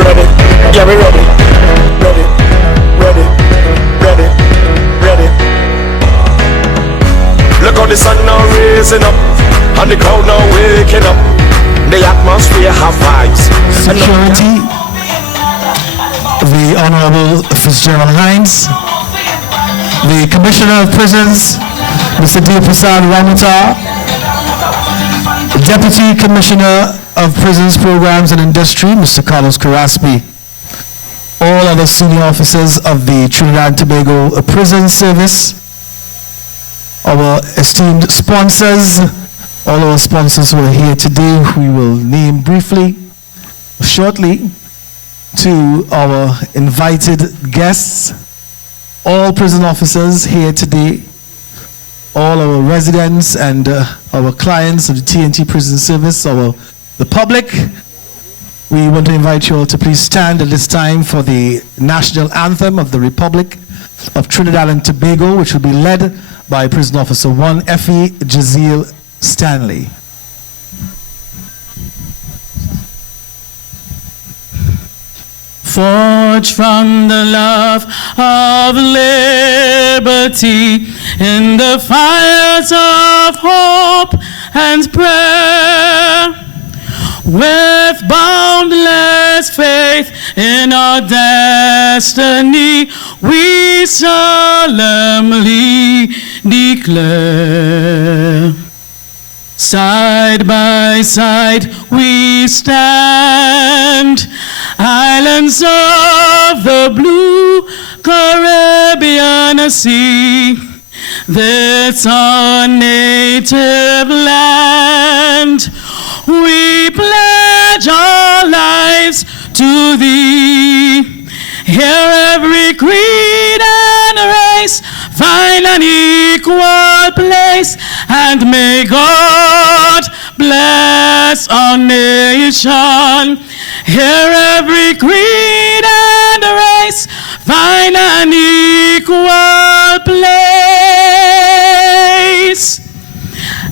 ready. Yeah, we ready. Ready. Ready. Ready. Ready. Look how the sun now raising up, and the crowd now waking up. The atmosphere have vibes. Security, the Honorable Fitzgerald Hines, the Commissioner of Prisons, Mr. D. Prasad Ramata, Deputy Commissioner of Prisons, Programs and Industry, Mr. Carlos Carraspi, all other senior officers of the Trinidad and Tobago Prison Service, our esteemed sponsors, all our sponsors who are here today, we will name briefly, shortly, to our invited guests, all prison officers here today, all our residents and our clients of the TNT Prison Service, the public. We want to invite you all to please stand at this time for the national anthem of the Republic of Trinidad and Tobago, which will be led by Prison Officer 1 Effie Jazeel Stanley. Forged from the love of liberty in the fires of hope and prayer, with boundless faith in our destiny, we solemnly declare. Side by side we stand, islands of the blue Caribbean Sea. This our native land. We pledge our lives to thee. Here every creed and race find an equal place, and may God bless our nation. Here every creed and race find an equal place,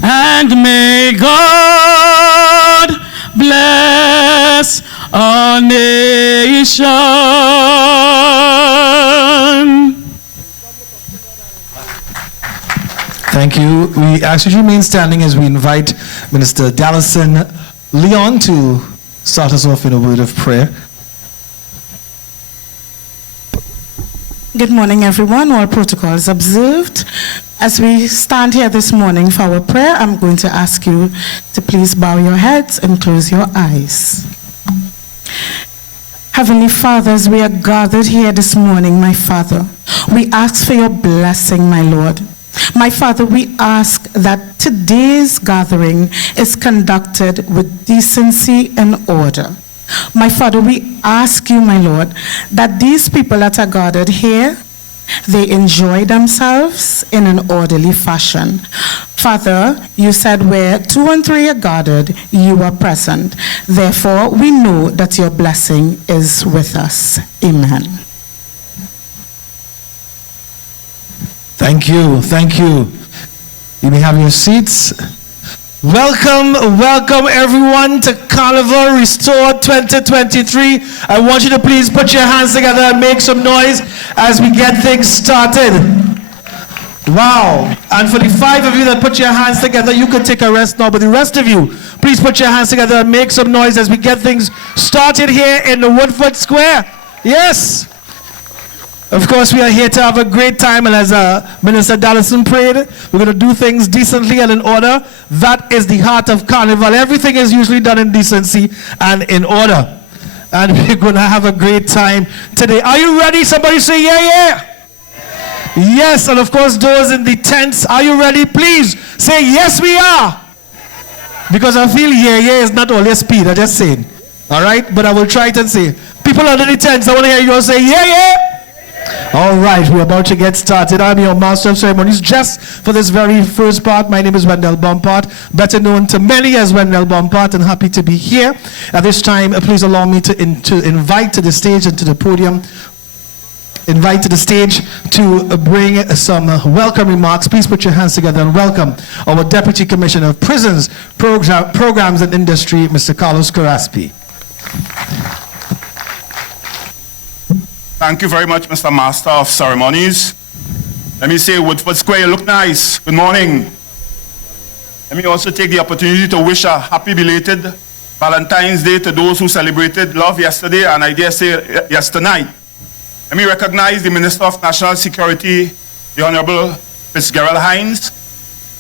and may God bless our nation. Thank you. We ask you to remain standing as we invite Minister Dallison Leon to start us off in a word of prayer. Good morning, everyone. All protocols observed. As we stand here this morning for our prayer, I'm going to ask you to please bow your heads and close your eyes. Heavenly Father, as we are gathered here this morning, my Father, we ask for your blessing, my Lord. My Father, we ask that today's gathering is conducted with decency and order. My Father, we ask you, my Lord, that these people that are gathered here, they enjoy themselves in an orderly fashion. Father, you said where 2 and 3 are gathered, you are present. Therefore, we know that your blessing is with us. Amen. Thank you. Thank you. You may have your seats. Welcome, welcome everyone to Carnival Restored 2023. I want you to please put your hands together and make some noise as we get things started. Wow. And for the 5 of you that put your hands together, you can take a rest now, but the rest of you, please put your hands together and make some noise as we get things started here in the Woodford Square. Yes. Of course, we are here to have a great time, and as Minister Dallison prayed, we're going to do things decently and in order. That is the heart of Carnival. Everything is usually done in decency and in order. And we're going to have a great time today. Are you ready? Somebody say, yeah, yeah. Yes, and of course, those in the tents, are you ready? Please say, yes, we are. Because I feel yeah is not always speed. I'm just saying. All right? But I will try it and say, people under the tents, I want to hear you all say, yeah. All right, we're about to get started. I'm your Master of Ceremonies. Just for this very first part, my name is Wendell Bompart, better known to many as Wendell Bompart, and happy to be here. At this time, please allow me to invite to the stage and to the podium, invite to the stage to bring some welcome remarks. Please put your hands together and welcome our Deputy Commissioner of Prisons, Programs and Industry, Mr. Carlos Carraspi. Thank you very much, Mr. Master of Ceremonies. Let me say, Woodford Square, you look nice. Good morning. Let me also take the opportunity to wish a happy belated Valentine's Day to those who celebrated love yesterday and I dare say yesternight. Let me recognize the Minister of National Security, the Honorable Fitzgerald Hines,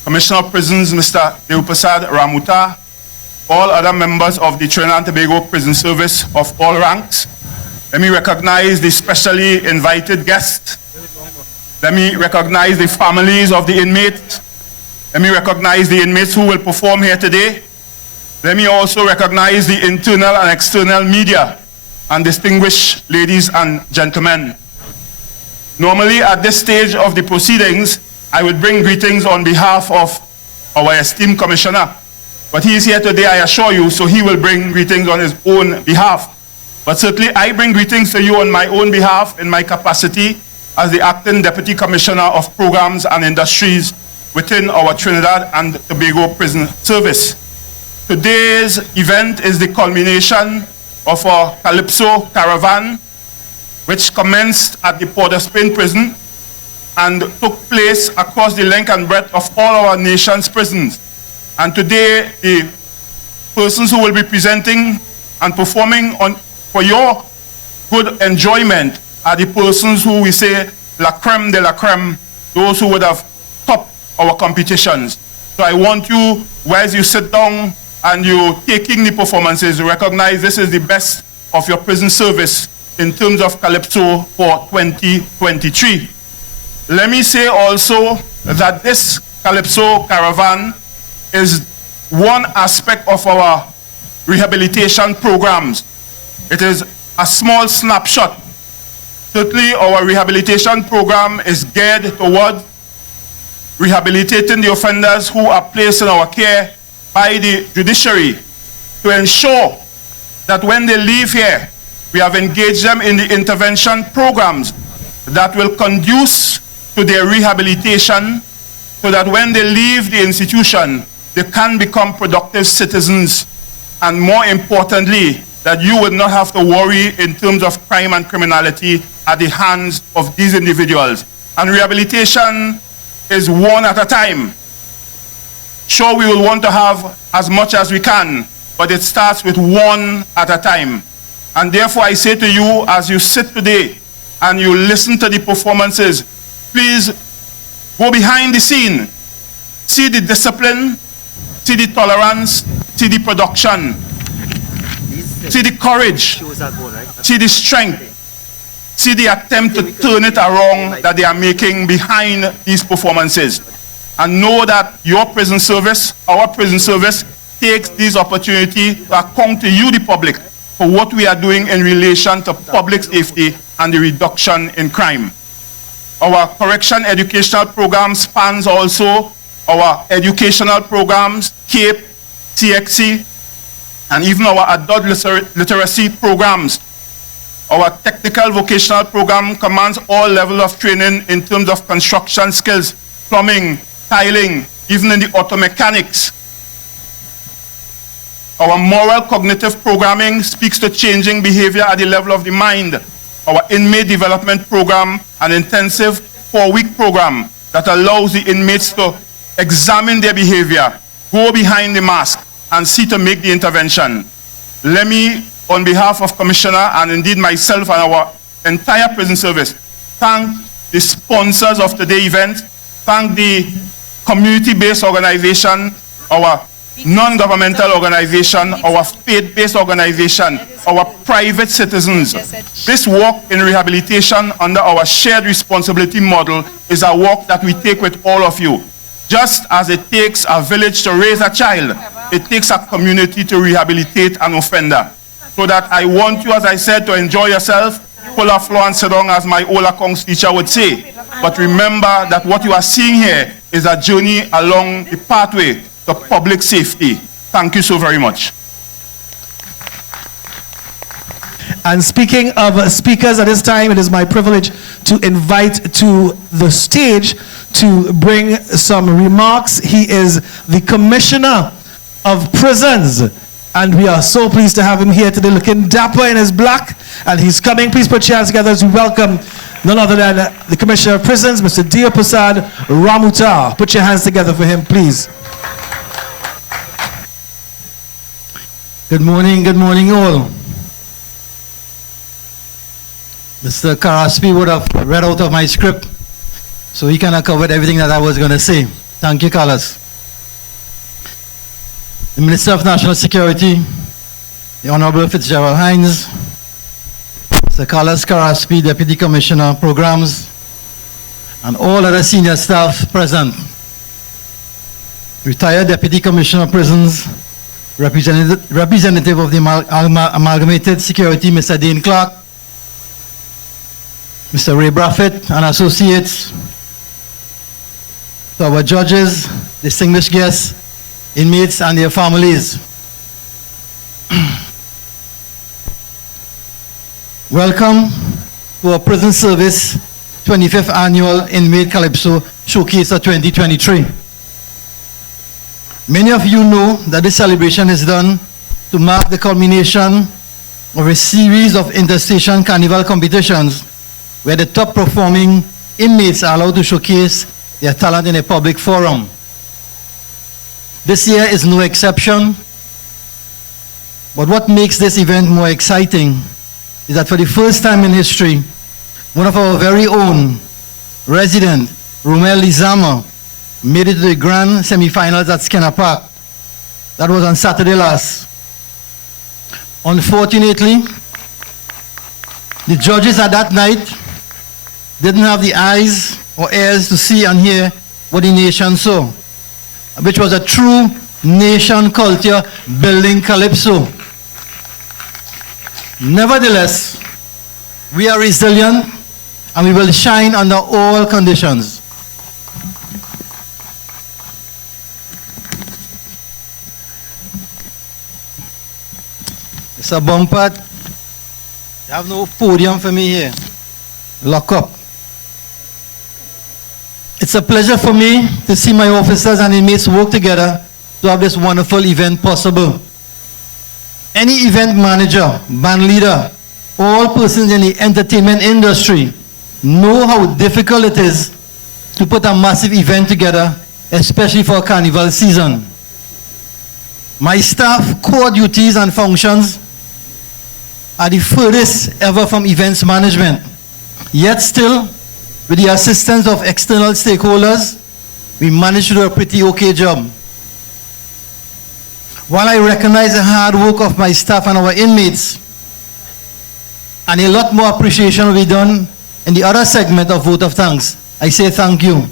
Commissioner of Prisons, Mr. Deupasad Ramuta, all other members of the Trinidad and Tobago Prison Service of all ranks. Let me recognize the specially invited guests. Let me recognize the families of the inmates. Let me recognize the inmates who will perform here today. Let me also recognize the internal and external media and distinguished ladies and gentlemen. Normally at this stage of the proceedings, I would bring greetings on behalf of our esteemed commissioner. But he is here today, I assure you, so he will bring greetings on his own behalf. But certainly I bring greetings to you on my own behalf in my capacity as the Acting Deputy Commissioner of Programs and Industries within our Trinidad and Tobago Prison Service. Today's event is the culmination of our Calypso caravan, which commenced at the Port of Spain prison and took place across the length and breadth of all our nation's prisons. And today, the persons who will be presenting and performing for your good enjoyment are the persons who we say la creme de la creme, those who would have topped our competitions. So I want you, whilst you sit down and you're taking the performances, recognize this is the best of your prison service in terms of Calypso for 2023. Let me say also that this Calypso caravan is one aspect of our rehabilitation programs. It is a small snapshot. Certainly our rehabilitation program is geared toward rehabilitating the offenders who are placed in our care by the judiciary to ensure that when they leave here, we have engaged them in the intervention programs that will conduce to their rehabilitation so that when they leave the institution, they can become productive citizens, and more importantly, that you would not have to worry in terms of crime and criminality at the hands of these individuals. And rehabilitation is one at a time. Sure, we will want to have as much as we can, but it starts with one at a time. And therefore I say to you, as you sit today and you listen to the performances, please go behind the scene, see the discipline, see the tolerance, see the production, see the courage, see the strength, see the attempt to turn it around that they are making behind these performances. And know that your prison service, our prison service, takes this opportunity to account to you, the public, for what we are doing in relation to public safety and the reduction in crime. Our correction educational program spans also our educational programs, CAPE, CXC, and even our adult literacy programs. Our technical vocational program commands all levels of training in terms of construction skills, plumbing, tiling, even in the auto mechanics. Our moral cognitive programming speaks to changing behavior at the level of the mind. Our inmate development program, an intensive 4-week program that allows the inmates to examine their behavior, go behind the mask, and see to make the intervention. Let me, on behalf of Commissioner and indeed myself and our entire prison service, thank the sponsors of today's event, thank the community-based organization, our non-governmental organization, our faith-based organization, our private citizens. This work in rehabilitation under our shared responsibility model is a work that we take with all of you. Just as it takes a village to raise a child, it takes a community to rehabilitate an offender. So that I want you, as I said, to enjoy yourself, pull a floor and sit down, as my Ola Kong's teacher would say. But remember that what you are seeing here is a journey along the pathway to public safety. Thank you so very much. And speaking of speakers at this time, it is my privilege to invite to the stage to bring some remarks. He is the Commissioner of Prisons, And we are so pleased to have him here today, looking dapper in his black. And he's coming. Please put your hands together as we welcome none other than the Commissioner of Prisons, Mr. Dia Prasad Ramutar. Put your hands together for him, please. Good morning all. Mr. Karaspi would have read out of my script, so he kind of covered everything that I was going to say. Thank you, Carlos. The Minister of National Security, the Honorable Fitzgerald Hines, Sir Carlos Karaspi, Deputy Commissioner Programs, and all other senior staff present. Retired Deputy Commissioner of Prisons, representative of the Amalgamated Security, Mr. Dean Clark, Mr. Ray Braffett and associates, to our judges, distinguished guests, inmates and their families. Welcome to our Prison Service 25th Annual Inmate Calypso Showcase of 2023. Many of you know that this celebration is done to mark the culmination of a series of interstation carnival competitions where the top performing inmates are allowed to showcase their talent in a public forum. This year is no exception, but what makes this event more exciting is that for the first time in history, one of our very own resident, Romel Lizama, made it to the grand semi-finals at Skinner Park. That was on Saturday last. Unfortunately, the judges at that night didn't have the eyes or ears to see and hear what the nation saw, which was a true nation culture building calypso. Nevertheless, we are resilient and we will shine under all conditions. Mr. Bumpert, you have no podium for me here. Lock up. It's a pleasure for me to see my officers and inmates work together to have this wonderful event possible. Any event manager, band leader, all persons in the entertainment industry know how difficult it is to put a massive event together, especially for Carnival season. My staff core duties and functions are the furthest ever from events management. Yet still, with the assistance of external stakeholders, we managed to do a pretty okay job. While I recognize the hard work of my staff and our inmates, and a lot more appreciation will be done in the other segment of vote of thanks, I say thank you.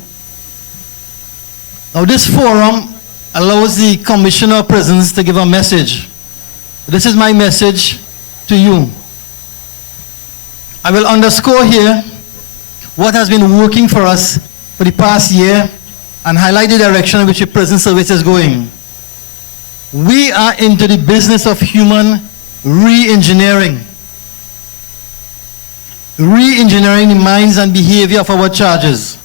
Now this forum allows the Commissioner of Prisons to give a message. This is my message to you. I will underscore here what has been working for us for the past year and highlight the direction in which the prison service is going. We are into the business of human re-engineering. Re-engineering the minds and behavior of our charges.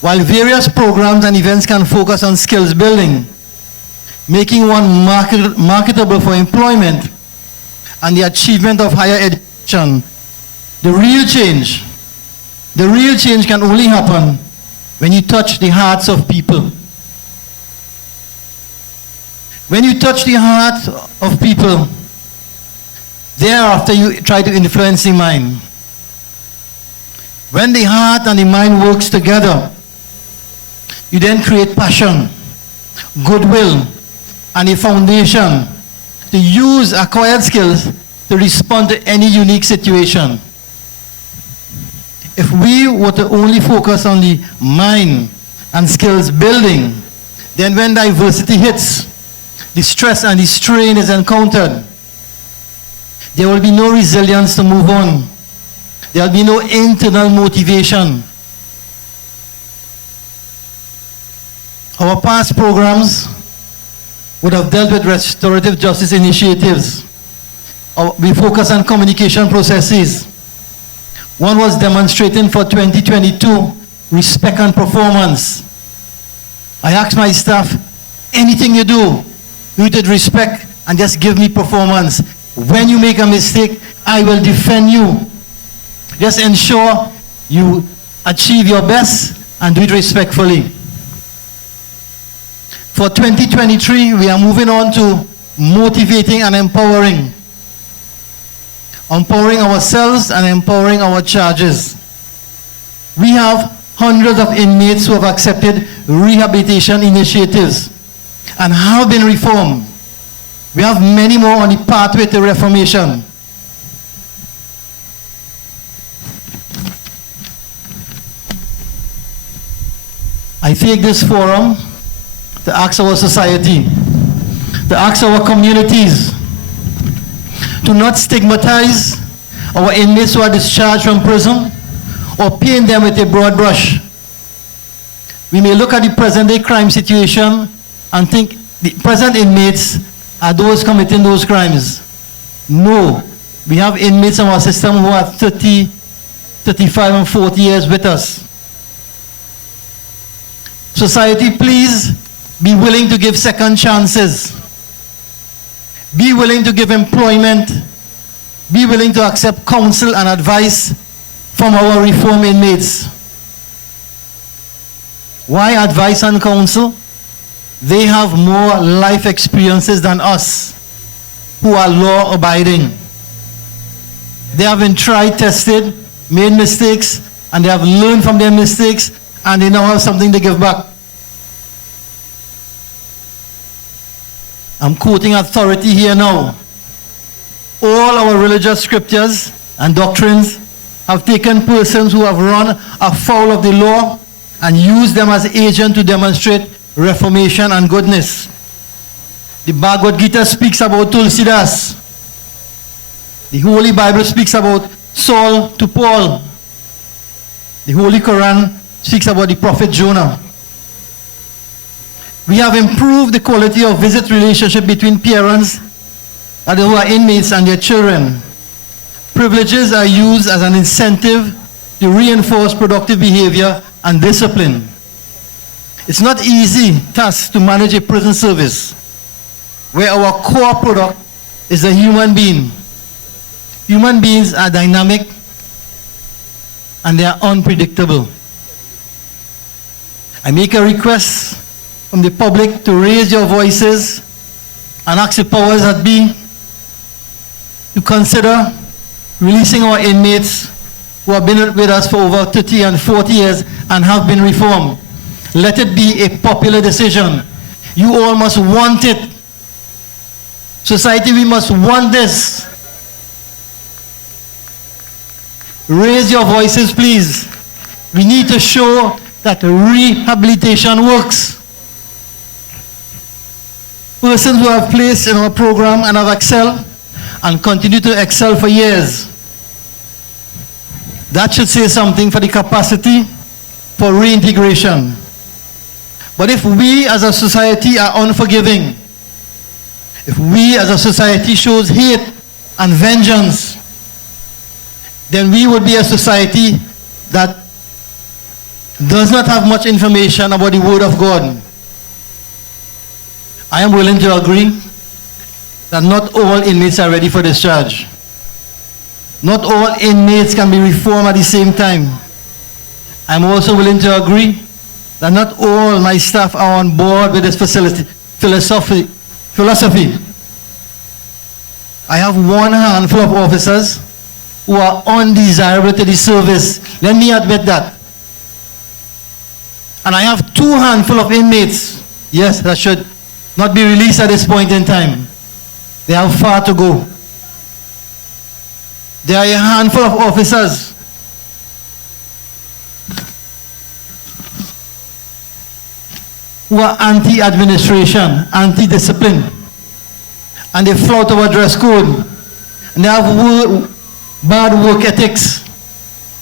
While various programs and events can focus on skills building, making one marketable for employment and the achievement of higher education, the real change can only happen when you touch the hearts of people. When you touch the heart of people, thereafter you try to influence the mind. When the heart and the mind works together, you then create passion, goodwill, and a foundation to use acquired skills to respond to any unique situation. If we were to only focus on the mind and skills building, then when diversity hits, the stress and the strain is encountered, there will be no resilience to move on. There will be no internal motivation. Our past programs would have dealt with restorative justice initiatives. We focus on communication processes. One was demonstrating for 2022 respect and performance. I asked my staff, anything you do, rooted respect and just give me performance. When you make a mistake, I will defend you. Just ensure you achieve your best and do it respectfully. For 2023, we are moving on to motivating and empowering. Empowering ourselves and empowering our charges. We have hundreds of inmates who have accepted rehabilitation initiatives and have been reformed. We have many more on the pathway to reformation. I take this forum to ask our society, to ask our communities, to not stigmatize our inmates who are discharged from prison or paint them with a broad brush. We may look at the present day crime situation and think the present inmates are those committing those crimes. No, we have inmates in our system who are 30, 35 and 40 years with us. Society, please be willing to give second chances. Be willing to give employment. Be willing to accept counsel and advice from our reform inmates. Why advice and counsel? They have more life experiences than us, who are law-abiding. They have been tried, tested, made mistakes, and they have learned from their mistakes, and they now have something to give back. I'm quoting authority here now. All our religious scriptures and doctrines have taken persons who have run afoul of the law and used them as agents to demonstrate reformation and goodness. The Bhagavad Gita speaks about Tulsidas. The Holy Bible speaks about Saul to Paul. The Holy Quran speaks about the prophet Jonah. We have improved the quality of visit relationship between parents who are inmates and their children. Privileges are used as an incentive to reinforce productive behavior and discipline. It's not easy task to manage a prison service where our core product is a human being. Human beings are dynamic and they are unpredictable. I make a request from the public to raise your voices and ask the powers that be to consider releasing our inmates who have been with us for over 30 and 40 years and have been reformed. Let it be a popular decision. You all must want it. Society, we must want this. Raise your voices, please. We need to show that rehabilitation works. Persons who have placed in our program and have excelled and continue to excel for years. That should say something for the capacity for reintegration. But if we as a society are unforgiving, if we as a society shows hate and vengeance, then we would be a society that does not have much information about the Word of God. I am willing to agree that not all inmates are ready for discharge. Not all inmates can be reformed at the same time. I'm also willing to agree that not all my staff are on board with this philosophy. I have one handful of officers who are undesirable to the service. Let me admit that. And I have two handful of inmates, yes, that should not be released at this point in time. They have far to go. There are a handful of officers who are anti-administration, anti-discipline, and they flout our dress code, and they have bad work ethics,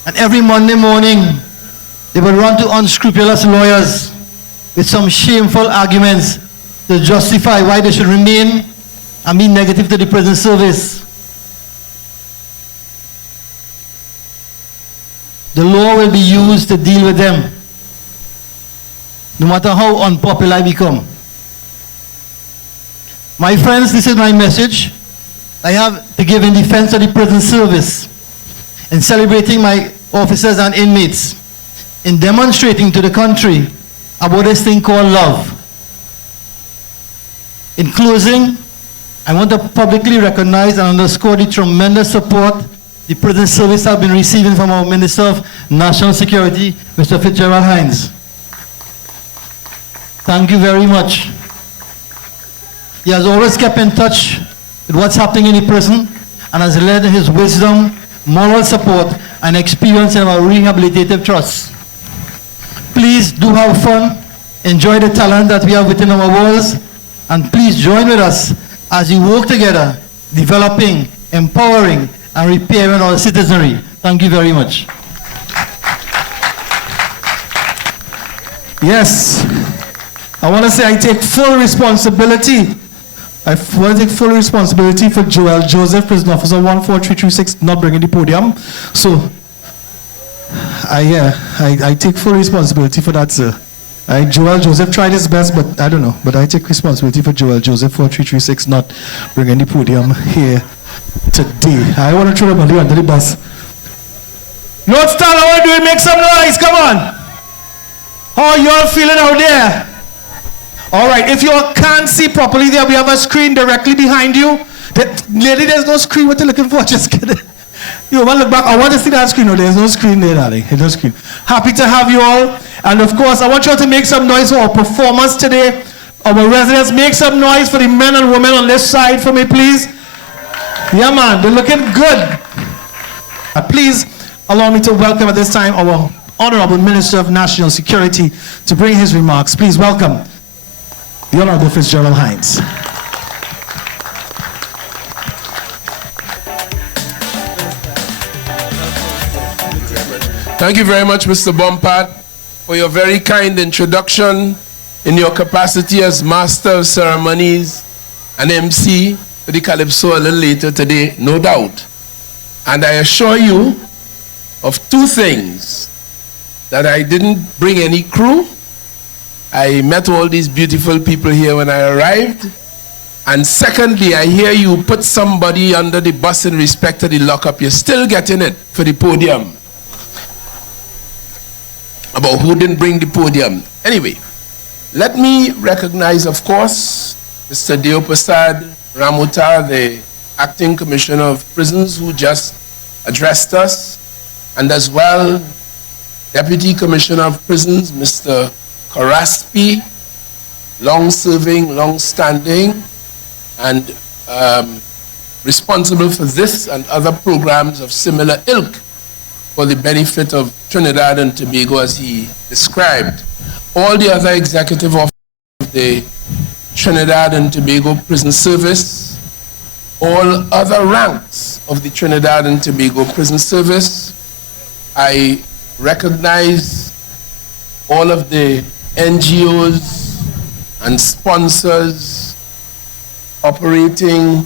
and every Monday morning they will run to unscrupulous lawyers with some shameful arguments to justify why they should remain and be negative to the prison service. The law will be used to deal with them, no matter how unpopular I become. My friends, this is my message I have to give in defense of the prison service, in celebrating my officers and inmates, in demonstrating to the country about this thing called love. In closing, I want to publicly recognize and underscore the tremendous support the prison service have been receiving from our Minister of National Security, Mr. Fitzgerald Hines. Thank you very much. He has always kept in touch with what's happening in the prison and has led his wisdom, moral support, and experience in our rehabilitative trust. Please do have fun, enjoy the talent that we have within our walls, and please join with us as we work together, developing, empowering, and repairing our citizenry. Thank you very much. Yes, I want to say I take full responsibility. I want to take full responsibility for Joel Joseph, prison officer 14336, not bringing the podium. So, I take full responsibility for that, sir. Joel Joseph tried his best, but I don't know. But I take responsibility for Joel Joseph 4336 not bringing the podium here today. I want to throw the body under the bus. North Star, I want to do it. Make some noise. Come on. How are you all feeling out there? All right. If you all can't see properly there, we have a screen directly behind you. Lady, there's no screen. What are you looking for? Just kidding. You want to look back? I want to see that screen. No, there's no screen there, darling. There's no screen. Happy to have you all. And of course, I want you all to make some noise for our performance today. Our residents, make some noise for the men and women on this side for me, please. Yeah, man, they're looking good. Please allow me to welcome at this time our Honorable Minister of National Security to bring his remarks. Please welcome the Honorable Fitzgerald Hines. Thank you very much, Mr. Bompard, for your very kind introduction in your capacity as Master of Ceremonies and MC for the Calypso a little later today, no doubt. And I assure you of two things: that I didn't bring any crew. I met all these beautiful people here when I arrived. And secondly, I hear you put somebody under the bus in respect to the lockup. You're still getting it for the podium. About who didn't bring the podium. Anyway, let me recognize, of course, Mr. Deoprasad Ramuta, the Acting Commissioner of Prisons, who just addressed us, and as well, Deputy Commissioner of Prisons, Mr. Karaspi, long-serving, long-standing, and responsible for this and other programs of similar ilk for the benefit of Trinidad and Tobago, as he described. All the other executive officers of the Trinidad and Tobago Prison Service, all other ranks of the Trinidad and Tobago Prison Service. I recognize all of the NGOs and sponsors operating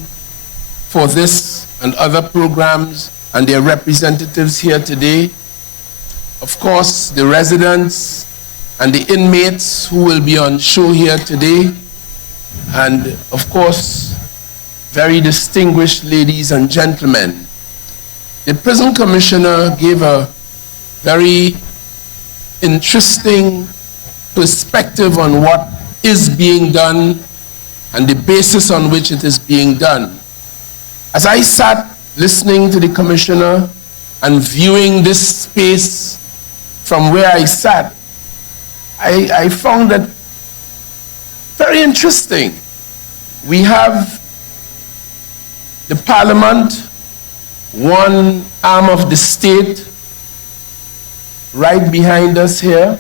for this and other programs, and their representatives here today. Of course, the residents and the inmates who will be on show here today, and of course, very distinguished ladies and gentlemen. The Prison Commissioner gave a very interesting perspective on what is being done and the basis on which it is being done. As I sat listening to the Commissioner and viewing this space from where I sat, I found that very interesting. We have the Parliament, one arm of the state, right behind us here.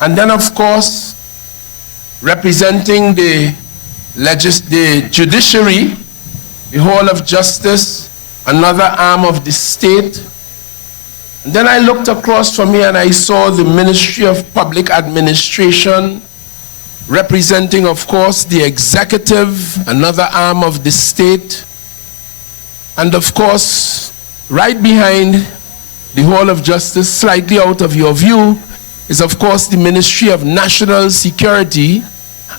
And then, of course, representing the judiciary, the Hall of Justice, another arm of the state. And then I looked across from here and I saw the Ministry of Public Administration, representing, of course, the executive, another arm of the state. And of course, right behind the Hall of Justice, slightly out of your view, is of course the Ministry of National Security,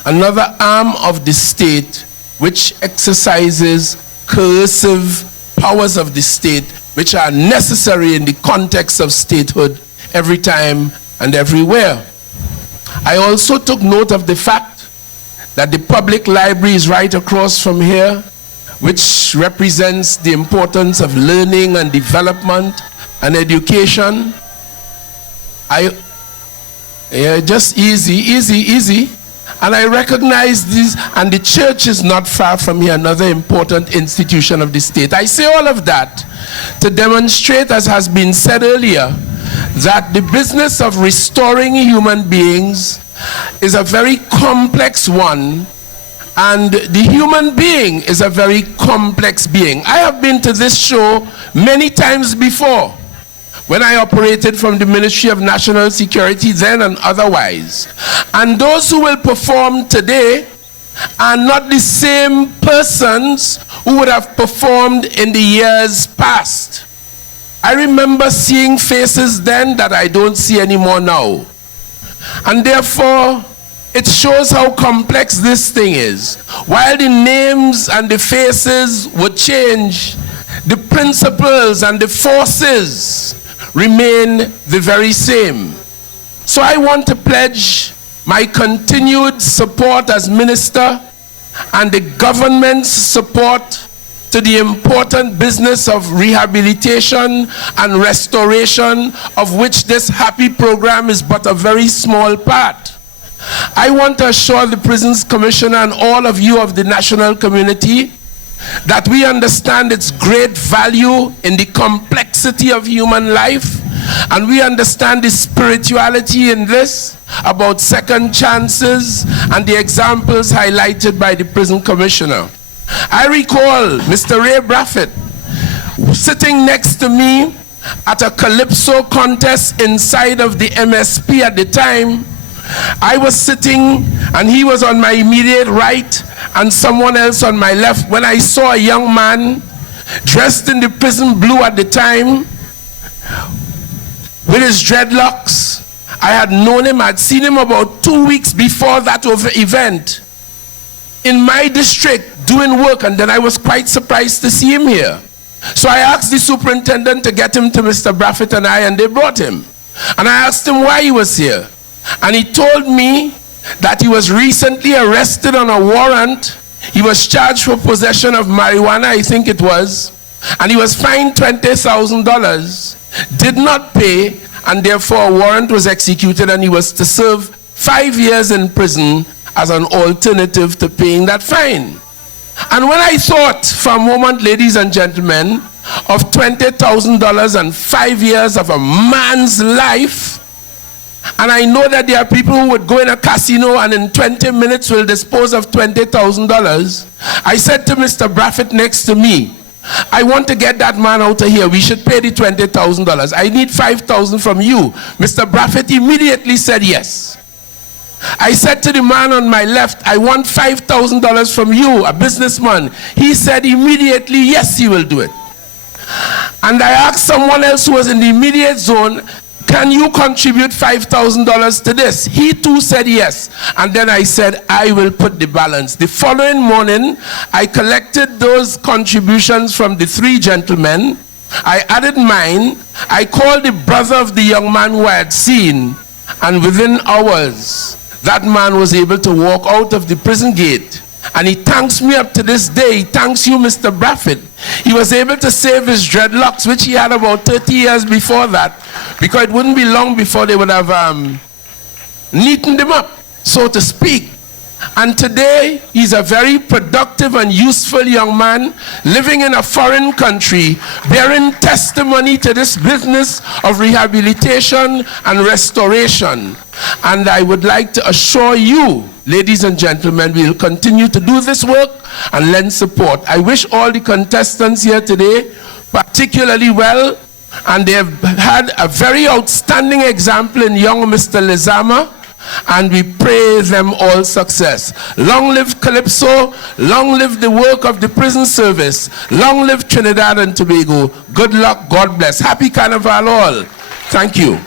another arm of the state, which exercises coercive powers of the state, which are necessary in the context of statehood every time and everywhere. I also took note of the fact that the public library is right across from here, which represents the importance of learning and development and education. Just easy. And I recognize this, and the church is not far from here, another important institution of the state. I say all of that to demonstrate, as has been said earlier, that the business of restoring human beings is a very complex one, and the human being is a very complex being. I have been to this show many times before, when I operated from the Ministry of National Security then and otherwise. And those who will perform today are not the same persons who would have performed in the years past. I remember seeing faces then that I don't see anymore now. And therefore, it shows how complex this thing is. While the names and the faces would change, the principles and the forces remain the very same. So I want to pledge my continued support as minister and the government's support to the important business of rehabilitation and restoration, of which this happy program is but a very small part. I want to assure the Prisons Commissioner and all of you of the national community that we understand its great value in the complexity of human life, and we understand the spirituality in this, about second chances and the examples highlighted by the Prison Commissioner. I recall Mr. Ray Braffett sitting next to me at a Calypso contest inside of the MSP at the time. I was sitting and he was on my immediate right and someone else on my left when I saw a young man dressed in the prison blue at the time with his dreadlocks. I had known him, I'd seen him about 2 weeks before that event in my district doing work, and then I was quite surprised to see him here. So I asked the superintendent to get him to Mr. Braffett and I, and they brought him. And I asked him why he was here. And he told me that he was recently arrested on a warrant. He was charged for possession of marijuana, I think it was, and he was fined $20,000, did not pay, and therefore a warrant was executed and he was to serve 5 years in prison as an alternative to paying that fine. And when I thought for a moment, ladies and gentlemen, of $20,000 and 5 years of a man's life, and I know that there are people who would go in a casino and in 20 minutes will dispose of $20,000, I said to Mr. Braffett next to me, I want to get that man out of here. We should pay the $20,000. I need $5,000 from you. Mr. Braffett immediately said yes. I said to the man on my left, I want $5,000 from you, a businessman. He said immediately, yes, he will do it. And I asked someone else who was in the immediate zone, can you contribute $5,000 to this? He too said yes. And then I said, I will put the balance. The following morning, I collected those contributions from the 3 gentlemen. I added mine. I called the brother of the young man who I had seen. And within hours, that man was able to walk out of the prison gate. And he thanks me up to this day. He thanks you, Mr. Braffett. He was able to save his dreadlocks, which he had about 30 years before that, because it wouldn't be long before they would have neatened him up, so to speak. And today, he's a very productive and useful young man living in a foreign country, bearing testimony to this business of rehabilitation and restoration. And I would like to assure you, ladies and gentlemen, we will continue to do this work and lend support. I wish all the contestants here today particularly well, and they have had a very outstanding example in young Mr. Lizama, and we pray them all success. Long live Calypso, long live the work of the prison service, long live Trinidad and Tobago. Good luck, God bless. Happy Carnival all. Thank you.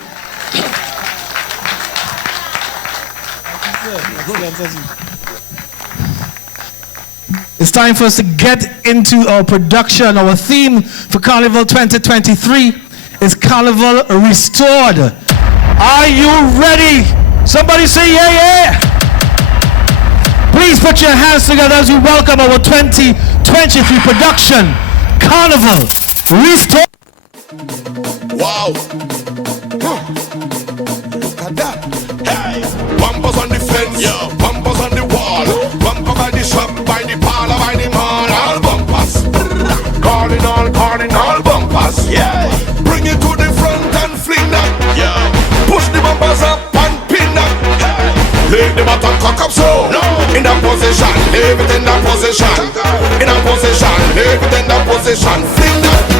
It's It's time for us to get into our production. Our theme for Carnival 2023 is Carnival Restored. Are you ready? Somebody say yeah, yeah. Please put your hands together as we welcome our 2023 production, Carnival Restored. Wow. Hey, bumpers on the fence, bumpers on the wall, bumper by the shop, by the parlor, by the mall, all bumpers. Calling all bumpers. Yeah. Bring it to the front and fling that. Yeah. Push the bumpers up and pin that. Hey. Leave the bottom cock up so. No. In that position, leave it in that position. In that position, leave it in that position. Fling that.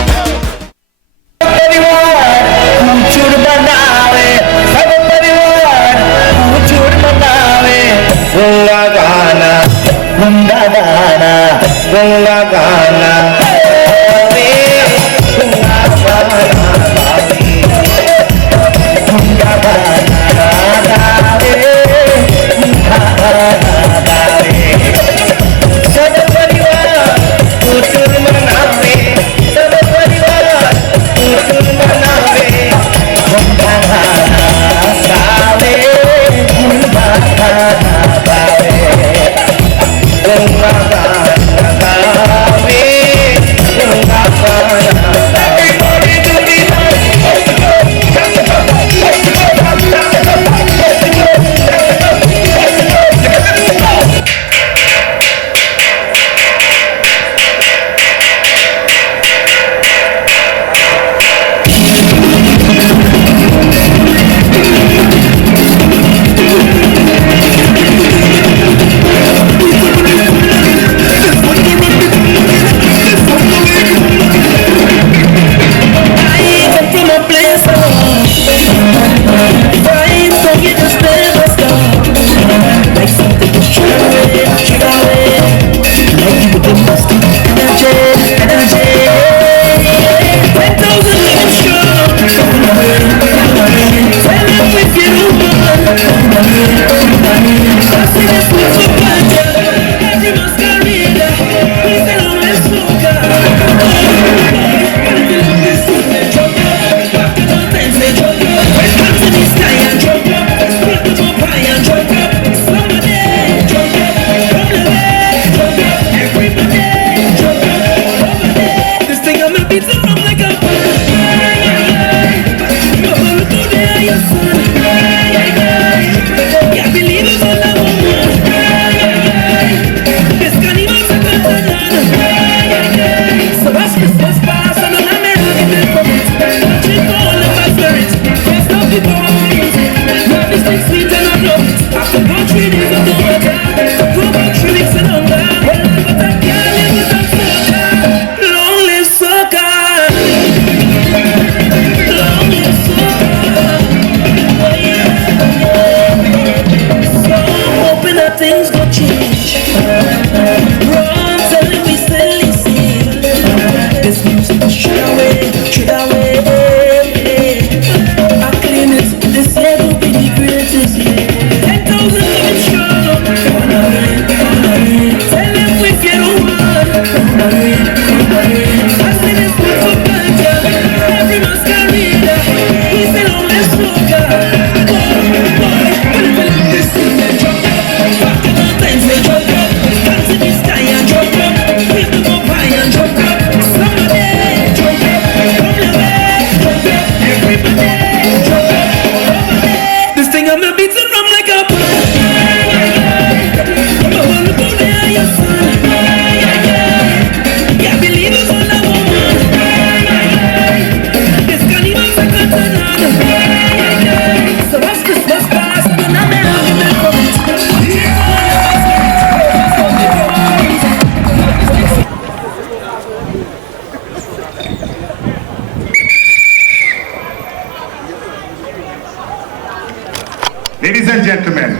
Ladies and gentlemen,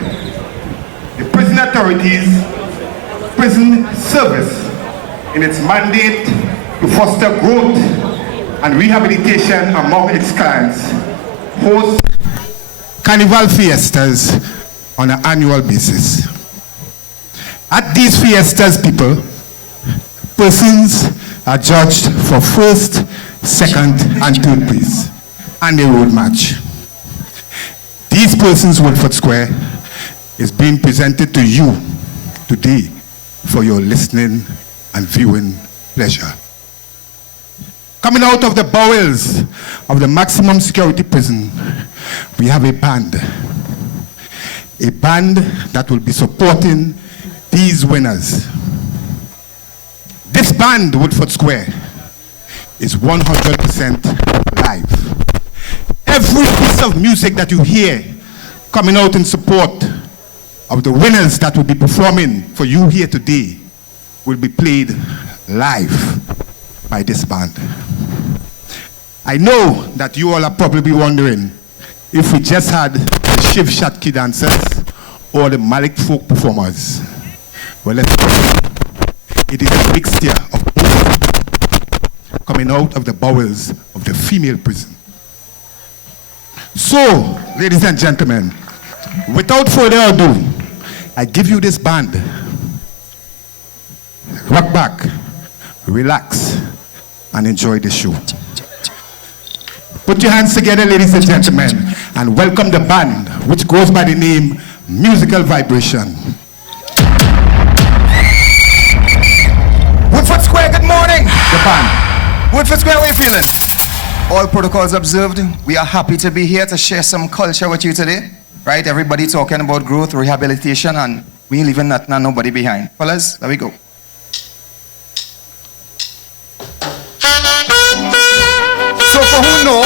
the prison authorities, prison service, in its mandate to foster growth and rehabilitation among its clients, hosts Carnival fiestas on an annual basis. At these fiestas, people, persons are judged for first, second, and third place, and a road match. These persons, Woodford Square, is being presented to you today for your listening and viewing pleasure. Coming out of the bowels of the maximum security prison, we have a band that will be supporting these winners. This band, Woodford Square, is 100% live. Every piece of music that you hear coming out in support of the winners that will be performing for you here today will be played live by this band. I know that you all are probably wondering if we just had the Shiv Shatki dancers or the Malik folk performers. Well, let's go. It is a mixture of both coming out of the bowels of the female prison. So, ladies and gentlemen, without further ado, I give you this band. Rock back, relax, and enjoy the show. Put your hands together, ladies and gentlemen, and welcome the band, which goes by the name Musical Vibration. Woodford Square, good morning. The band. Woodford Square, how are you feeling? All protocols observed. We are happy to be here to share some culture with you today. Right? Everybody talking about growth, rehabilitation, and we ain't leaving nothing and nobody behind. Fellas, there we go. So for who know,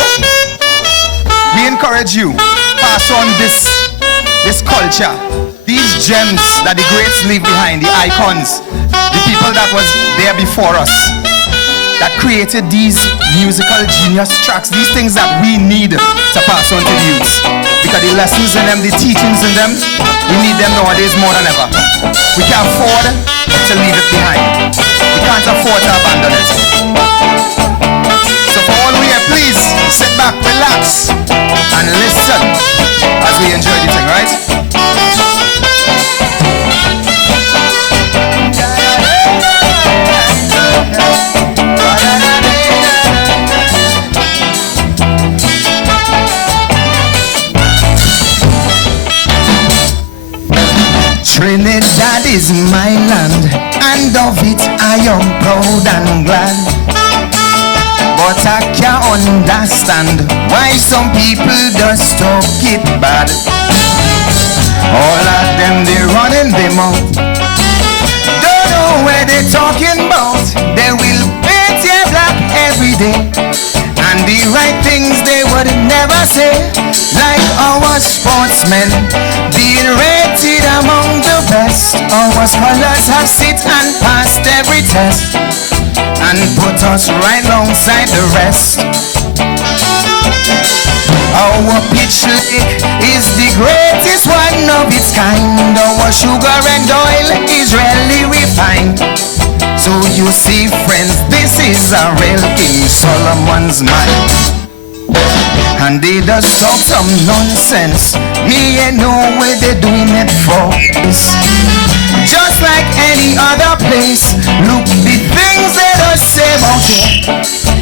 we encourage you, pass on this culture, these gems that the greats leave behind, the icons, the people that was there before us, that created these musical genius tracks, these things that we need to pass on to the youths. Because the lessons in them, the teachings in them, we need them nowadays more than ever. We can't afford to leave it behind. We can't afford to abandon it. So for all we are, please sit back, relax, and listen as we enjoy the thing, right? Trinidad is my land, and of it I am proud and glad. But I can't understand why some people just talk it bad. All of them, they running them out. Don't know where they're talking about. They will paint you black every day, and the right things they would never say. Like our sportsmen being rated among the best. Our scholars have sit and passed every test and put us right alongside the rest. Our pitch lake is the greatest one of its kind. Our sugar and oil is really refined. So you see, friends, this is a real King Solomon's mind. And they just talk some nonsense. Me ain't know where they're doing it for. Just like any other place. Look, the things they just say about it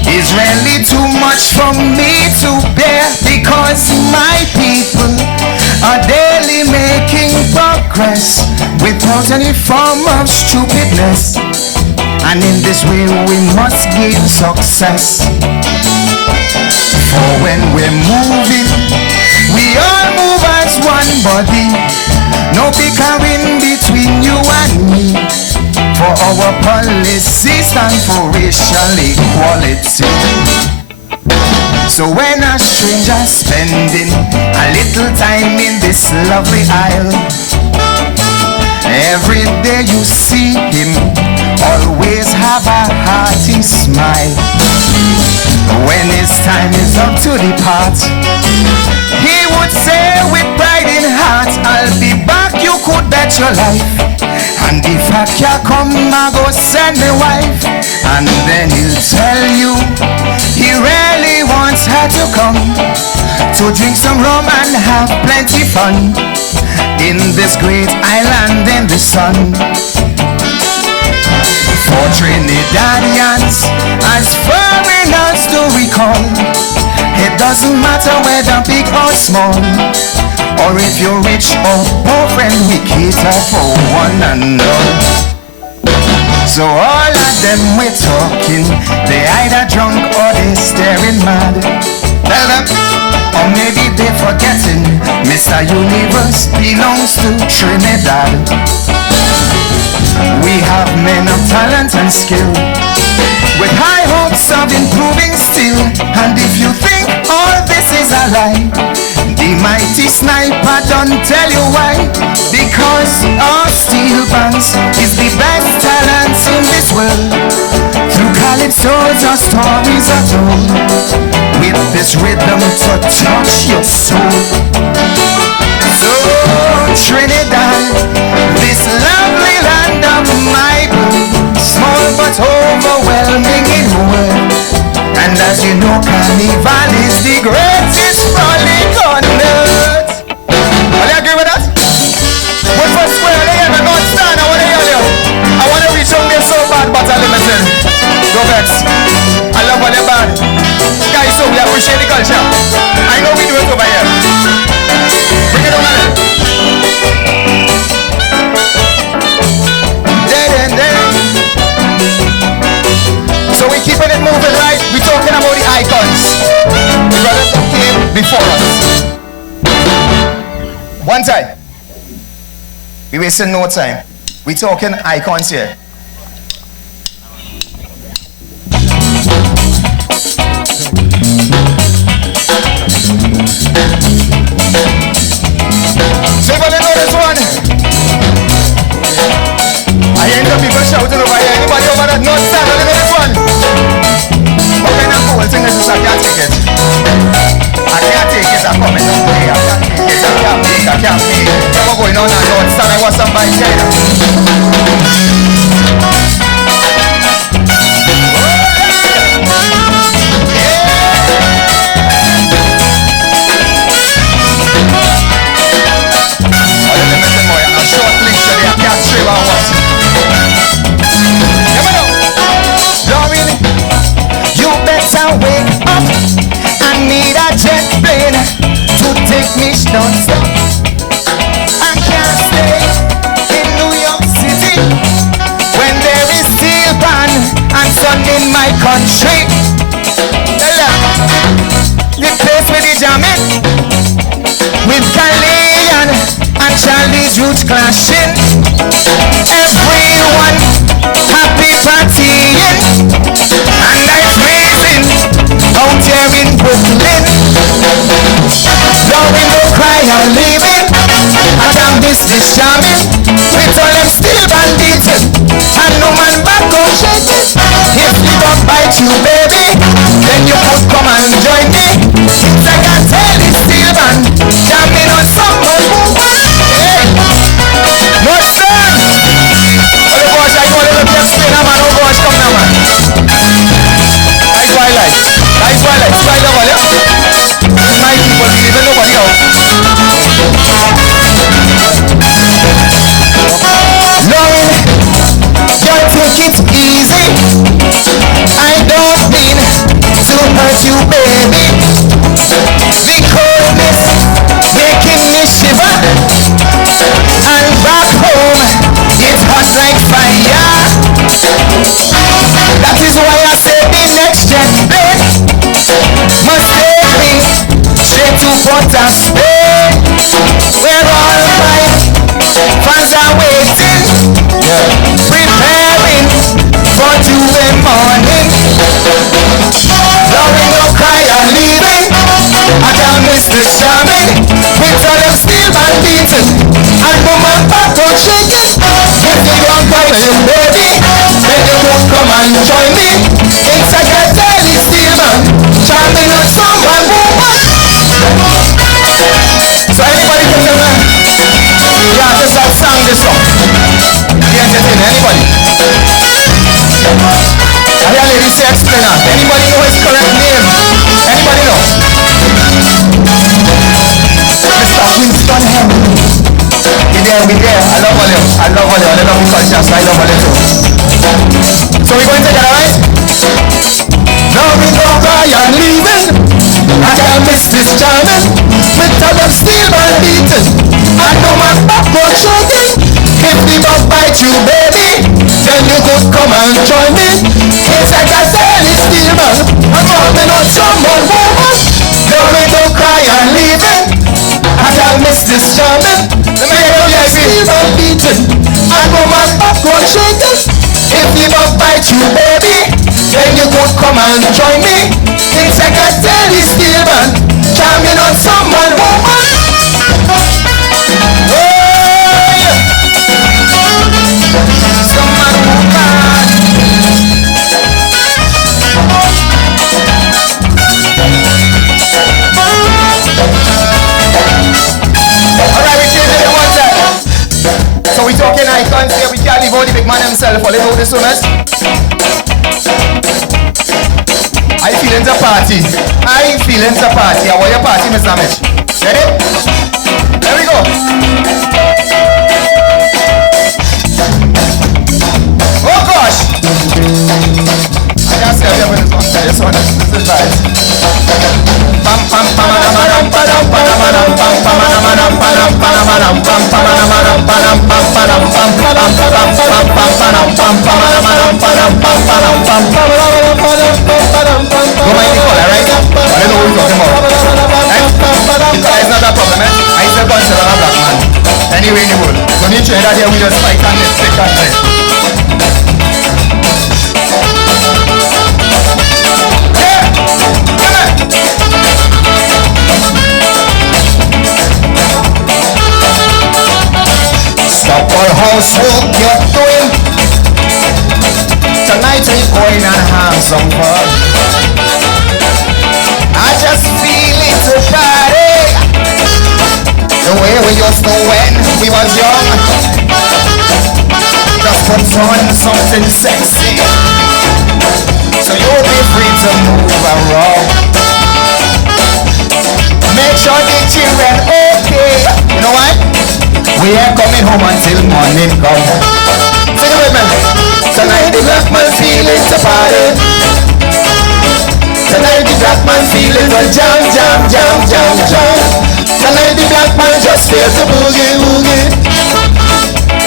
is really too much for me to bear. Because my people are daily making progress without any form of stupidness. And in this way we must gain success. For when we're moving, we all move as one body. No bickering between you and me. For our policy stand for racial equality. So when a stranger spending a little time in this lovely isle, every day you see him, always have a hearty smile. When his time is up to depart, he would say with pride in heart, I'll be back, you could bet your life. And if I can't come, I go send my wife. And then he'll tell you he really wants her to come to drink some rum and have plenty fun in this great island in the sun. For Trinidadians, as foreigners do we call. It doesn't matter whether big or small, or if you're rich or poor, friend, we cater for one another. So all of them we're talking, they either drunk or they staring mad. Tell them, or maybe they forgetting Mr. Universe belongs to Trinidad. We have men of talent and skill, with high hopes of improving still. And if you think all this is a lie, the mighty sniper don't tell you why. Because our steel bands is the best talents in this world. Through Calypso's our stories are told, with this rhythm to touch your soul. So Trinidad, this lovely land of my birth, small but overwhelming in world. And as you know, Carnival is the greatest frolic on earth. Will you agree with that? But for square, they ever not stand. I want to hear you. I want to reach on there so bad, but I listen. Go vex. I love all your band. Guys, so we appreciate the culture. I know we do it over here. Bring it on, man. So we keeping it moving, right? We're talking about the icons, the brothers that came before us. One time, we wasting no time. We talking icons here. So if I know this one, I end up people shouting over here. Anybody over that not stand? I know this one. What kind of cool thing is this? I can't take it. I can't take it. I'm coming. I can't make. What's going on? I don't stand. I want somebody here. Wake up, I need a jet plane to take me non-stop. I can't stay in New York City when there is steel pan and sun in my country. The place with the jamming, with Calais and Charlie's roots clashing. Everyone happy partying, and I freezing out here in Brooklyn. Blowing no cry, I'm leaving. I can't miss this jamming with all them still bandits, and no man back on shaking. If you don't bite you, baby, then you could come and join me. It's like I tell this steel band, jamming on someone who hey, no son. Oh gosh, I want to explain a man. Oh gosh, come now, man. Twilight. Nice twilight. Twilight over there. My people, we even nobody out. Lauren, don't take it easy. I don't mean to hurt you, baby. The coldness making me shiver, and back home it's hot like fire. That is why I say the next jet plane must take me straight to Port of Spain, where all my fans are waiting, preparing for Tuesday morning. Lauren, no cry, I'm leaving. I can't miss the jamming with all them steel band beating and boom and back on shaking. If you don't bite me, baby, then you won't come and join me. It's like a daily steel man jamming on someone woman. So anybody can tell me, yeah, just that song, this song. Yeah, anybody? I hear ladies say explainer. Anybody know his correct name? Anybody know? Mr. Winston Henry. We there. I love all of you. I love the culture, so I love all of you. So we're going together, right? Now we don't cry and leaving. I can't miss this jamming. With them steel man beating. I know my back was shaking. If the bug bite you, baby, then you could come and join me. It's like I said, it's steel man. I'm coming on someone, woman. Now we don't cry and leaving. I can't miss this jamming. Let me hear you, steel man beating. I know my back was shaking. If the bug bite you, baby, then you could come and join me. It's like I tell you, steel man, jamming on someone, woman. Oh, yeah. Someone, woman. Alright, we change it one time. So we talking icons here, we can't leave all the big man himself, all they know this one is. I feeling the party. I feeling the party. I want your party, Mr. Mitch. Ready? There we go. Oh gosh! I can't say I'm with this one. This is vibes. Pam pam pam pam pam pam pam pam pam pam pam pam Go mind the color, right? I don't know what you're talking about. Right? The color is not a problem, eh? I still consider a black man. Anyway in the world. So need to that here we just fight and let's take and play. Yeah! Come on! Stop all housework you're doing. Tonight we're going and have some fun. I just feel it to party. The way we used to when we was young. Just put on something sexy, so you'll be free to move around. Make sure the children okay. You know what? We ain't coming home until morning come. Sing it with me. Tonight the black man feeling to party. Tonight the black man feeling to jam, jam, jam, jam, jam. Tonight the black man just feels the boogie, boogie.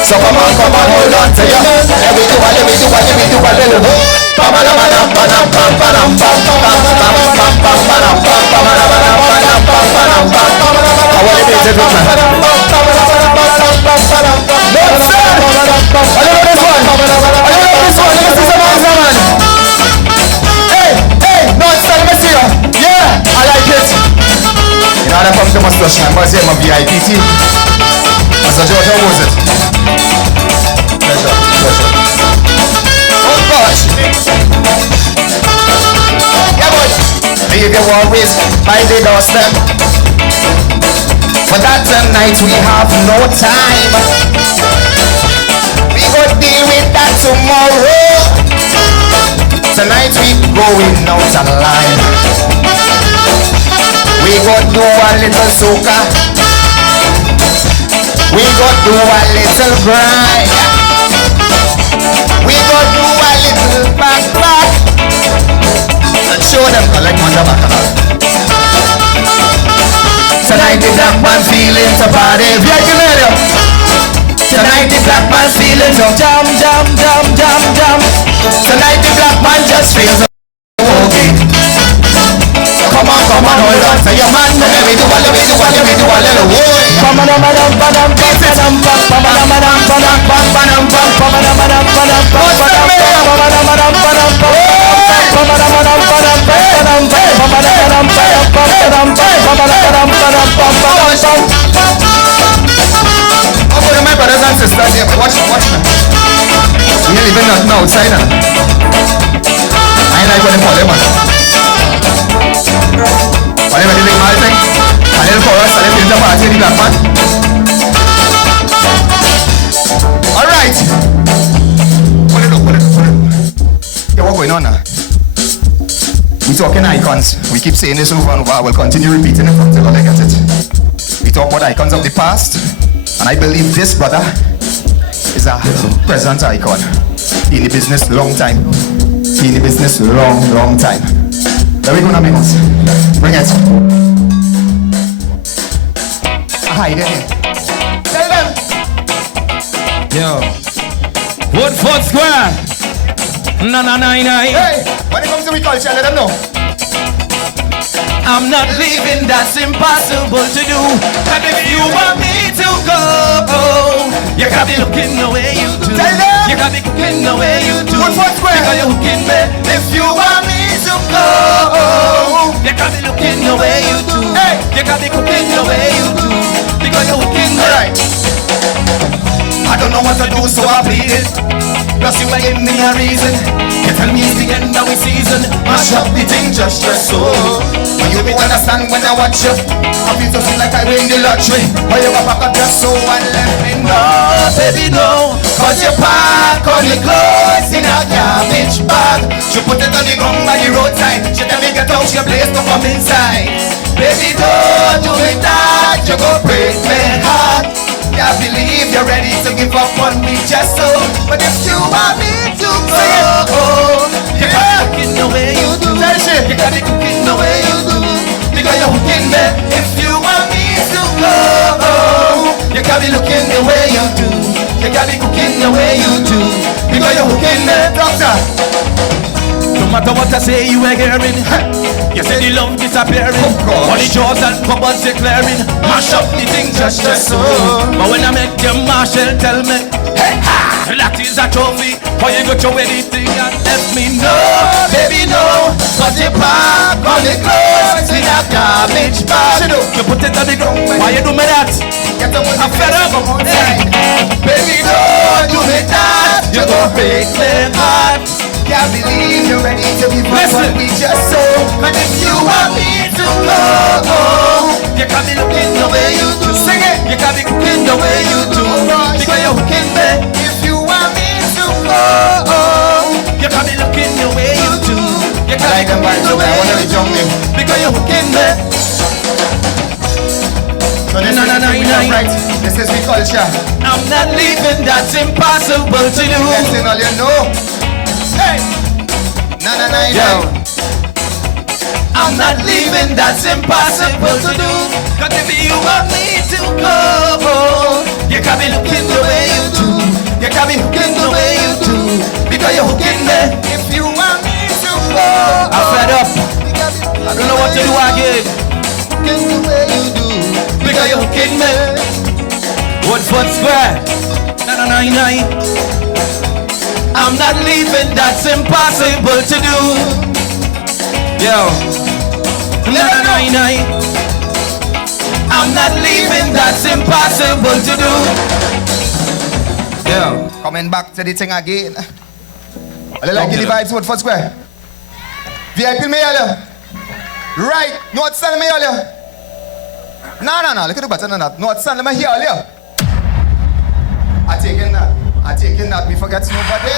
So come on, hold on to your man. Let me do a little bit. How will it be to do, man? Hey, no, it's not a mess here. Yeah, I like it. You know, I come to my stush, man. But I'm a VIP team. Mr. George, how was it? Pleasure. Oh, gosh. Yeah, boy. Leave your worries by the doorstep. For that tonight we have no time. We go deal with that tomorrow. Tonight we going out online. We go do a little soca. We go do a little grind. We go do a little back. And show them collect on the bacchanal. Tonight the black man feeling to party. Tonight the black man feeling to jam, jam, jam, jam, jam. Tonight the black man just feels so okay. Come on, hold on to your man. Let me do a little way. My brothers and sisters here, watch me. We ain't living nothing outside now. I ain't like what they call them, man. Whatever the big man thing, a little chorus, a little the party, the black man. Alright. Put it up. Yeah, what's going on now? We talking icons. We keep saying this over and over. We'll continue repeating it until I get it. We talk about icons of the past. And I believe this brother is a present icon. in the business long time. In the business long time. There we go now, amigos. Bring it. Hi, there. Tell them. Yo. Woodford Square. Hey, when it comes to we culture, let them know. I'm not leaving, that's impossible to do. And if you want me to go, you gotta be looking the way you do. Tell them. You gotta be looking the way you do. Woodford Square. Because you're hooking me. If you want me to go, you gotta be looking the way you do. Hey. You gotta be cooking the way you do. Because you're hooking me. Alright. I don't know what to do, so I pleaded. Plus you ain't give me a reason. You tell me it's the end of the season. Mash up the thing just so. When you don't understand when I watch you, I feel to feel like I win the lottery. Or you walk back up just so and let me know. No, baby, no. Cause you pack all the clothes in a garbage bag. You put it on the ground by the roadside. She tell me get out your place to come inside. Baby, don't do it that. You go break my heart. I believe you're ready to give up on me just so. But if you want me to go, you gotta be cooking the way you do. You gotta be cooking the way you do. Because you're hooking me. If you want me to go, you gotta be looking the way you do. You gotta be cooking the way you do. Because you're hooking me. Doctor, no matter what I say, you ain't hearing. You say the love disappearing. All the jaws and cupboards declaring. Mash up the thing just so. But when I make them Marshall tell me, hey ha, that is a trophy. Or you go to anything and let me know. Baby, no. Cause you pack all the clothes in a garbage bag. You put it on the ground. Why you do me that? I'm fed up. Hey. Baby, don't do me that. You go break my heart. Can't believe you're ready to be what we just so. And if you want me to go, you can be looking the way you do. Sing it. You can be cooking the way you do. Because you're hooking me. If you want me to go, you can be looking the way you do. You can I like be them by cooking the the way. I way want to you be do. jumping. Because you're hooking me. So this No, is no, no, we no, love, right? This is we culture. I'm not leaving, that's impossible to do. That's in all you know. Hey. Na na na Yo. na. I'm not leaving, that's impossible to do. Cause if you want me to go, you can be looking the way you do. You can be hooking the way you do. Because you're hooking me. If you want me to go, I'm fed up. I don't know what to do again. hooking the way you do. Because you're hooking me. Woodford Square. No. I'm not leaving, that's impossible to do. Yo. No. I'm not leaving, that's impossible to do. Yo. Coming back to the thing again. I like the vibes Woodford Square. VIP me earlier. Right, North Stand me earlier. No, look at the button on that. North Stand me here earlier. I taking that, we forget nobody.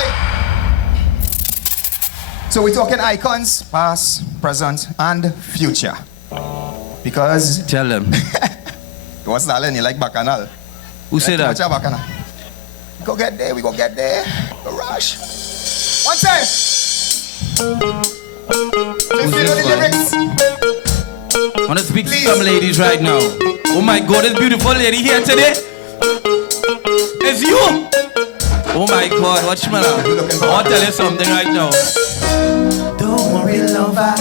So we're talking icons, past, present, and future. Because Tell them. what's that? You like Bacchanal? Who said that? Bacchanal. We go get there. No rush. One time. If you know the lyrics. I want to speak to some ladies right now. Oh my God, this beautiful lady here today. It's you. Oh my God, watch me now. I want to tell you something right now. Don't worry, lover.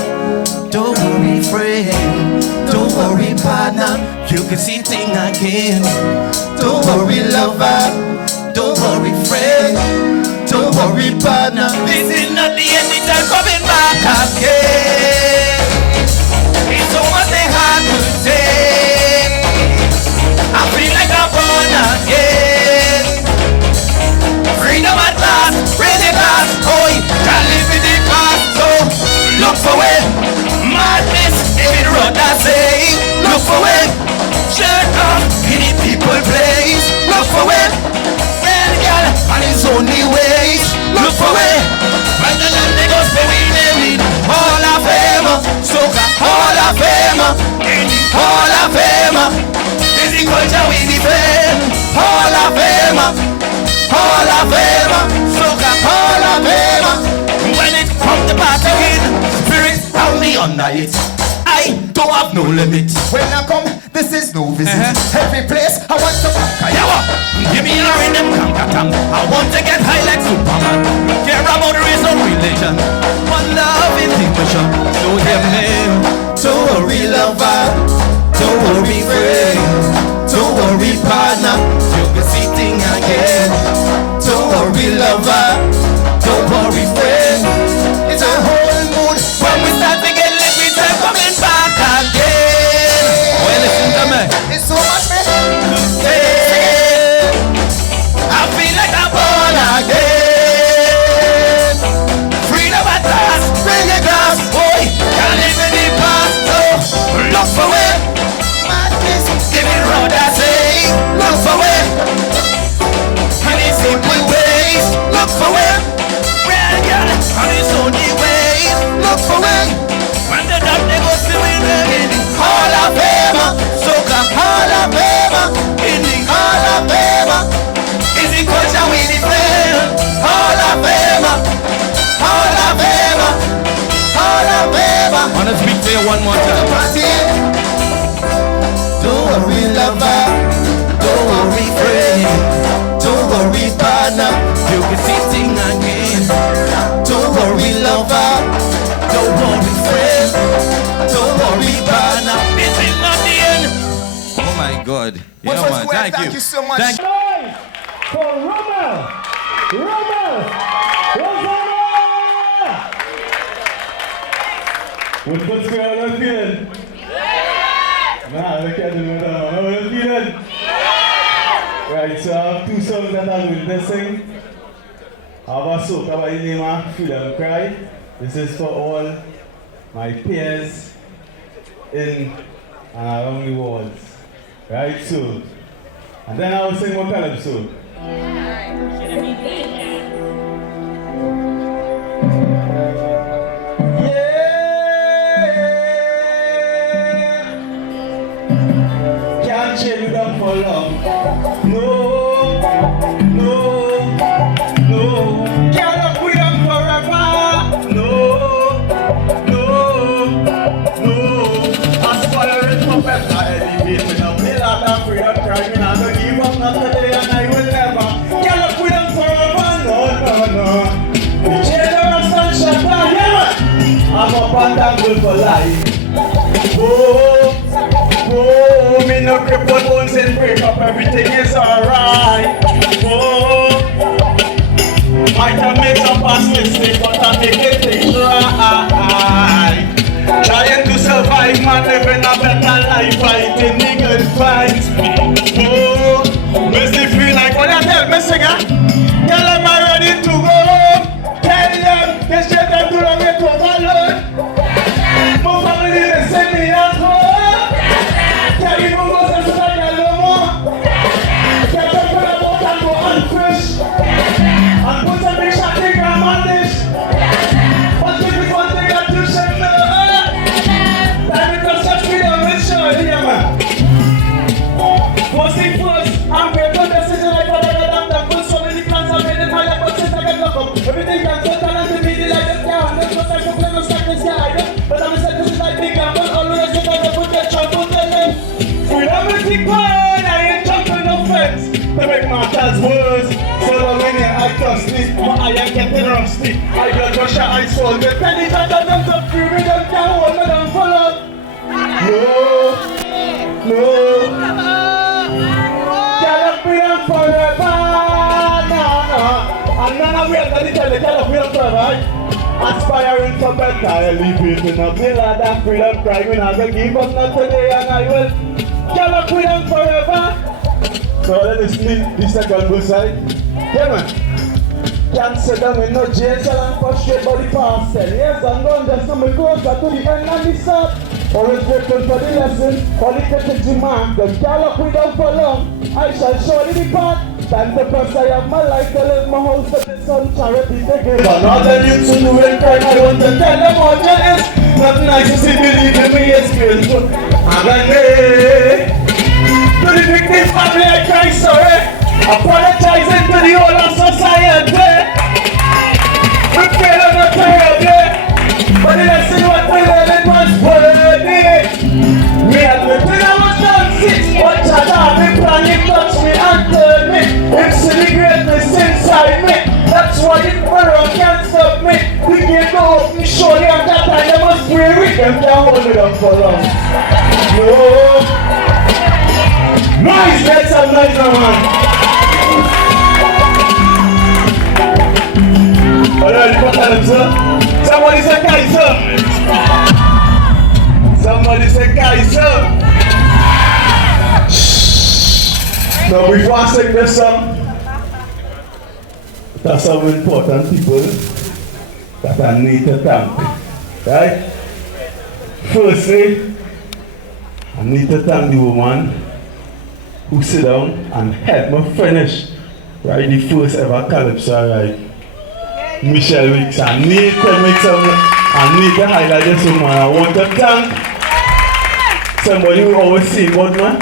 Don't worry, friend. Don't worry, partner. You can see things again. Don't worry, lover. Don't worry, friend. Don't worry, partner. This is not the end. It's all coming back again. It's so much they hard to take. I feel like I'm born again. Freedom at last, raise the glass. Oh, can't live in the past. So look for way. Madness, if it road I say. Look for way. Shirt off in the people place. Look for way. Girl, and his only ways. Look for way. Rather than the gospel we name it. Hall of Fame, soca, Hall of Fame, Hall of Fame. Is the culture we defend. Hall of Fame, Hall of Fame, soca, Hall of Fame. When it comes to battling, spirit hold me under it. I don't have no limit. When I come, this is no visit. Every place I want to conquer. Give me a rhythm, conquer. I want to get high like Superman. Care about there is no religion. One love is the mission. So hear me. Don't worry, lover. Don't worry, friend. Don't worry, partner. You can see thing again. Don't worry, lover. Don't worry, friend. It's a whole mood when we start to get lit. We start coming back again. Well, listen to me. It's so much better to say. I feel like I'm born again. Freedom at last. Bring a glass, boy. Can't live in the past. Oh, look for it. Madness, give it round. I say, look for it. And it's simple ways. Look for it. Real girl, and it's only ways. Look for it. When the doctor goes to win in the Hall of Fame. Soca Hall of Fame. In the Hall of Fame. Is it culture with the flame? Hall of Fame. Hall of Fame. Hall of Fame. I want to speak to you one more time. Don't worry, lover. Don't worry, friend. Don't worry, partner. You can see thing again. Don't worry, lover. Don't worry, friend. Don't worry, partner. This is not the end. Oh my God. Yeah, man. Thank you so much. Thank you. For Rommel! Rommel! What's going on? How you feeling? Nah, look at them. How you feeling? Right, so I have two songs that I'm going to sing. I have a soak about the name of Freedom Cry. This is for all my peers in and around the world. Right, so. And then I will sing more Calypso. Can't chain you down for long. No, no, no. Can't lock we down forever. No, no, no. Aspiring for better, elevating up. They lot of freedom crying. I don't give up not today and I will never. Can't lock we down forever. No, no, no. The generous sunshine, yeah. I'm up and down good for life. Oh, oh, me no grip on bones and break up, everything is alright. Oh, might have made some past mistakes, but I'm making things right. Trying to survive, man, living a better life, fighting the good fights. Oh, me still feel like what you tell me, singer? Tell them I'm ready to go. Tell them, they say them to long it overload. My family, they send me at home. Tell me who goes and start a lomo. Tell them to the boat and go and fish. And put some big shot in grandma dish. But this is one thing that you should know. Time to touch freedom with show here, man. First thing first, I'm grateful to see the life of the God that put so many plans I've made in my life, but since I get locked up, everything can so talented to be the light of down. There's no time to play no seconds, yeah. But I'm saying this is like big gamble, always the time to put the trouble in them. Freedom is the coin, I ain't jumping no fence. They make matters worse, so that when you act dusty, my eye ain't getting rusty. I blood rush your eyes swollen, the penny that them to free me, them can't hold me down for love. No, no. Can't freedom forever, no, no. And none of we are going to tell you, can't freedom forever, right? Aspiring for better, elevating a pillar that freedom cry. We not gonna give up not today and I will. Can't freedom forever. So let us split the second bull side. Yeah man. Can't sit down with no jail cell and frustrate by the past cell. Yes, I'm going just coming closer to the end and the start. Always grateful for the lesson, all the critics mark. Them can't freedom for long. I shall surely depart. Time to pass, I have my life to live my house for the sun, charity to give. But all the youths who do it crime, I want to tell them what it is. Not nice to see, believe in me, it's painful. And I say, to the victims' family, I cry sorry. Apologizing to the whole of society. blessing what we live, it was worthy. Me admit when I was down sick, but Chada, me plan, he touched me and told me. It's the greatness inside me. That's why the world can't stop me. We can't go up and show them that I must pray with them. Can't hold me down for long. No. Nice, make some noise now, man. Alright, put that up, sir. Somebody say Calypso. Somebody say Calypso. Now before I sing this song, there's some important people that I need to thank. Right? Firstly, I need to thank the woman who sit down and help me finish, right, the first ever Calypso, right? Michelle Wicks. I need to highlight this woman. I want to thank somebody who always say about man,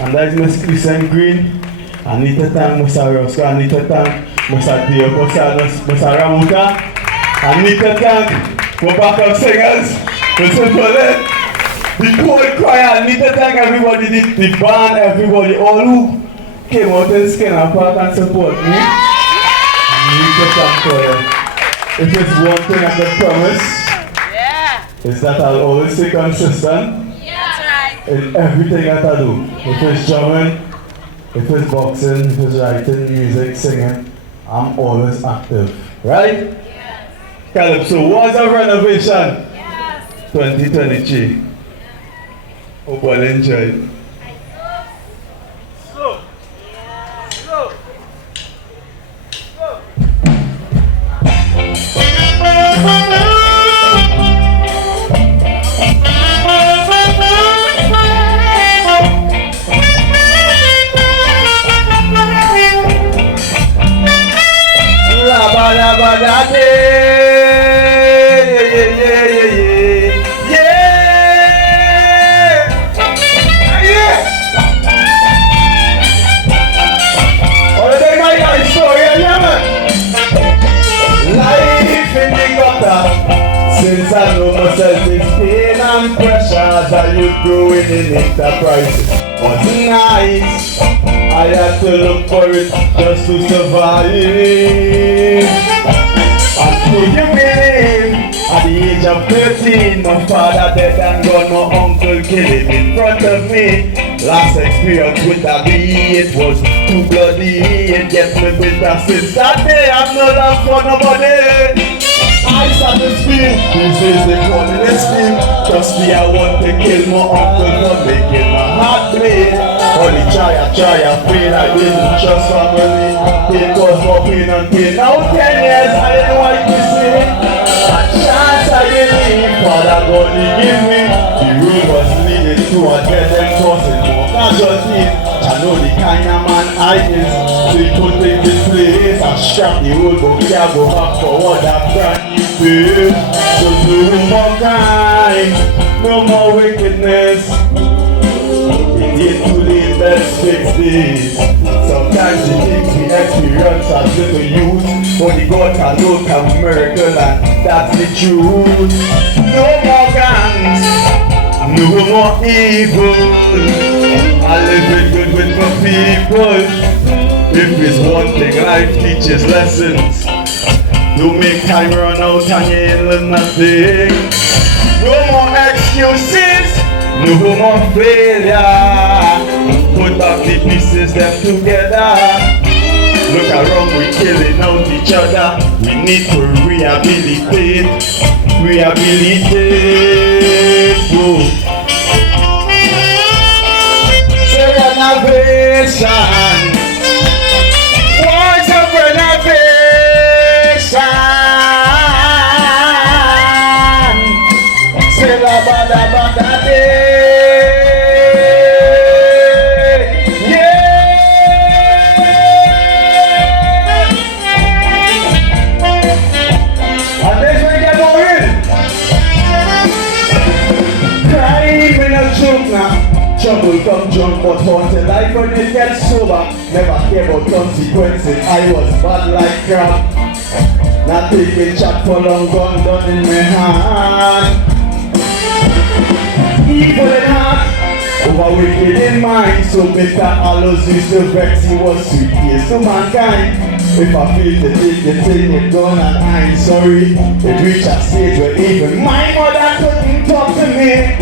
and that is Miss Christian Green. I need to thank Mr. Roscoe. I need to thank Mr. Diego, Mr. Ramuta. I need to thank my backup singers, Mr. Paulette. The cold choir, I need to thank everybody, the band, everybody, all who came out in Skin and Park and support me. I need to thank for you. If it's one thing I can promise, is that I'll always stay consistent in everything that I do. If it's drumming, if it's boxing, if it's writing, music, singing, I'm always active. Right? Calypso was a renovation. 2023. Hope you'll enjoy it. Since I know myself it's pain and pressure as I youth growing in enterprises. But nice, I had to look for it just to survive. And could you believe, at the age of 13, my father dead and gone, my uncle killed him in front of me. Last experience with a bee, it was too bloody, it gets me bitter since that day. I'm no love for nobody. I start to scream, this is the communist scheme. Trust me, I want to kill my uncle for making my heart bleed. Only try, pain, I didn't trust family. Pain caused more pain and pain. Now 10 years, I didn't want to see. A chance I believe, Father God, he gave me. The road was leading to a dead end, causing more casualties. I know the kind of man I is. So he could take this place and strap the old but we are go back forward that brand new day. So no more crime, no more wickedness. It ain't too late, let's fix this. Sometimes the things we experience as little youth, only God can work a miracle and that's the truth. No more gangs, no more evil. I live it good with my people. If it's one thing, life teaches lessons. Don't make time run out and you ain't learn nothing. No more excuses, no more failure. Put back the pieces left together. Look around, we killing out each other. We need to rehabilitate. Whoa. Renovation. What's a renovation? Say la ba da ba da day. Yeah. And this way get going. Crime in a joke now. Trouble come drunk but haunted life when it gets sober. Never care about consequences, I was bad like crap. Not taking chat for long, gun in my hand. Evil in heart, over wicked in mind. So better allows used to vex, he was sweet taste to mankind. If I feel to take the thing, it's gone and I'm sorry. It reached a stage where even my mother couldn't talk to me.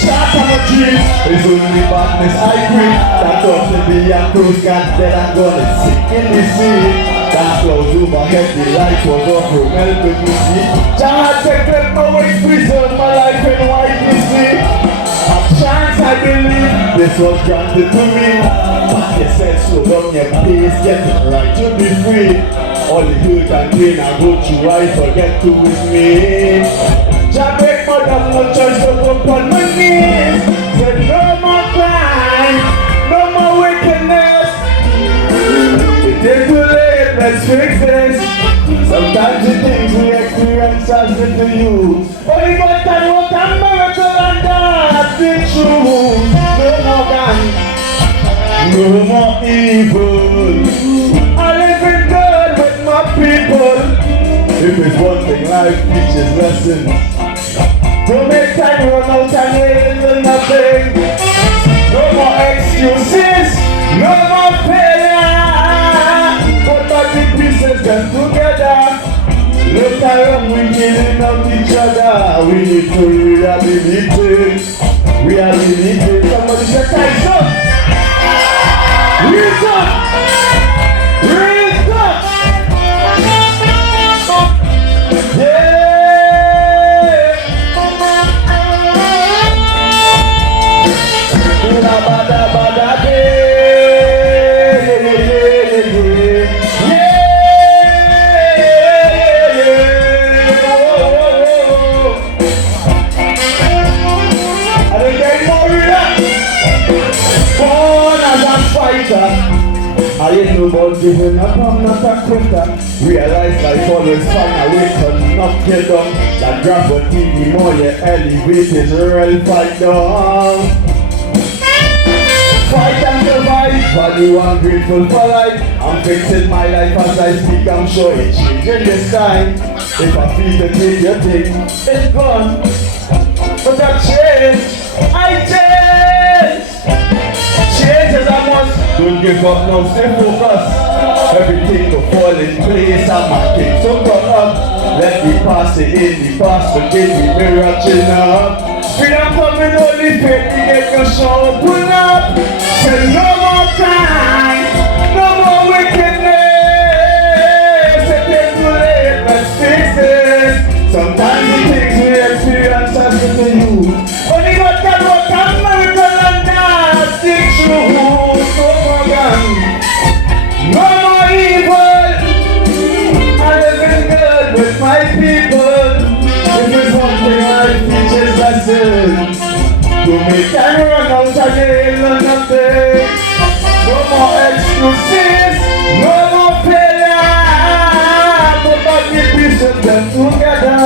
Shot on a dream, it's only badness I bring. That thought to be a cruise, got dead and gone, it's sick in the sea. That clouds overhead, the light was off, Romel could you see? Jah had taken no way to preserve my life in white history. A chance I believe, this was granted to me. But you said slow down your pace, get it right to be free. All the hurt and pain I go through, I forget to with me. Jah break my down, no choice to go on my knees. Said no more crime, no more wickedness. It is too late, let's fix this. Sometimes the things we experience as to you. Only God can work a miracle and that's the truth. No more gun, no more evil. I live in God with my people. If it's one thing, life teaches lessons. Don't make time run out and wait for nothing. No more excuses, no more failure. Put back the pieces and together. Look around, we killing up each other. We need to rehabilitate. Rehabilitate. Somebody say, Calypso. Raise up. Raise up. Yeah. I ain't no about giving up, I'm not a quitter. Realize life always find a way to knock you down. That gravity, the more you elevate, is real fight down. Fight and survive, value and grateful for life. I'm fixing my life as I speak, I'm sure it's changing this time. If I feel to take your thing, it's gone. But I change, I change. Change as I must. Don't give up now, stay focused. Everything will fall in place. I'm a king, so come up. Let me pass it in, the past forgive me, miracling up. Freedom coming, only faith, we get your show, pull up. Say no more crime, no more wickedness. It is too late, let's fix this. Sometimes the things we experience as to you. Only God can work a miracle and that's the truth. No more gun, no more evil. I live in good with my people. If it's one thing I teach is lessons. To make time run out again and nothing. No more excuses, no more failure. Put back the pieces and together.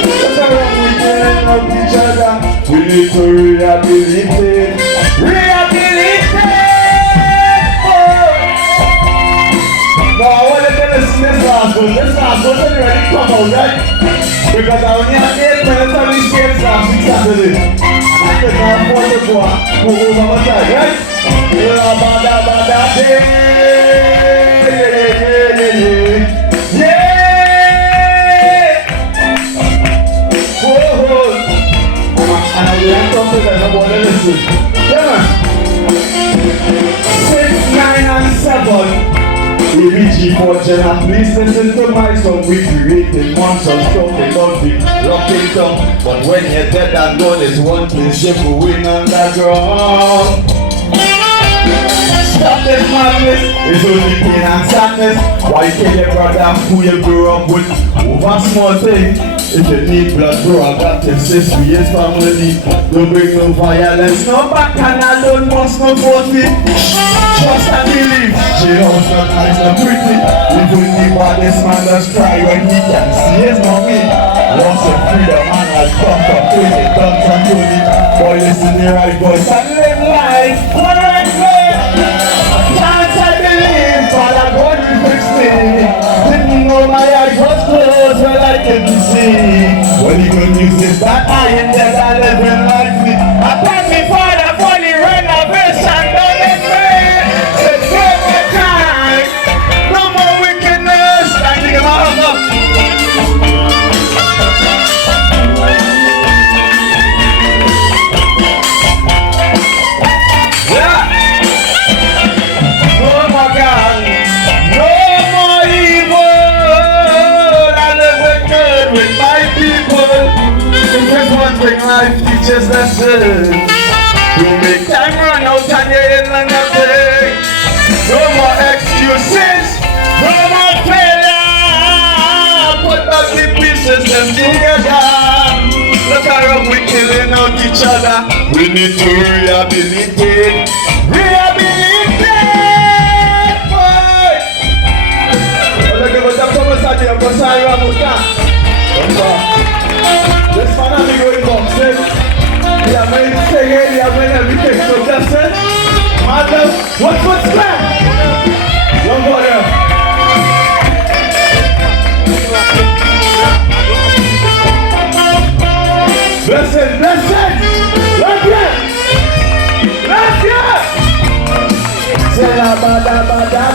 Just around we can love each other. We need to rehabilitate. Rehabilitate! Oh! Now I want to tell this last one. This last one doesn't really come out, right? Because I only had 8 minutes on these games last week Saturday. And I could not afford to go over my time, right? Yeah! Whoa! And I will talk to them about the listen. Yeah, man. 6, 9, and 7. ABG fortune and please listen to my song. We created monsters talking about the rocking tongue. But when you're dead and gone, it's one place you're going underground. Stop this madness, it's only pain and sadness. Why kill your brother who you grew up with over small thing? If you need blood, bro, I got this history, it's family. Don't bring no violence, no back and I don't must no forty. Trust and believe, jail's not nice and pretty. Even the baddest man does cry when he can see his mommy. Lost of freedom and I'll come from crazy thumbs and truly. Boy, listen the right voice and live life. Alright, chance I believe, but I'm going to fix me. Didn't know my eyes. Well, the good news is that I am dead and living like me. I thank me Father for the renovation. Don't let me say no more time, no more wickedness. Thank you, Mama. Yeah. No more gang, no more evil. I live with good with my people. There's one thing life teaches lesson. You make time run out and you ain't learn nothing. No more excuses, no more failure. Put back the pieces them together. Look around, we killing out each other. We need to rehabilitate. Rehabilitate, boy. Look at what's up, Thomas Adi, I'm going to say, this man has been going boxing. He has made singing, he has made everything. So just it. Madam, what's that? Young boy here. Listen, listen. Look here. Look here. Say la ba da ba da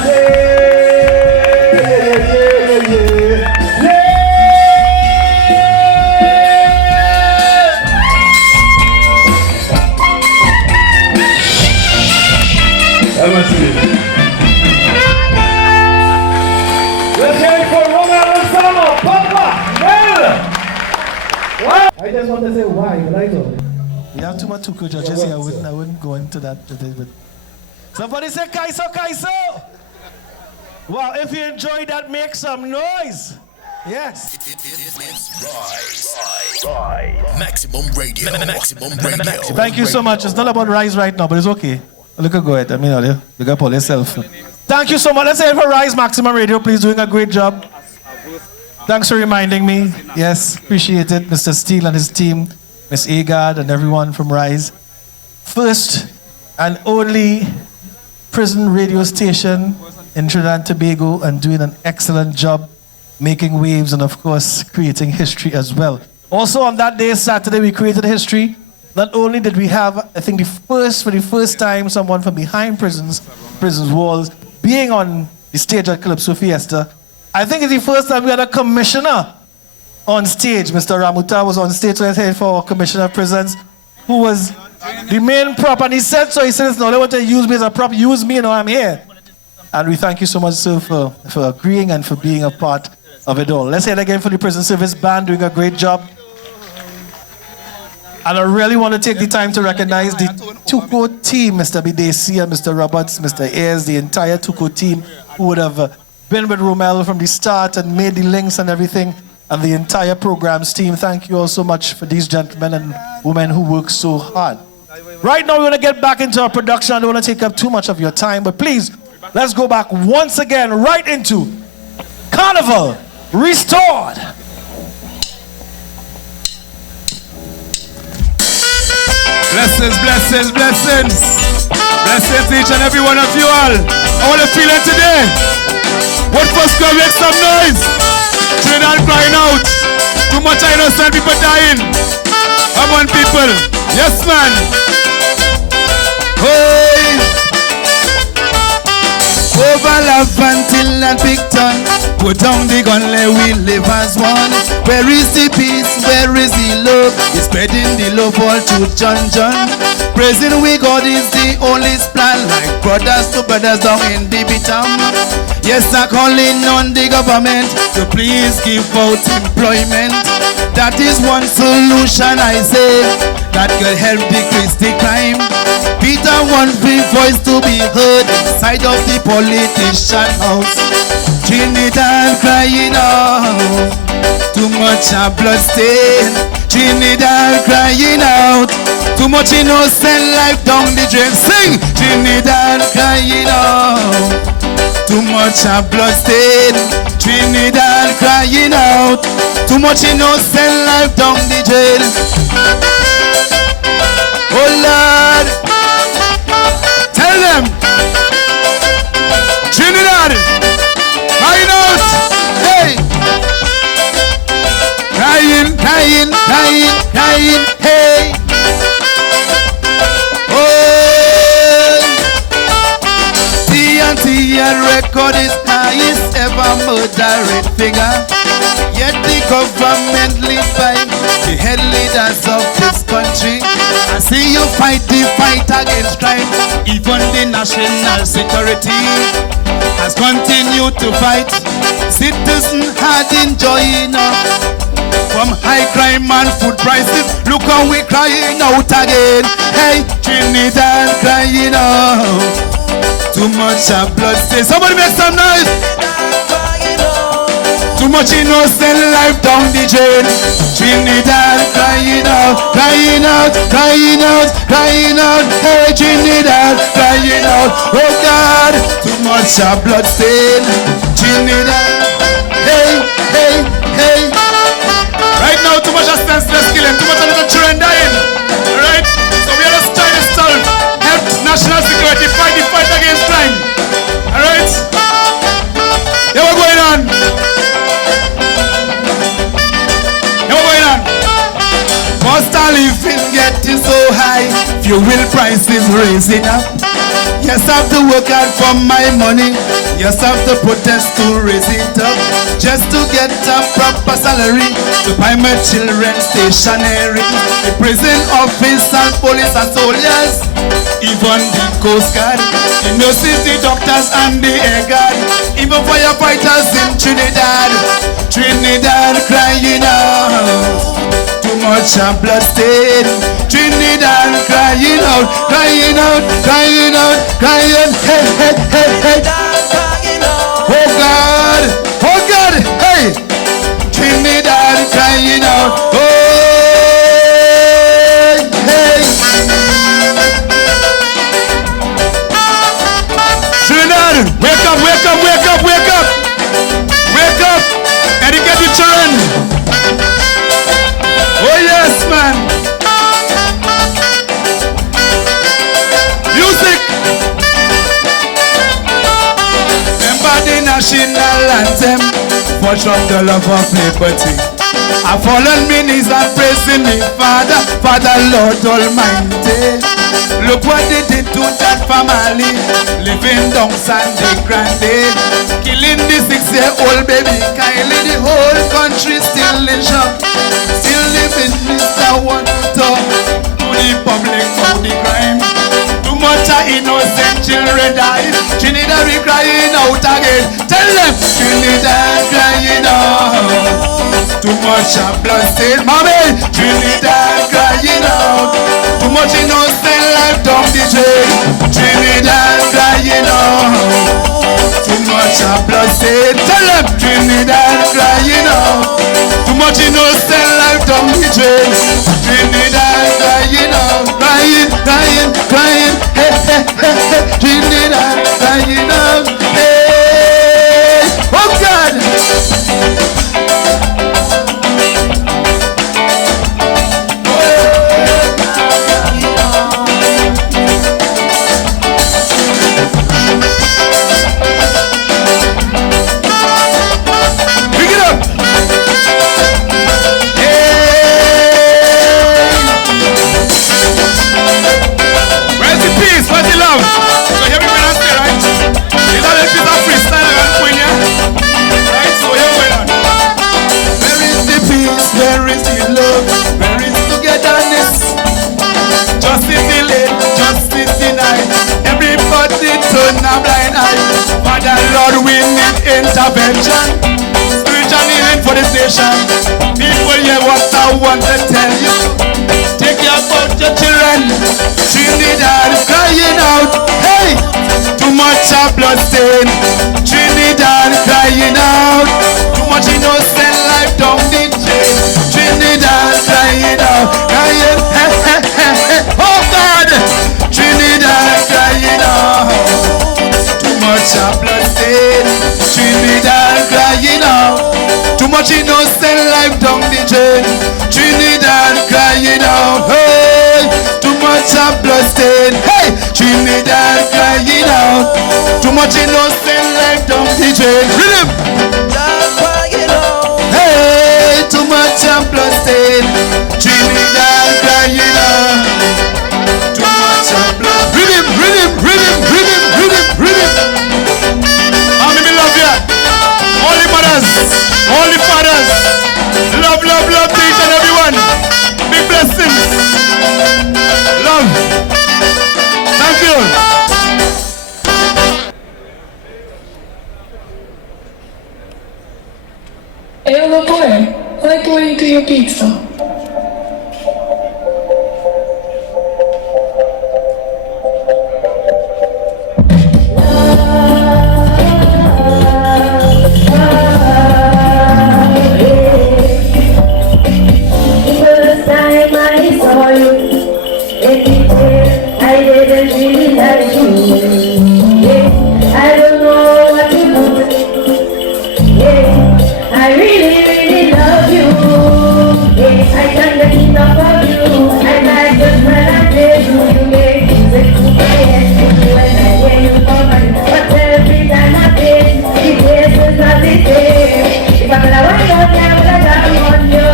Let's hear it for Ronald Osama, Papa, Mel. I just want to say why, but I don't. We have too much Tuku judges here. I wouldn't go into that today. But somebody say Kaiso, Kaiso. Wow, if you enjoyed that, make some noise. Yes. It's Rise. Maximum Radio. Maximum Radio. Thank you so much. It's not about Rise right now, but it's okay. Look at go ahead. I mean, look up all yourself. Thank you so much. Let's say it for Rise Maximum Radio. Please doing a great job. Thanks for reminding me. Yes, appreciate it. Mr. Steele and his team, Miss Agard and everyone from Rise. First and only prison radio station in Trinidad and Tobago, and doing an excellent job making waves and, of course, creating history as well. Also on that day, Saturday, we created history. Not only did we have, I think, for the first time, someone from behind prisons walls, being on the stage at Calypso Fiesta. I think it's the first time we had a commissioner on stage. Mr. Ramuta was on stage for Commissioner of Prisons, who was the main prop, and he said so. He said, no, they want to use me as a prop. Use me, I'm here. And we thank you so much, sir, for agreeing and for being a part of it all. Let's say it again for the Prison Service Band, doing a great job. And I really want to take the time to recognize the Tuco team, Mr. Bidesi and Mr. Roberts, Mr. Ayers, the entire Tuco team who would have been with Romel from the start and made the links and everything, and the entire programs team. Thank you all so much for these gentlemen and women who work so hard. Right now, we're going to get back into our production. I don't want to take up too much of your time, but please, let's go back once again right into Carnival Restored. Blessings, blessings, blessings. Blessings each and every one of you all. How are you feeling today? What first go make some noise? Trinidad crying out. Too much innocent people dying. Come on, people. Yes, man. Hey. Over love until and Picton. Put down the gun, let we live as one. Where is the peace? Where is the love? It's spreading the love all to John. Praising we God is the only plan. Like brothers to brothers down in the bitam. Yes, I'm calling on the government to please give out employment. That is one solution, I say, that could help decrease the crime. Peter wants the voice to be heard inside of the politician house. Trinidad crying out, too much blood stain. Trinidad crying out, too much innocent life down the drain. Sing! Trinidad crying out, too much blood stain. Trinidad crying out, too much innocent life down the drain. Oh Lord, tell them, Trinidad crying out, hey, crying crying, hey. TNT record is highest ever murder rate figure. Yet the government led by the head leaders of this country. I see you fight the fight against crime. Even the national security has continued to fight. Citizens had enjoying from high crime and food prices. Look how we crying out again. Hey, Trinidad crying out. Too much blood stain. Somebody make some noise. Too much innocent life down the drain. Trinidad crying out, crying out, crying out, crying out. Hey, Trinidad crying out. Oh God, too much blood stain. Trinidad. Hey, hey, hey. Right now, too much senseless killing, too much of little children dying. Right? So we are just trying to solve. Help national security, fight the fight against crime. Alright? Yeah, what's going on? Yeah, what's going on? Cost of living getting so high, fuel prices raising up. Yes, I have to work hard for my money. Yes, I have to protest to raise it up. Just to get a proper salary to buy my children stationery. The prison officers, police and soldiers, even the Coast Guard, the nurses, the doctors and the air guard, even firefighters in Trinidad. Trinidad crying out. Too much blood stain. Trinidad crying out, crying out, crying out, crying. Hey, hey, hey, hey. Oh God, oh God, hey. Trinidad crying out. Oh, hey. Trinidad, wake up, wake up, wake up, wake up. Wake up. Educate the children. Oh yes, man. Music. Remember the national anthem, for from the love of liberty. I fall on my knees and praising me, Father, Father, Lord Almighty. Look what they did to that family, living down Sunday Grande, killing the 6-year-old baby Kylie. The whole country still in shock. Still living Mr. One talk to the public for the crime. Too much innocent children die. Trinidad we crying out again. Tell them Trinidad crying out. Too much blood stain, mommy. Trinidad crying out. Too much innocent life down the drain. Trinidad crying out. Too much blood stain. Tell them Trinidad crying out. Too much innocent life down the drain. Trinidad crying out, crying, crying, crying. Hey, hey, hey, hey. Trinidad crying out. Hey, oh God. Where is the love? Where is togetherness? Justice delayed, justice denied. Everybody turn a blind eye. Father Lord, we need intervention. Spiritual healing for this nation. People hear what I want to tell you. Take care about your children. Trinidad crying out. Hey, too much blood stain. Trinidad crying out. Too much innocent life down the drain. Trinidad crying out, crying, hey, hey, hey, hey. Oh God, Trinidad crying out. Too much blood stain. Trinidad crying out. Too much innocent life down the drain. Trinidad crying out. Hey, too much blood stain. Hey, Trinidad crying out. Too much innocent life down the drain. Rhythm. Hey, too much blood stain. Trinidad love, love to each and everyone. Big blessings. Love. Thank you. Hey, little boy, I like the way you do your beats, though. First time I saw you, I didn't really like you. Yeah, I don't know what to do. Yeah, I really love you. Yeah, I can't get enough of you. I like the smell I taste you. You make music to my head. When I hear you come on, but every time I taste, the taste is not the same. If I'm gonna wind up, I'm gonna jam on you.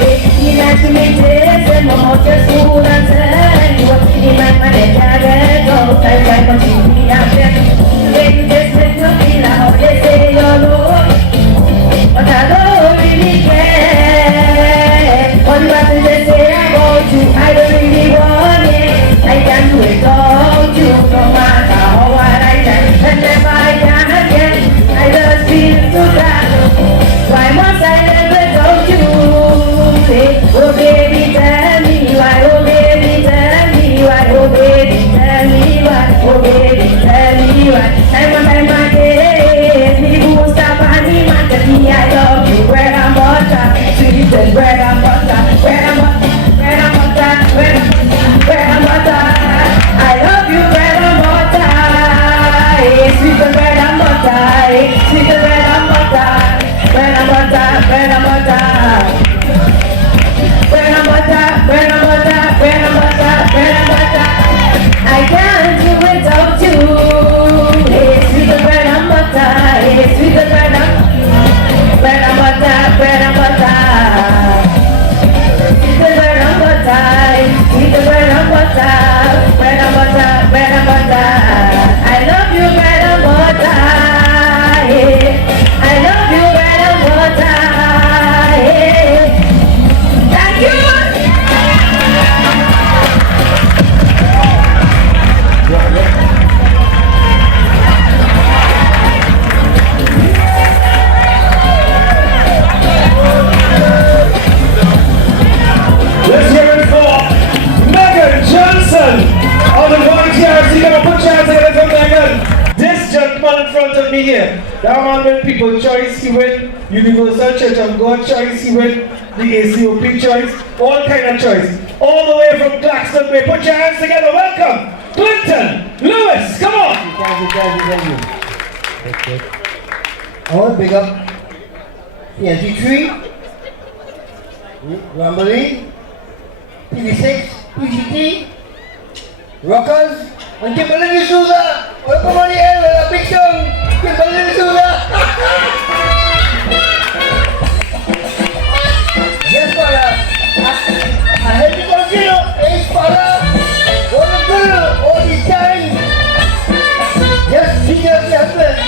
Yeah, you like to make taste and more just food and send you. You make my head get out. I like what you mean out there. When you just make me feel how they say you're low. But I don't really care. All you have to just say about you, I don't really want it. I can do it without you, no matter how hard I try. And if I can again, I just feel too bad. Why must I live without you? Oh baby, tell me why. Oh baby, tell me why. Oh baby, tell me why. Oh baby, tell me why. Time again, me won't stop and me man tell me I love you. Bread and butter, sweet and bread and butter, bread and butter, bread and butter, bread and butter. I love you, bread and butter, sweet and bread and butter, sweet and bread and butter, bread and butter, bread and butter. Bread and butter, bread and butter, bread and butter, bread and butter. I can't do without you. Hey, sweet bread and butter, hey, sweet bread and butter, bread and butter. Sweet bread and butter, sweet bread and butter, bread and butter, bread and butter. I love you, bread and butter. Hey, I love you, bread and butter. Hey. Thank you. Let's hear it for Megan Johnson. All the volunteers, you gotta put your hands together for Megan. This gentleman in front of me here, that man with People Choice, he win Universal Church of God Choice, he win the ACOP Choice, all kind of choice. All the way from Claxton Bay. Put your hands together. Welcome, Clinton Lewis. Come on. Thank you. I want to big up TNT3, Rambley, TV6, PGT, Rockers, and Kimberly D'Souza. Welcome on the air with a big tongue, Kimberly D'Souza. Yes, Father. I had to continue. Hey, Father. What a girl all the time. Yes, she just happened.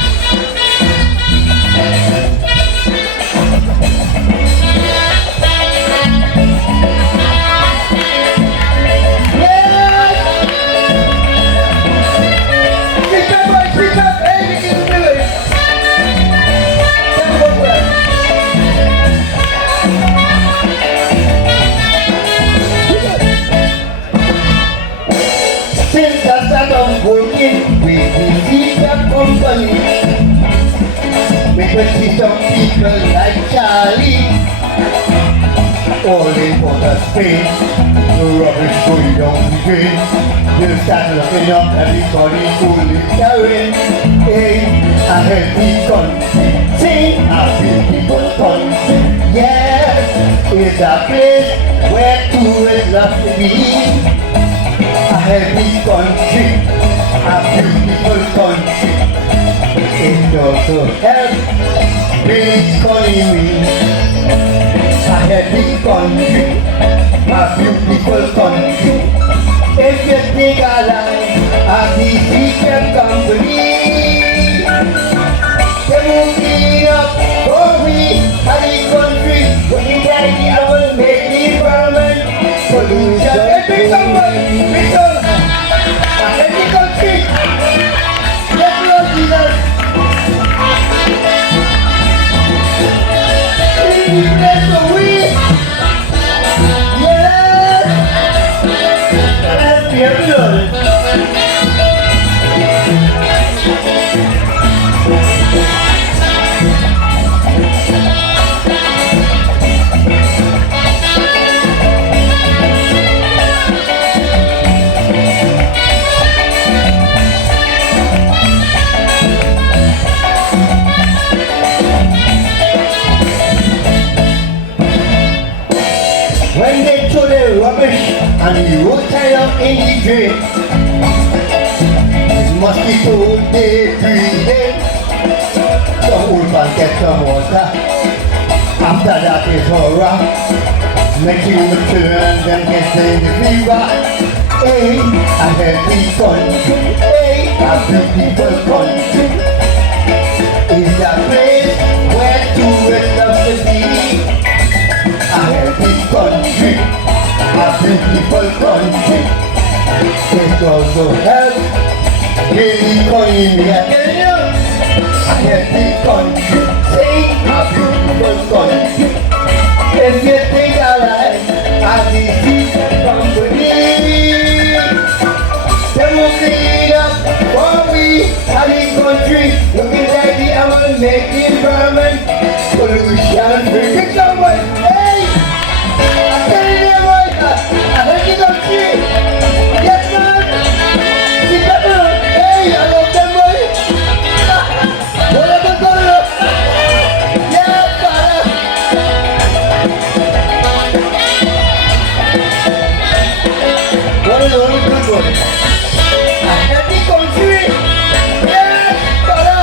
Since I started working with the teacher company, we could see some people like Charlie, all in for the space, the rubbish going down the drain. They start looking up, everybody fully carrying. Hey, I heard the country sing, I feel people country. Yes, it's a place where tourists love to be. A heavy country, a beautiful country. It also helps the economy. A heavy country, a beautiful country. If you take a line of the secret company, they move me up, go we, a the country, when you try and the road tie up in the drain. Mosquitoes they breathing. Some old man get some water. After that is horror. Making the children then get the fever. Hey, a healthy country. Hey, a beautiful country. Is a place where tourists love to be. A healthy country. A beautiful country. It also helps the economy. I tell you, a healthy country. Say a beautiful country. If you think alright, I see company. They will clean up for we and the country. Looking like the animal make the environment pollution free. Pick someone, hey! I tell you boys, I heard the country. Yes man, the people, hey, I love them boys. Whatever going up, yeah, father. What is only good one? I heard the country. Yeah, father.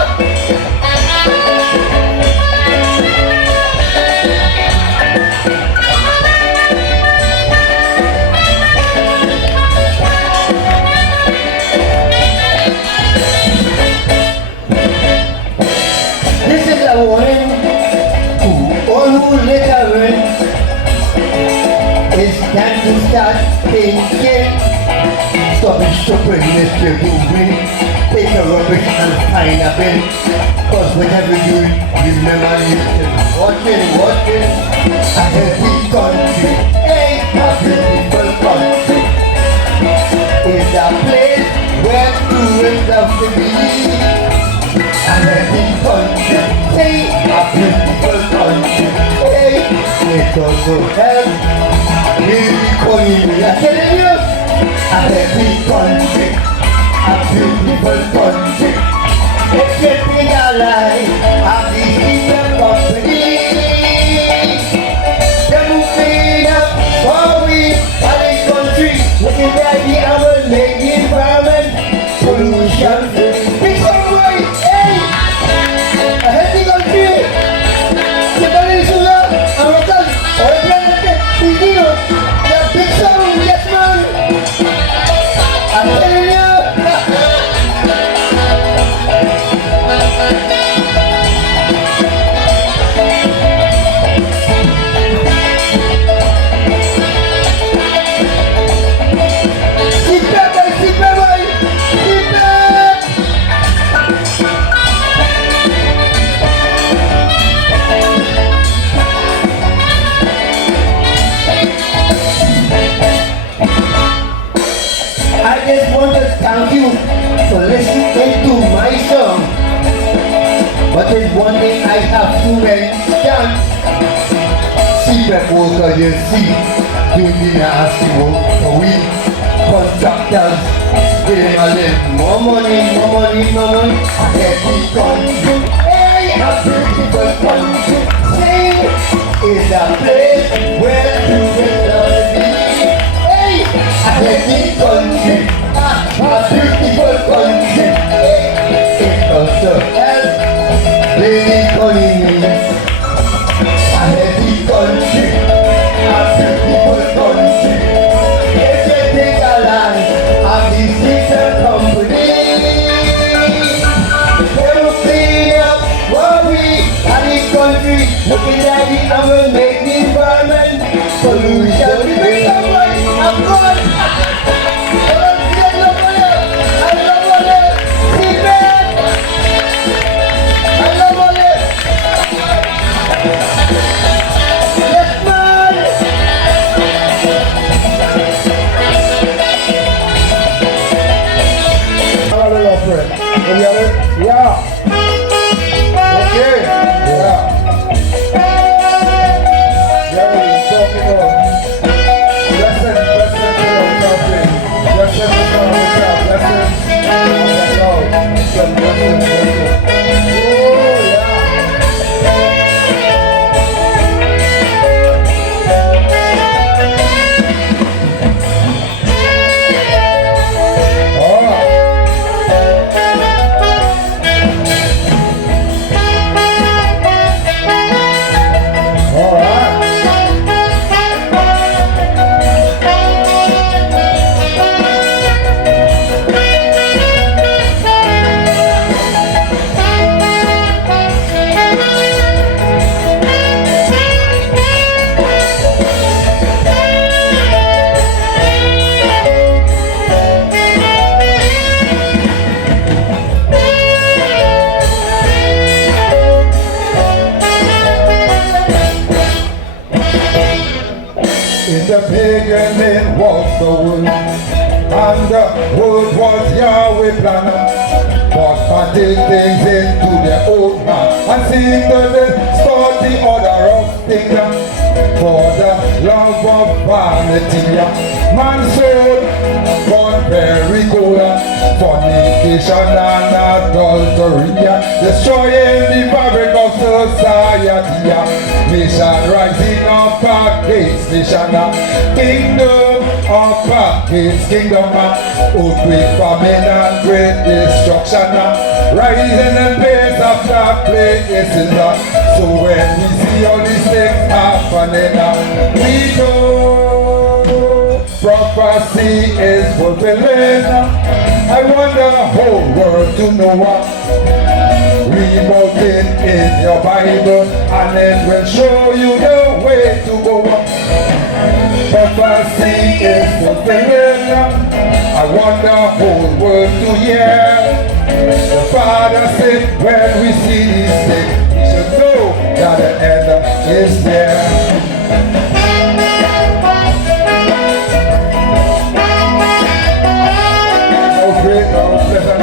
This is a warning to all who litter in. It's time to start thinking. Stop it, stupid, Mr. Googling. Take a rubbish and find a bin. Cause whatever you remember, listen. Watching. A healthy country. Hey, a beautiful country. It's a place where tourists love to be. A healthy country. Hey, a beautiful country. Hey, it also helps the economy. I tell you, a healthy country, a beautiful country. If you think alright, I'll be keeping company. They will clean up for we and the country. Looking like the animal make the environment pollution free. Big some boy, hey! A healthy country. The Peninsula, American, or the planet, Filipino. The big some, yes man. I'm telling you. I just want to thank you for listening to my song. But there's one thing I have to mention. Secret worker, you see, doing the nasty work for we contractors. Getting a little more money. I get the country. Hey, a beautiful country. Say, it's a place where you get love to be. A healthy country, a beautiful country. It also helps the economy. A healthy country, a beautiful country. If you take a land of the sister company, they will clean up what we and the country. Looking at the and will make the environment pollution. Bring someone, I'm gone. Blessing, blessing, the beginning was the Word, and the Word was Yahweh plan. But man take things into their own hand and seek to distort the order of things. For the love of vanity, man's soul gone very cold. Fornication and adultery, destroying the fabric of society. Nation rising up against nation, kingdom up against kingdom. Earthquake, famine and great destruction, rising the pace of dark places. So when we see all these things happening, we know prophecy is fulfilling. I want the whole world to know. Read about it in your Bible, and it will show you the way to go. Prophecy is fulfilling. I want the whole world to hear. The Father said, when we see these things, we should know that the end is there. Oh, great, oh, pleasant.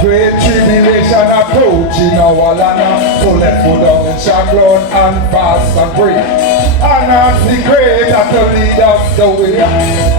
Great tribulation approaching our land, so let's go down in Shanglon and fast and pray, and ask the Creator to lead us the way.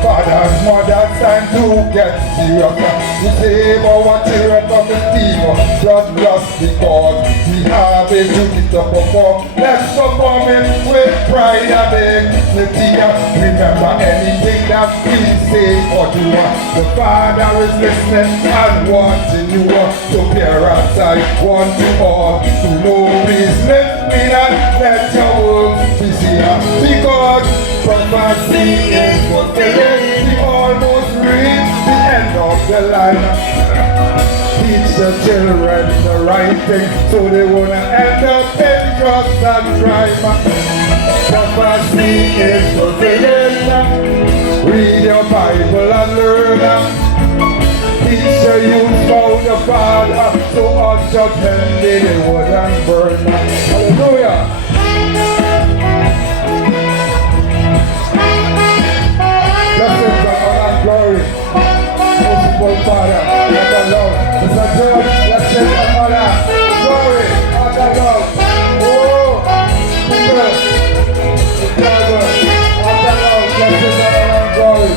Fathers, mothers, time to get serious. We save our children from the evil bloodlust, because we have a duty to perform. Let's perform it with pride and dignity. Remember, anything that we say or do, the Father is listening and watching you. So parents, I want you all to know, please let me not let your words be seen, because prophecy is fulfilling. We almost reach the end of the line. Teach the children the right thing, so they won't end up in drugs and crime. Prophecy is fulfilling. Read your Bible and learn. Teach the youth about the Father, so on judgment day they wouldn't burn. Hallelujah. Blessings and honor and glory. Merciful Father, let us love. Mr. George, blessings and honor, glory, honor, love. Oh, people, Chicago, honor, love, blessings and honor and glory.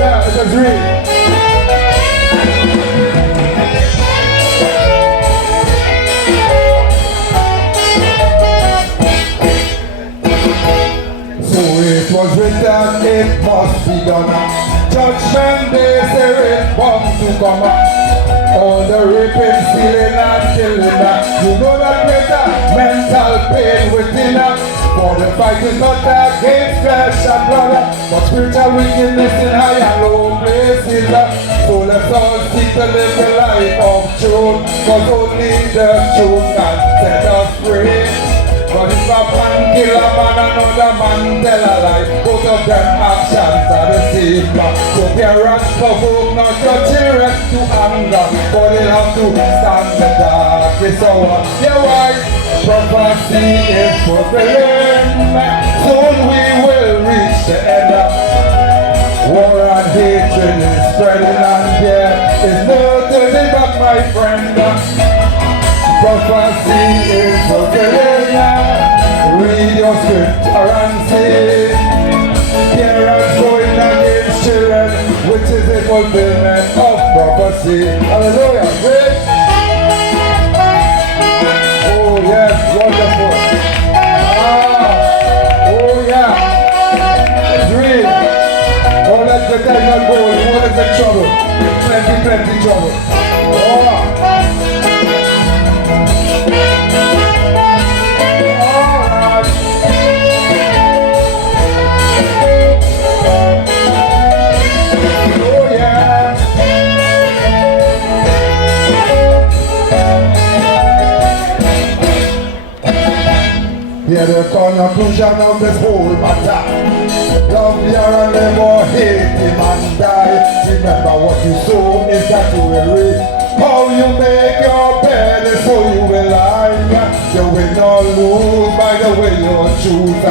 Yeah, it's a dream. So it was written, it must be done. Judgment day, say it bound to come. All the raping, stealing and killing. You know that greater mental pain within us. For the fight is not against flesh and blood, but spiritual wickedness in high and low places. So let's all seek to live the life of truth, cause only the truth can set us free. But if a man kill a man, another man tell a lie, both of them actions are the same. So parents provoke not your children to anger, but they'll have to stand the darkest hour. Yeah, why? Prophecy is fulfilling. Soon we will reach the end. War and hatred is spreading, and there is no turning back, my friend. Prophecy is fulfilling. Read your scripture and see. Parents going against children, which is a fulfillment of prophecy. Hallelujah. Great. Oh yes, wonderful. Oh yeah. It's real. Don't let the time not go. You won't get in trouble. Plenty trouble. Oh. near the conclusion of this whole matter. Love here and never hate him and die. Remember what you sow is that you will reap. How you make your bed is so you will lie. You will not lose by the way you choose.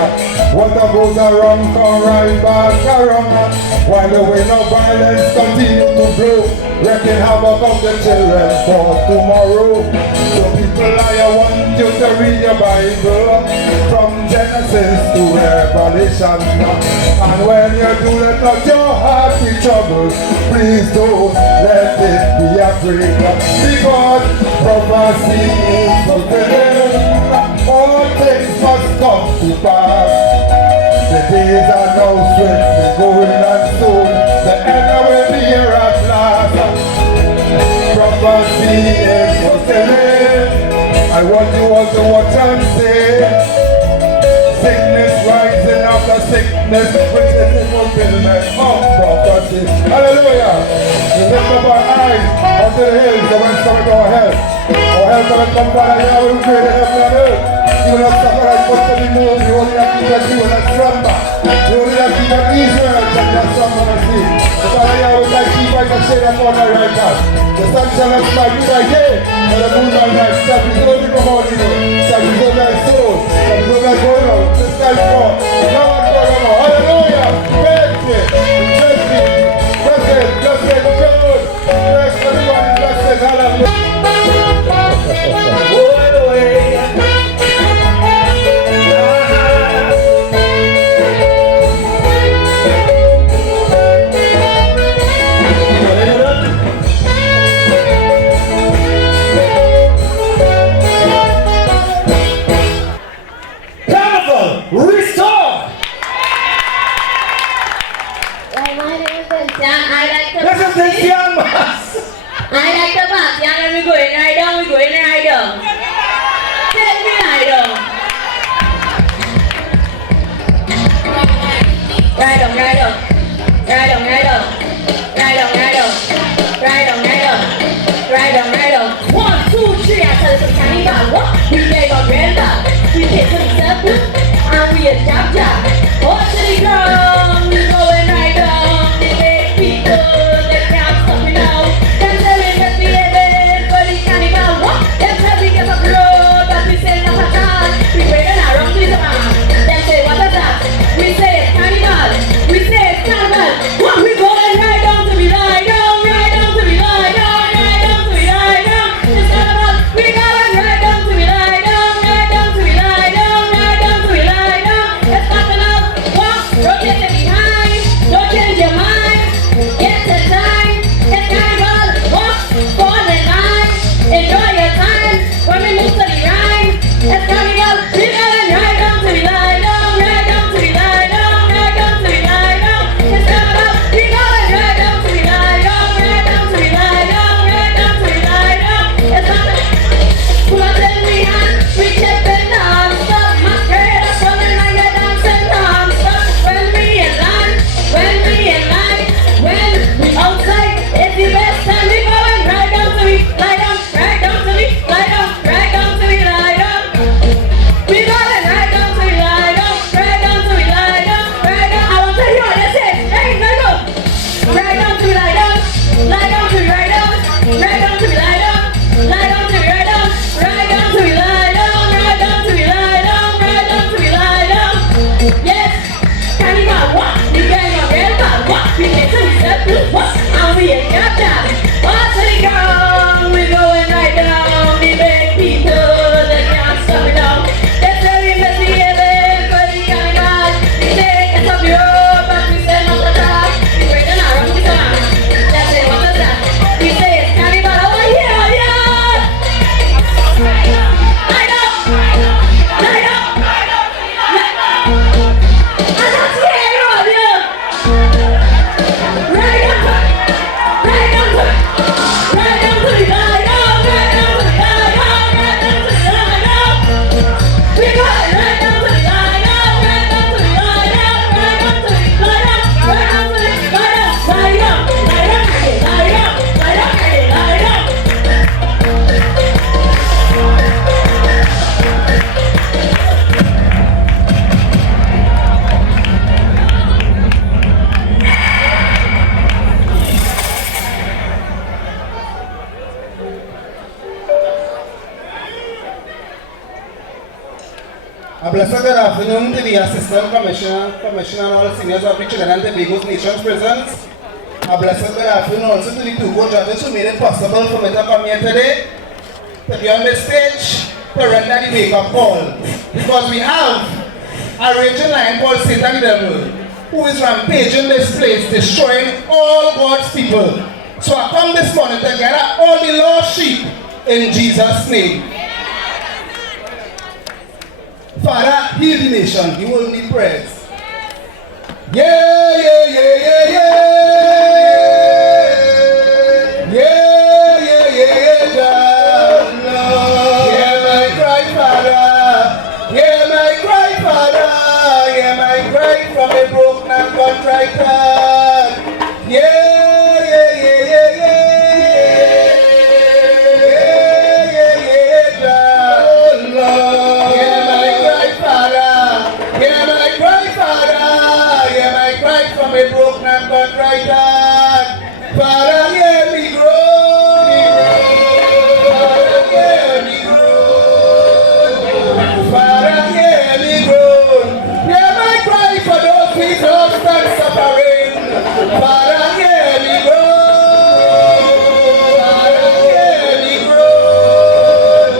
What goes around come right back around. While the wind of violence continue to blow, wrecking havoc of the children for tomorrow. So people, I want you to read your Bible from Genesis to Revelation. And when you do, let not your heart be troubled. Please don't let it be afraid. Because prophecy is fulfilled. All things must come to pass. The days are now swiftly going and soon the end will be here at last. Prophecy is fulfilled. I want you all to watch and see. Sickness rising after sickness, which is the fulfillment of prophecy. Hallelujah. We lift up our eyes unto the hills, the whence cometh our help. Our help cometh from God, and Yahweh who created heaven and earth. You will not suffer as much to be moved. You only have to keep you will not slumber. You only have to keep Israel and not slumber and sleep. The Father Yahweh shall keep by the shade upon thy right hand. The sun shall not smite you by day, and the moon by night. Shall preserve you from all evil. Shall preserve thy soul. Shall preserve thy going out. This time forth. Now and forevermore. Hallelujah. Praise it. Bless it. Bless it. Bless it. Good. Bless everybody. Bless it. Hallelujah. It's blessed good afternoon to the Assistant Commissioner, Commissioner and all seniors of the Trinidad and Tobago's Nations Prisons. A blessed good afternoon also to the two co-judges who made it possible for me to come here today to be on the stage to render the wake-up call. Because we have a raging lion called Satan Devil who is rampaging this place, destroying all God's people. So I come this morning to gather all the lost sheep in Jesus' name. Father, heal the nation, the world need prayers. Yeah, yeah, yeah, yeah, yeah. Yeah, yeah, yeah, yeah, Lord. Hear my cry, Father. Hear my cry, Father. Hear my cry from a broken and contrite heart. Yeah, yeah, yeah, yeah, yeah. Yeah, yeah, yeah, Lord. Hear my cry, Father. Hear my cry, Father. Hear my cry from a broken and contrite heart. Father, hear me groan. Father, hear me groan. Father, hear me groan. Hear my cry for those we lost and suffering. Father, hear me groan. Father, hear me groan.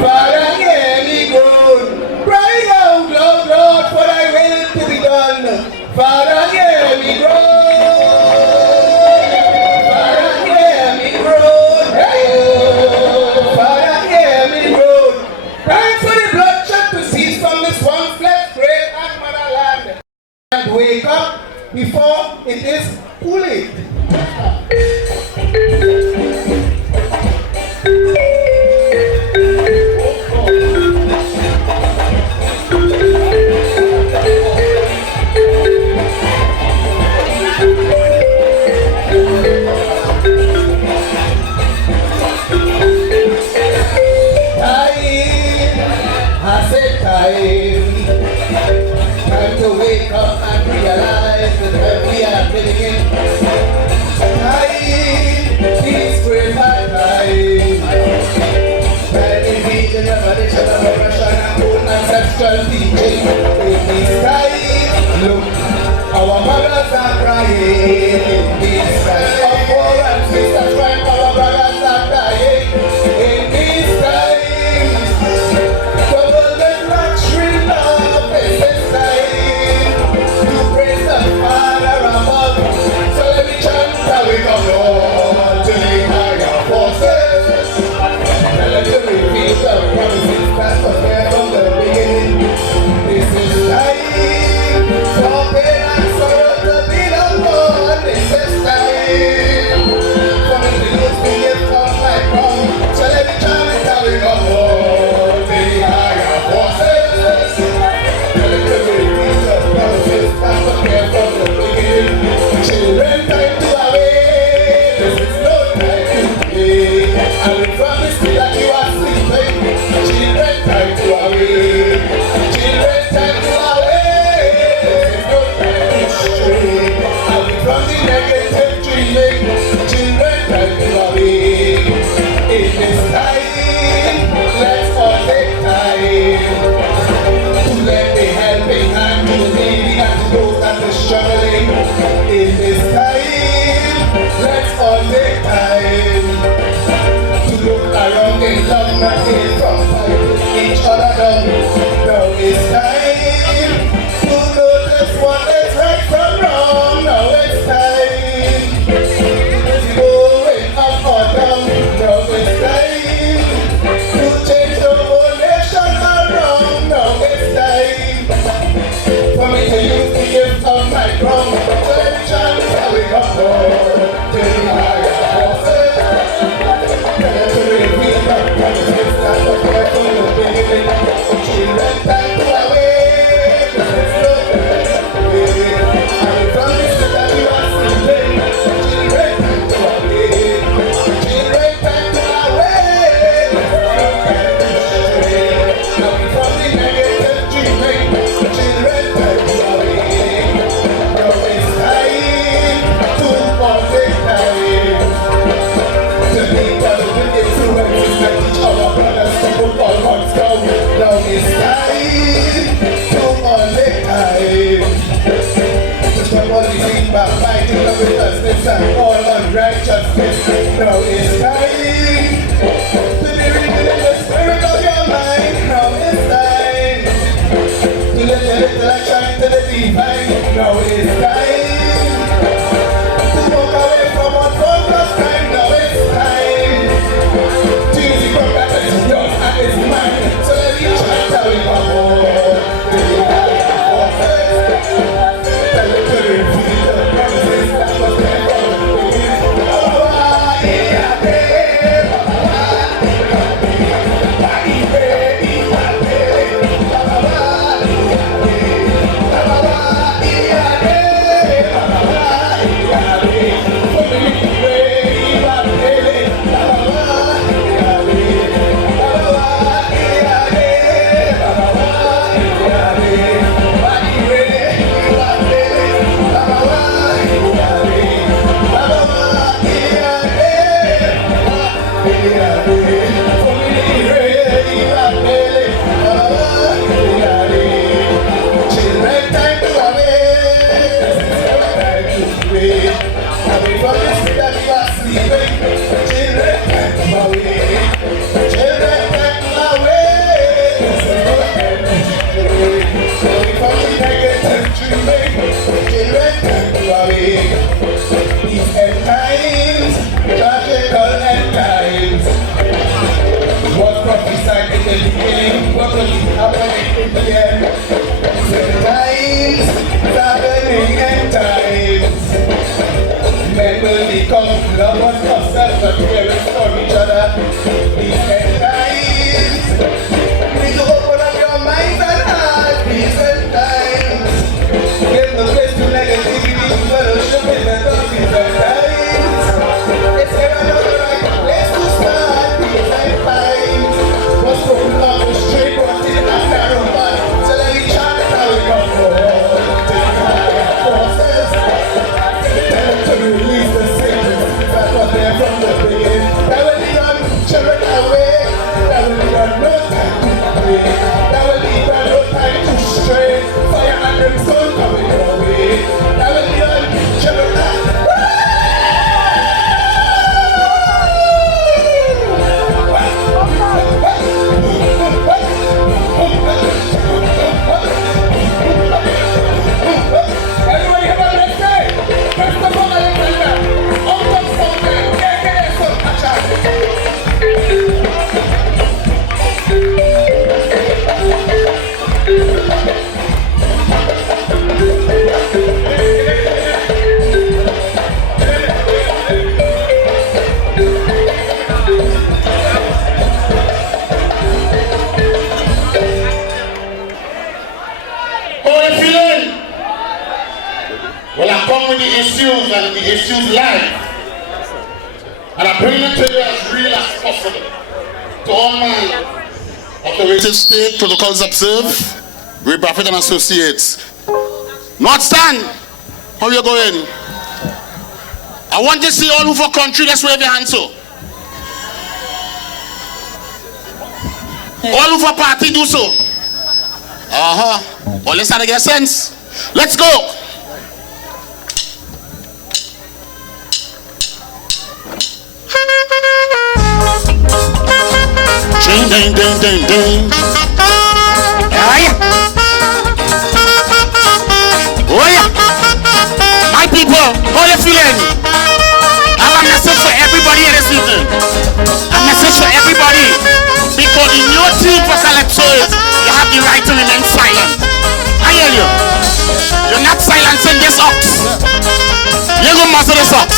Father, hear me groan. Crying out loud, Lord, for thy will to be done. Father, hear me groan. Father, hear me groan. Hey. Father, hear me groan. Thanks for the bloodshed to cease from this one flesh, great and motherland. And wake up before it is too late. I said time to wake up and realize the time we are living in. These great high time. When we meet the revelation of oppression and old ancestral teaching. In this time, look, our mothers are crying. In this time of war and sisters crying, our brothers are dying. In this time, this is time Now it's time to walk away from what was lost time. Now it's time. Jesus come back and it's yours and it's mine. So let me try to we come home. Tell the children, feel the promises that was meant for them. What will happen in the end? Times, traveling and times. Men will become lovers of self and caring for each other. These end times. We need to open up your minds and hearts. These end times. Give the place to negativity, fellowship in the dark. These end times. It's another right place to start. These end times. What's going on the street? What's in the narrow path? So let me chant how we come forward. Take higher forces. Tell them to release the sickness that was there from the beginning. That will lead on children away. That will lead on no time to pray. That will lead on no time to stray. Fire and brimstone coming your way. That will lead on children away. Everybody have a let's say. First of all, Alexander. Out of something. Yeah, so catch up. How are you feeling? Well, I come with the issues and the issues live. And I bring it to you as real as possible. To all my operative state protocols observed, we Buffett and Associates. North Stand, how you going? I want to see all over country, let's wave your hands so. All over party do so. Well, let's start to get sense. Let's go. Ding, ding, ding, ding, ding. Oh yeah. My people, how you feeling? I have a message for everybody here this evening. A message for everybody. Because in your team for Calypso is you have the right to remain silent. I hear you. You're not silencing this ox. You're going to master this ox.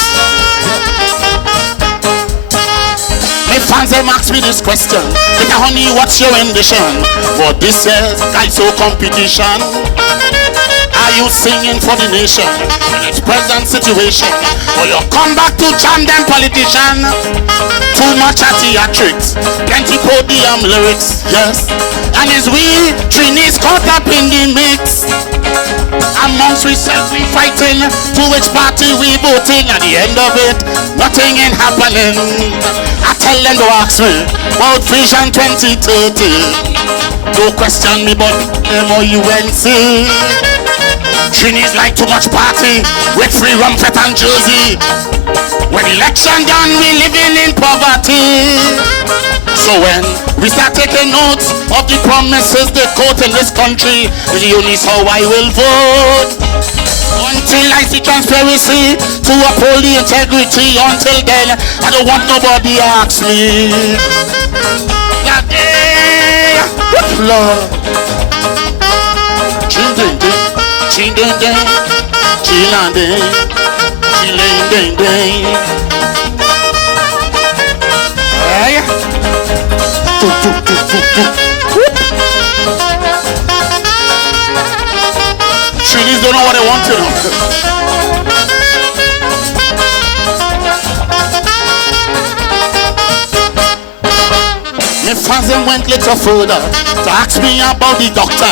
My fans have asked me this question. Peter Honey, what's your ambition for this year's Calypso competition? Are you singing for the nation in its present situation? Or you come back to jam them politician? Too much at theatrics, plenty podium lyrics, yes. And is we Trini's caught up in the mix. Amongst ourselves we fighting, to which party we voting. At the end of it, nothing ain't happening. I tell them to ask me about Vision 2030. Don't question me but MOUNC. Trini's like too much party with free rum, fat and jersey. When election done, we living in poverty. So when we start taking notes of the promises they quote in this country, the only how I will vote. I see transparency, to uphold the integrity. Until then, I don't want nobody ask me. That day, Lord. Ching ding ding, ching ding ding, ching ding, ching ding ding. Hey. Trinities don't know what they want to know. My fans went little further to ask me about the doctor,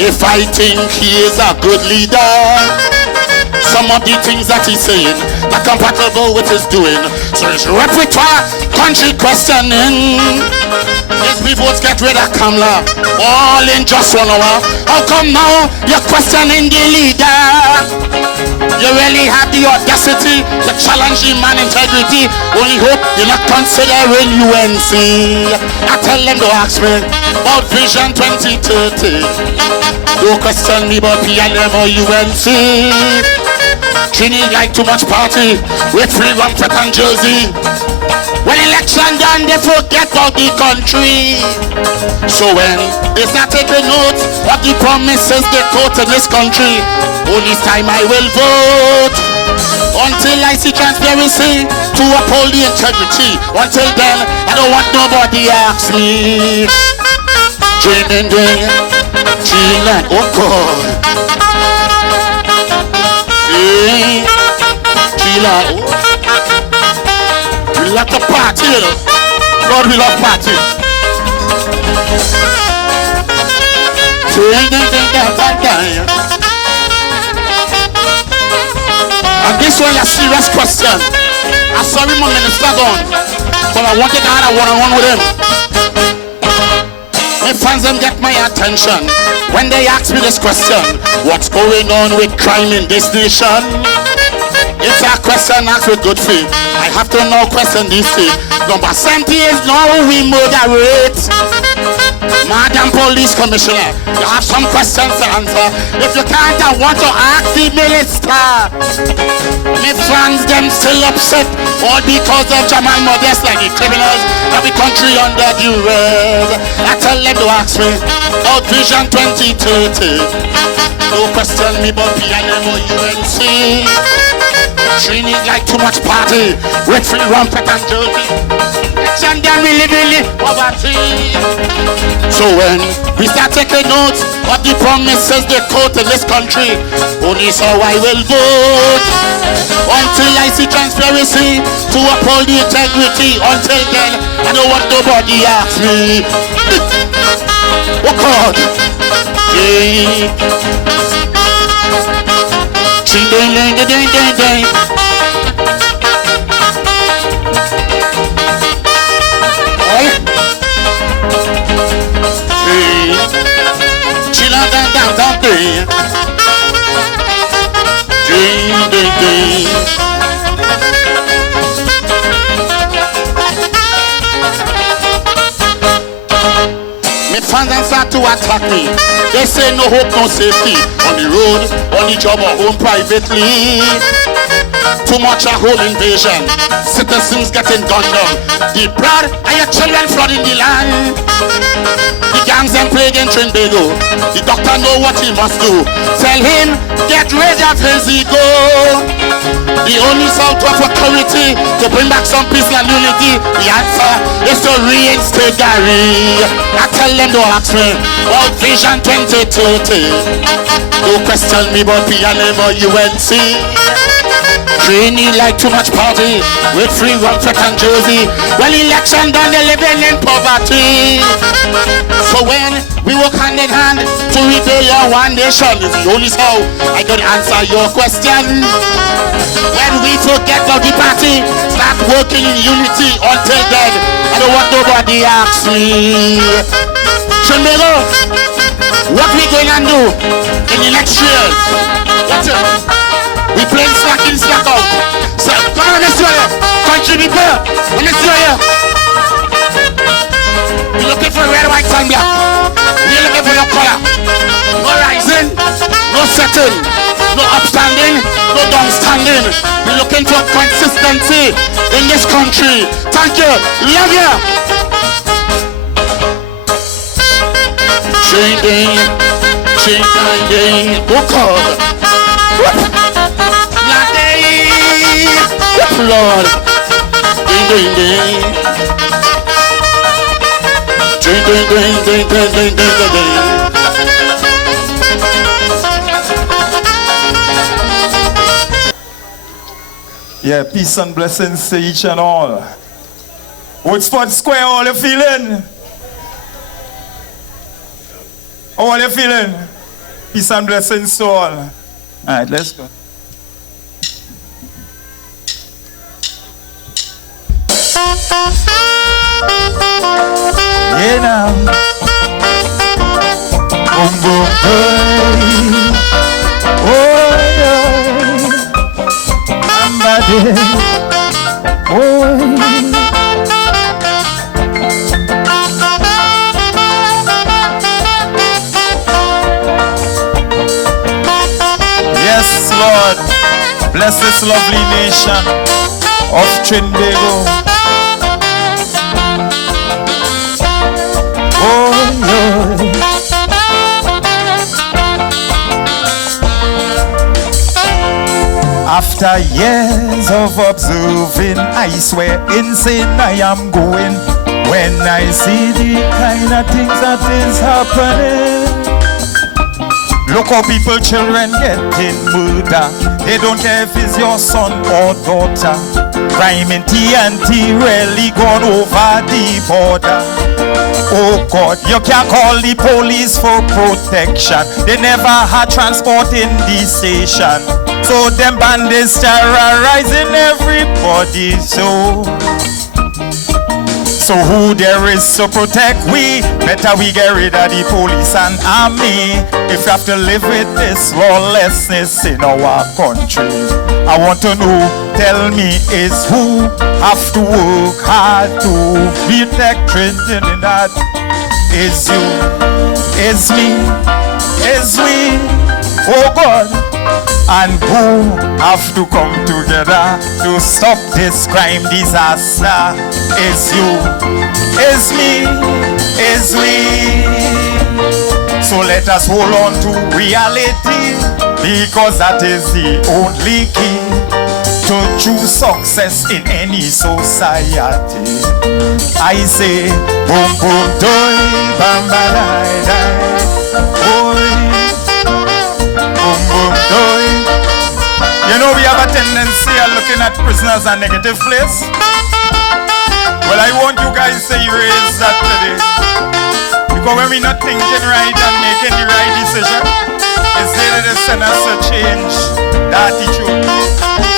if I think he is a good leader. Some of the things that he's saying not compatible with his doing. So his repertoire, country questioning. Yes, we votes get rid of Kamala, all in just 1 hour. How come now you're questioning the leader? You really have the audacity to challenge the man integrity. Only hope you're not considering UNC. I tell them to ask me about Vision 2030. Don't question me about PLM or UNC. Trini like too much party with free rum, fat and jersey. When election done, they forget about the country. So when they start taking notes of the promises they quote in this country, only time I will vote until I see transparency, to uphold the integrity. Until then, I don't want nobody ask me. Dreaming, dreaming, oh God. Dreaming, oh. We love the party, you know. God, we love party. And this one is a serious question. I saw him on minister gone, but I wanted to have a one-on-one with him. My fans them get my attention when they ask me this question: what's going on with crime in this nation? It's a question asked with good faith. I have to now question this thing. Number 70 is now we moderate. Madam Police Commissioner, you have some questions to answer. If you can't, I want to ask the minister. My fans them still upset, all because of Jamal Modest, like the criminals of the country under duress. I tell them to ask me about Vision 2030. Don't question me about PLM or UNC. Trinities like too much party with free rumpet and jersey. And then we live in poverty. So when we start taking notes of the promises they quote in this country, only so I will vote until I see transparency, to uphold the integrity. Until then, I don't want nobody ask me. Oh God. My fans and start to attack me. They say no hope, no safety on the road, on the job or home privately. Too much a home invasion, citizens getting gunned down. The blood and your children flooding the land. The gangs and plague in Trinbago. The doctor know what he must do. Tell him, get rid of his ego. The only sort of authority to bring back some peace and unity, the answer is to reinstate Gary. I tell them to ask me about Vision 2030. Don't question me about PLM or UNC. Training like too much party with free rumpet and jersey. Well, election done, they living in poverty. So when we work hand in hand to rebuild your one nation, is the only how I can answer your question. When we forget about the party, start working in unity. Until then, I don't want nobody ask me. Trinbago, what we going to do in the next years? What's it? We playing slack in, slack out. So, come on, let's do it. Country people, let's do it. You're looking for red, white, and black. You're looking for your color. No rising, no setting, no upstanding. sitting, no down standing. We're looking for consistency in this country. Thank you. Love you. Changing, oh God. Lord. Ding, ding. Ding. Yeah, peace and blessings to each and all. Woodsport Square, how you feeling? How are you feeling? Peace and blessings to all. All right, let's go. Yeah, now. Boom, boom, boom. Oh, yeah. Somebody. Oh, yes, Lord. Bless this lovely nation of Trinbago. After years of observing, I swear insane I am going when I see the kind of things that is happening. Look how people, children getting murdered. They don't care if it's your son or daughter. Crime in TNT really gone over the border. Oh God, you can't call the police for protection. They never had transport in the station. So them bandits terrorizing everybody. So who there is to protect we? Better we get rid of the police and army. If you have to live with this lawlessness in our country, I want to know, tell me, is who have to work hard to protect Trinidad? Is you, is me, is we, oh God. And who have to come together to stop this crime disaster? Is you, is me, is we. So let us hold on to reality, because that is the only key to true success in any society. I say, boom boom doy, bam ba dai dai, boy, boom boom doy. You know we have a tendency of looking at prisoners as a negative place. Well, I want you guys to erase that today. Because when we're not thinking right and making the right decision, it's there to send us to change the attitude.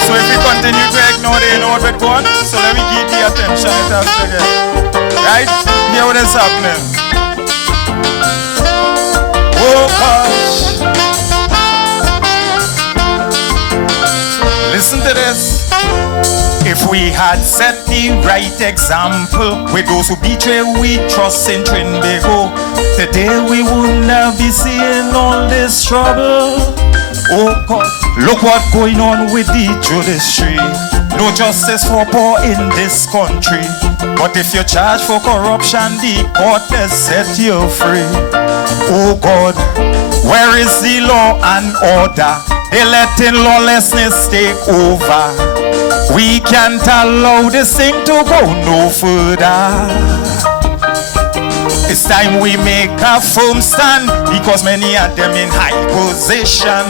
So if we continue to ignore the inward with God, so let me give the attention it has to get. Right? Hear what is happening. Oh gosh. Listen to this. If we had set the right example with those who betray we trust in Trinbago, today we wouldn't have be seeing all this trouble. Oh God, look what's going on with the judiciary. No justice for poor in this country. But if you're charged for corruption, the court has set you free. Oh God, where is the law and order? They letting lawlessness take over. We can't allow this thing to go no further. It's time we make a firm stand, because many of them in high position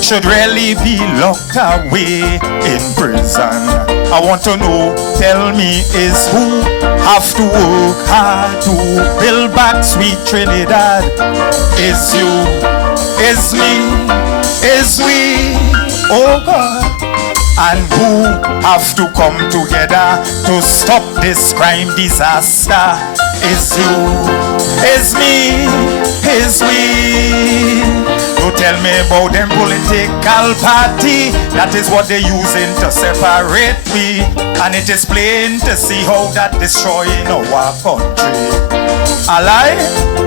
should really be locked away in prison. I want to know, tell me, is who have to work hard to build back sweet Trinidad? Is you, is me, is we, oh God. And who have to come together to stop this crime disaster? Is you, is me, is we. Don't tell me about them political party. That is what they're using to separate me. And it is plain to see how that destroying our country. A lie?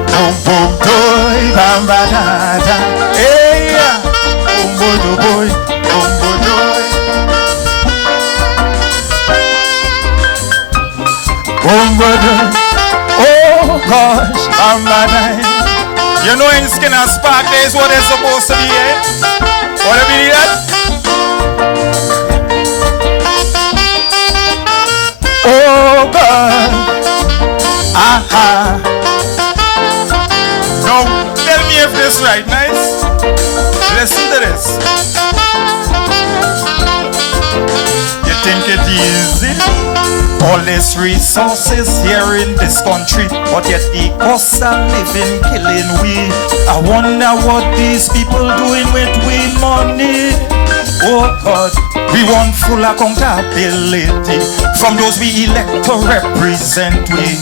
Boom boom doy, bam ba da da. Hey, boom boom boy. Oh gosh, I'm not dying. You know in Skinner Spark days what they're supposed to be, eh? What be that? Oh God. Aha. Now tell me if this right, nice? Listen to this. You think it easy? All these resources here in this country, but yet the cost of living killing we. I wonder what these people doing with we money. Oh God, we want full accountability from those we elect to represent we,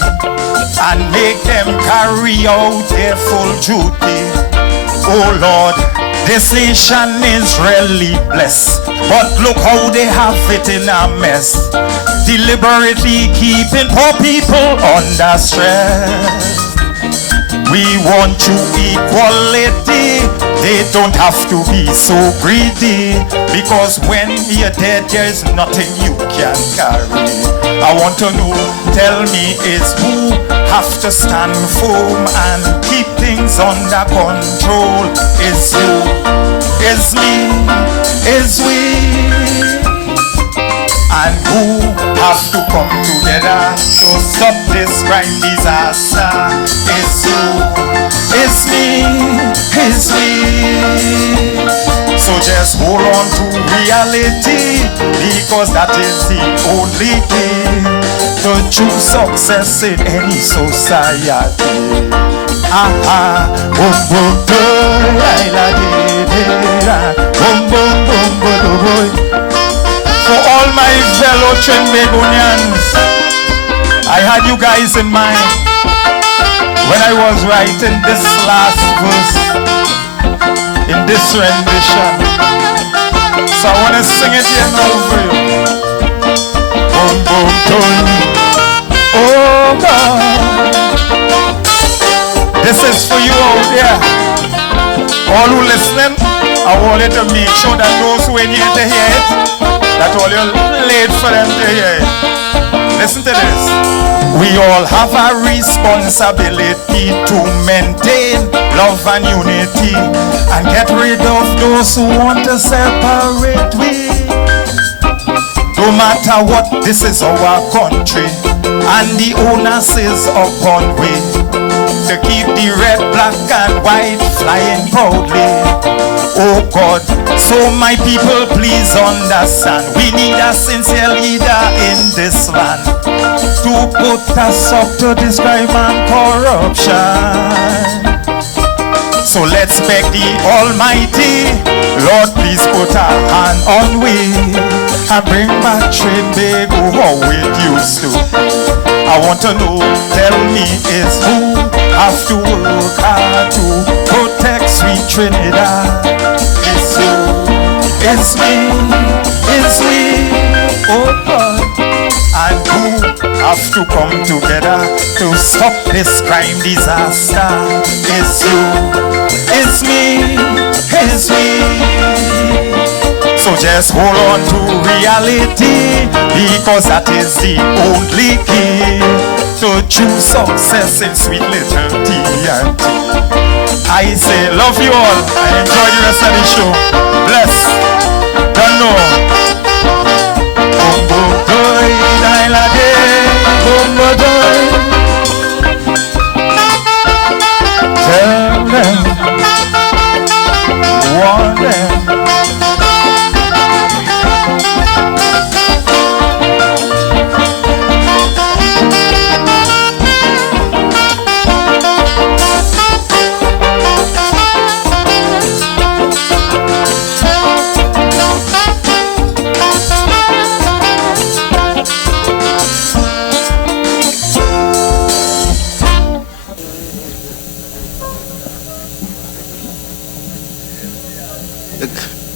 and make them carry out their full duty. Oh Lord, this nation is really blessed, but look how they have it in a mess, deliberately keeping poor people under stress. We want you equality, they don't have to be so greedy, because when you're dead there's nothing you can carry. I want to know, tell me, is who have to stand firm and keep things under control? Is you, is me, is we? And who have to come together to stop this crime disaster? Is you, is me, is we? So just hold on to reality, because that is the only key to true success in any society. Aha, boom boom boom, boom boom boom boom boom. For all my fellow Trinbagonians, I had you guys in mind when I was writing this last verse in this rendition. So I want to sing it here now for you. Boom, boom, boom. Oh God, this is for you out there. All who listening, I want you to make sure that those who ain't here to hear it, that all you're late for them to hear it. Listen to this. We all have a responsibility to maintain love and unity and get rid of those who want to separate we. No matter what, this is our country and the onus is upon we to keep the red, black and white flying proudly. Oh God, so my people please understand, we need a sincere leader in this land to put us up to this crime and corruption. So let's beg the Almighty, Lord please put a hand on we and bring back Trinbago how it used to. I want to know, tell me, is who have to work hard to protect sweet Trinidad? It's you, it's me, it's we, oh God. And who have to come together to stop this crime disaster? It's you, it's me, it's we. So just hold on to reality, because that is the only key to true success in sweet little TNT. I say love you all. I enjoy the rest of the show. Bless. Don't know. Bongo doy, daila de, bongo doy. Tell them, warn them.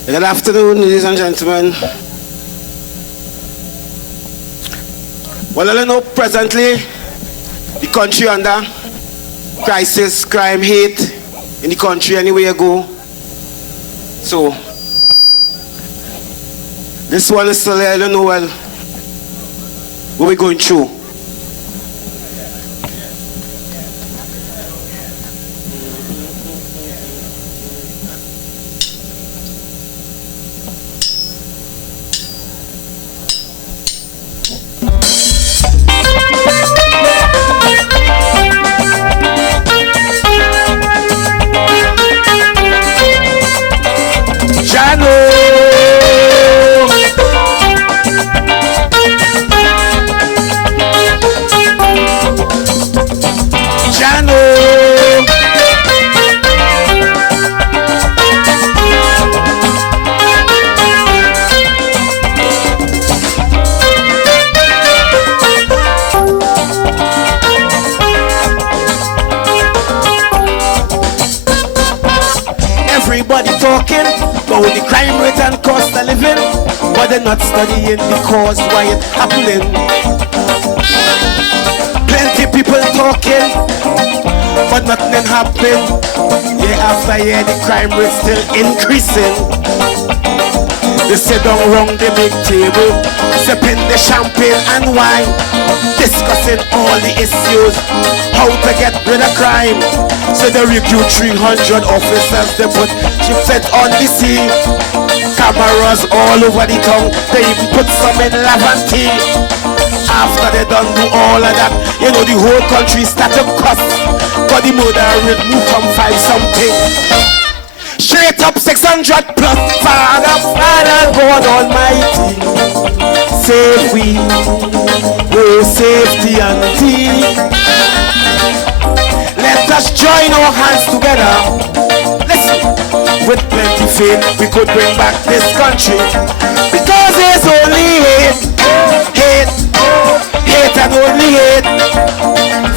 Good afternoon, ladies and gentlemen. Well, I know presently the country under crisis, crime, hate in the country anywhere you go. So, this one is still there, I don't know well what we're going through. living, but with the crime rate and cost of living, but they're not studying the cause why it's happening. Plenty people talking, but nothing happen. Year after year, the crime rate still increasing. They sit down round the big table, sipping the champagne and wine, discussing all the issues, how to get rid of crime. So they recruit 300 officers, they put chipset on the sea, cameras all over the town, they even put some in Laventille. After they done do all of that, you know the whole country start to cost, but the murder rate move from 5 something straight up 600 plus. Father, Father, God Almighty, save we, oh safety and tea. Let us join our hands together. Listen, with plenty faith we could bring back this country, because there's only hate and only hate.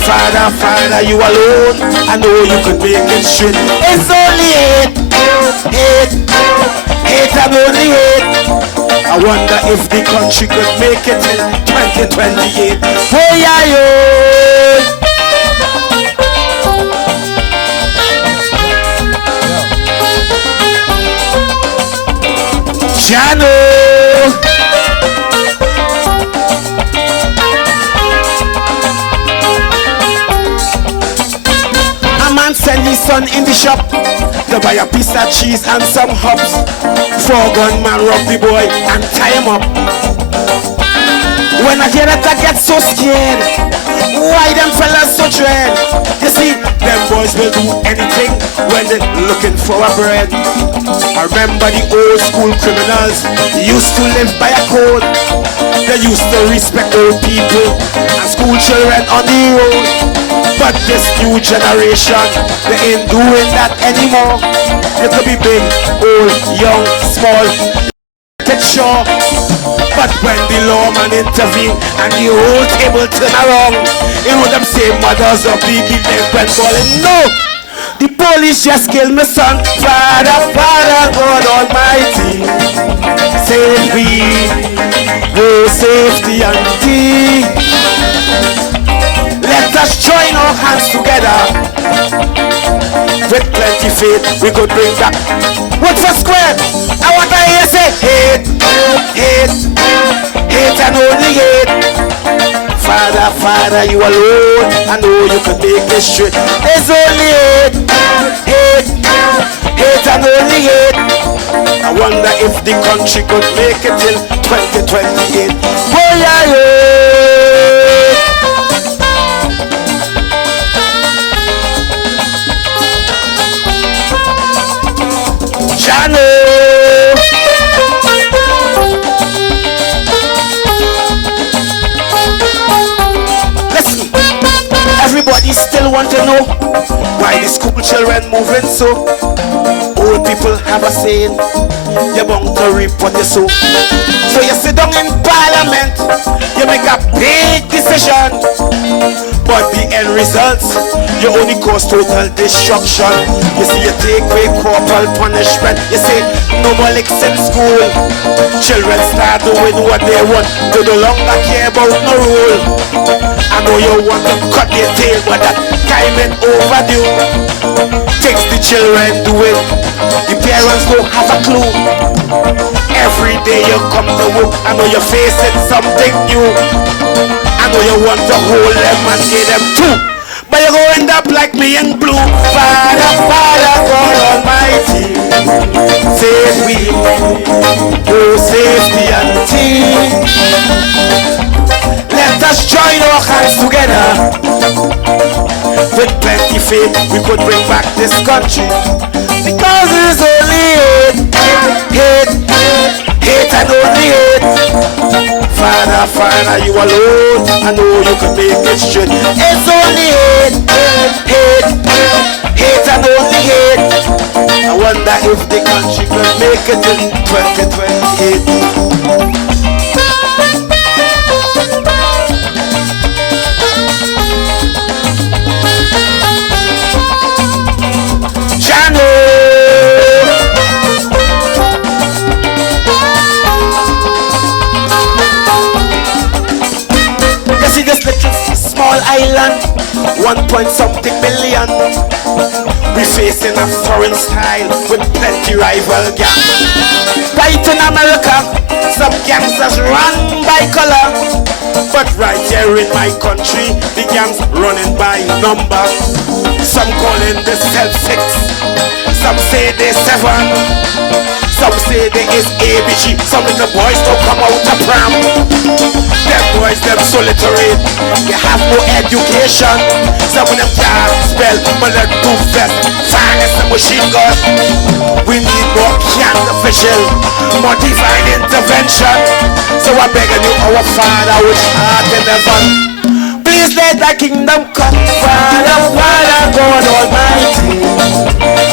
Father, Father, you alone, I know you could make it straight. It's only hate and only hate. I wonder if the country could make it in 2028. Oh yeah, yo. Jano. Send his son in the shop to buy a piece of cheese and some hops. 4 gunmen rob the boy and tie him up. When I hear that I get so scared. Why them fellas so dread? You see, them boys will do anything when they're looking for a bread. I remember the old school criminals used to live by a code. They used to respect old people and school children on the road. But this new generation, they ain't doing that anymore. They could be big, old, young, small, sure. But when the lawman intervene and the whole table turn around, you know them same mothers of the delinquent calling, no! The police just killed my son. Father, Father, God Almighty, save we, oh safety and tea. Let us join our hands together. With plenty faith, we could bring back Wood for Square. I want to hear say hate and only hate. Father, Father, you alone, I know you can make this straight. There's only hate and only hate. I wonder if the country could make it till 2028. Oh yeah, yeah. Listen, everybody still want to know why the school children moving so. Old people have a saying, you're bound to reap what you sow. So you sit down in parliament, you make a big decision, but the end results, you only cause total destruction. You see, you take away corporal punishment. You say, no more licks in school. Children start doing what they want. They no longer care about no rule. I know you want to cut their tail, but that time ain't overdue. Takes the children do it. The parents don't have a clue. Every day you come to work, I know you're facing something new. I know you want to hold them and say them too, but you go end up like me in blue. Father, Father, God Almighty, save we, oh safety and tea. Let us join our hands together. With plenty faith, we could bring back this country, because it's only hate and only hate. Father, Father, you alone, I know you can make it straight. It's only hate and only hate. I wonder if the country can make it in 2028. Jano. island, 1.something million. We facing a foreign style with plenty rival gangs. Right in America, some gangsters run by color. But right here in my country, the gangs running by number. Some calling themselves 6, some say they 7, some say they is ABG. Some little boys don't come out of pram. Them boys, them so literate, they have no education. Some of them can't spell, but they do fast, fine as a machine gun. We need more can official, more divine intervention. So I'm begging you, our Father, which art in heaven, please let thy kingdom come. Father, Father, God Almighty,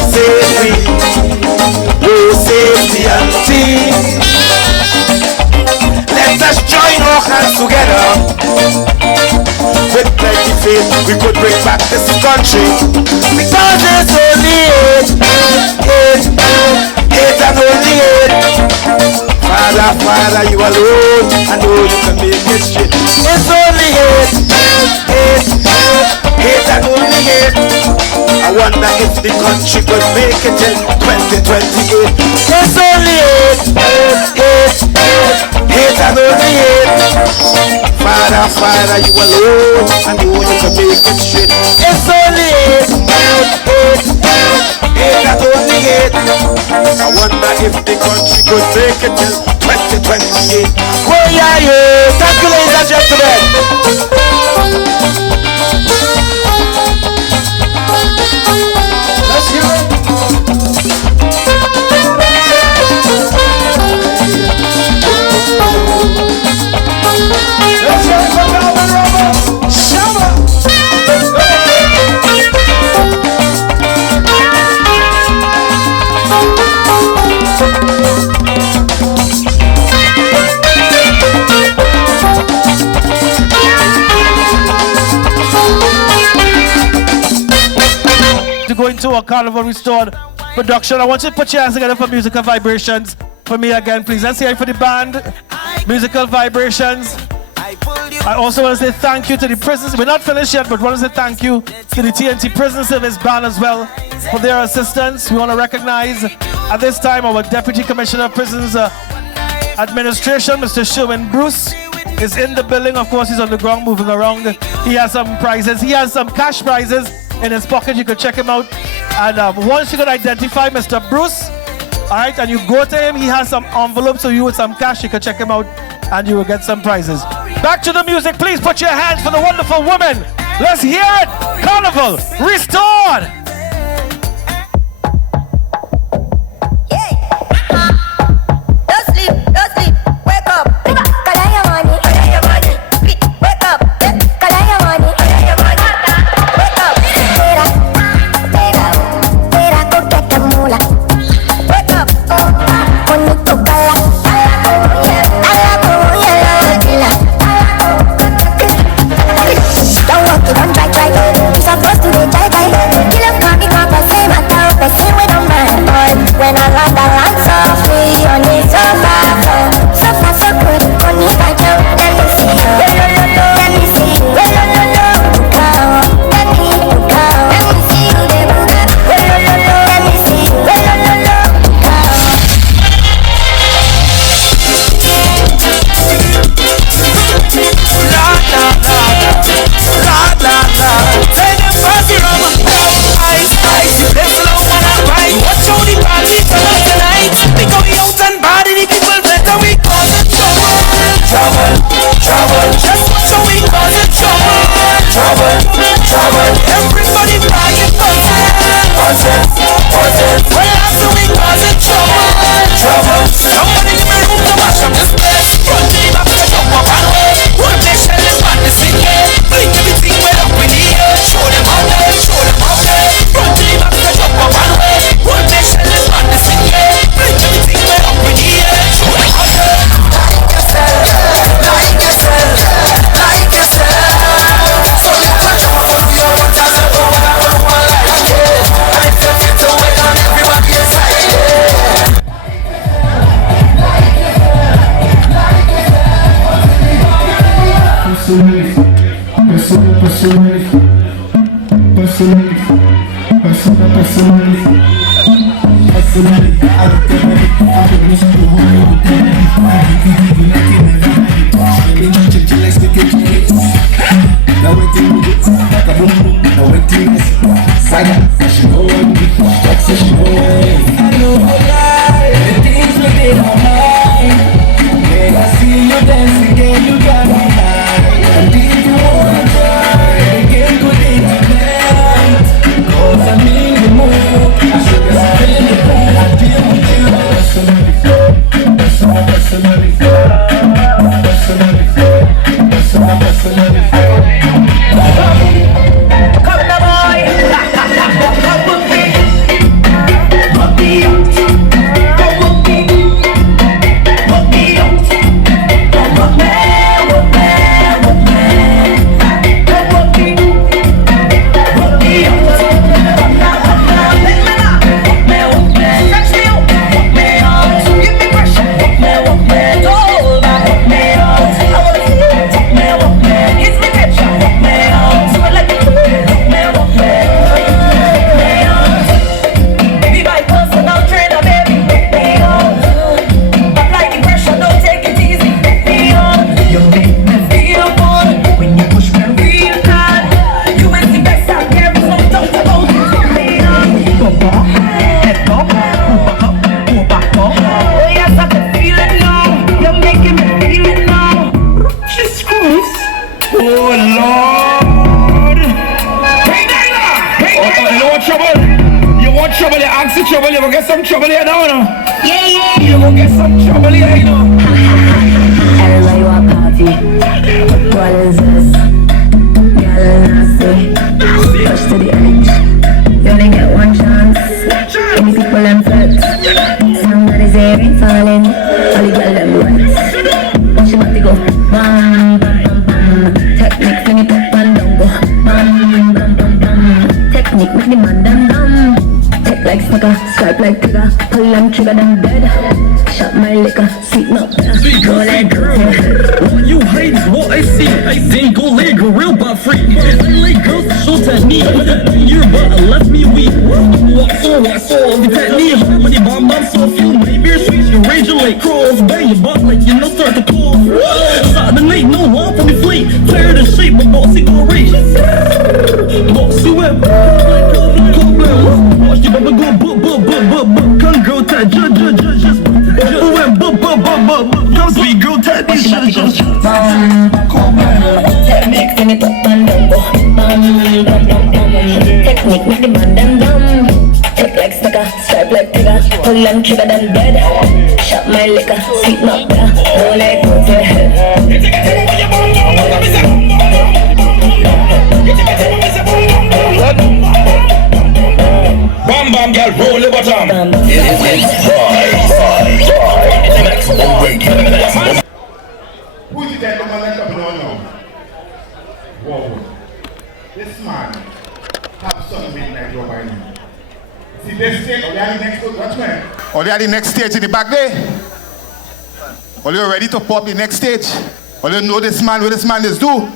save me, oh save the auntie. Let us join our hands together. With plenty faith, we could bring back this country. Because it's only 8 and only 8. Father, Father, you alone, I know you can make it straight. It's only 8 and only 8. I wonder if the country could make it in 2028. It's only 8 and only 8. Father, Father, you alone, I know you can make it straight. It's only 8 and only 8. I wonder if the country could make it till 2028. Oh yeah, yeah. Thank you, ladies and gentlemen. Let's hear it. Let's hear it from Melvin Roberts. Shabba. To go into a Carnival Restored production, I want you to put your hands together for musical vibrations. For me again, please. Let's hear it for the band. Musical vibrations. I also want to say thank you to the prisons. We're not finished yet, but I want to say thank you to the TNT Prison Service Band as well for their assistance. We want to recognize at this time our Deputy Commissioner of Prisons Administration, Mr. Sherwin Bruce, is in the building. Of course, he's on the ground moving around. He has some prizes. He has some cash prizes in his pocket. You could check him out. And once you could identify Mr. Bruce, all right, and you go to him, he has some envelopes, so you with some cash, you could check him out and you will get some prizes. Back to the music, please put your hands for the wonderful women. Let's hear it. Carnival Restored. Trouble, you will get some trouble here now, no? Yeah, yeah. You will get some trouble here, you know. Everybody want party. What is this? Y'all nasty. Push to the edge. You only get one chance. Any people them flex. Somebody's here ain't falling. All the girls them wet. She want to go bam, bam, bam, bam. Technique, fling it up and down, go bam, bam, bam, bam. Technique, make the man them bam. Like sucker, stripe like trigger, pull and trigger them dead. Shot my liquor, sweet up there. Because I girl, what you hate is what I see. I think go lay real but free. I like girls to show technique. Your butt left me weak. What so the technique. Harmony bomb so few. My beer sweets, you raging like crows. Bang your butt like you know start to cough. Saturday night, no walk on the fleet. Tired of shape, but bossy go race. Bossy whip, watch the bubble go, come girl tag, just come sweet girl tag, these just technique, fling it up and down, go technique, make the man them dumb. Take like sticker, stripe like trigger, pull and trigger them dead. Shot my liquor, sweet up there, roll like go to head. Bam bam girl, roll the bottom. Who's the gentleman that's coming on now? Whoa. This man have some midnight job by now. See this stage, or they are the next watchman. Or they are the next stage in the back there. Or you're ready to pop the next stage. Or you know this man, what this man is do.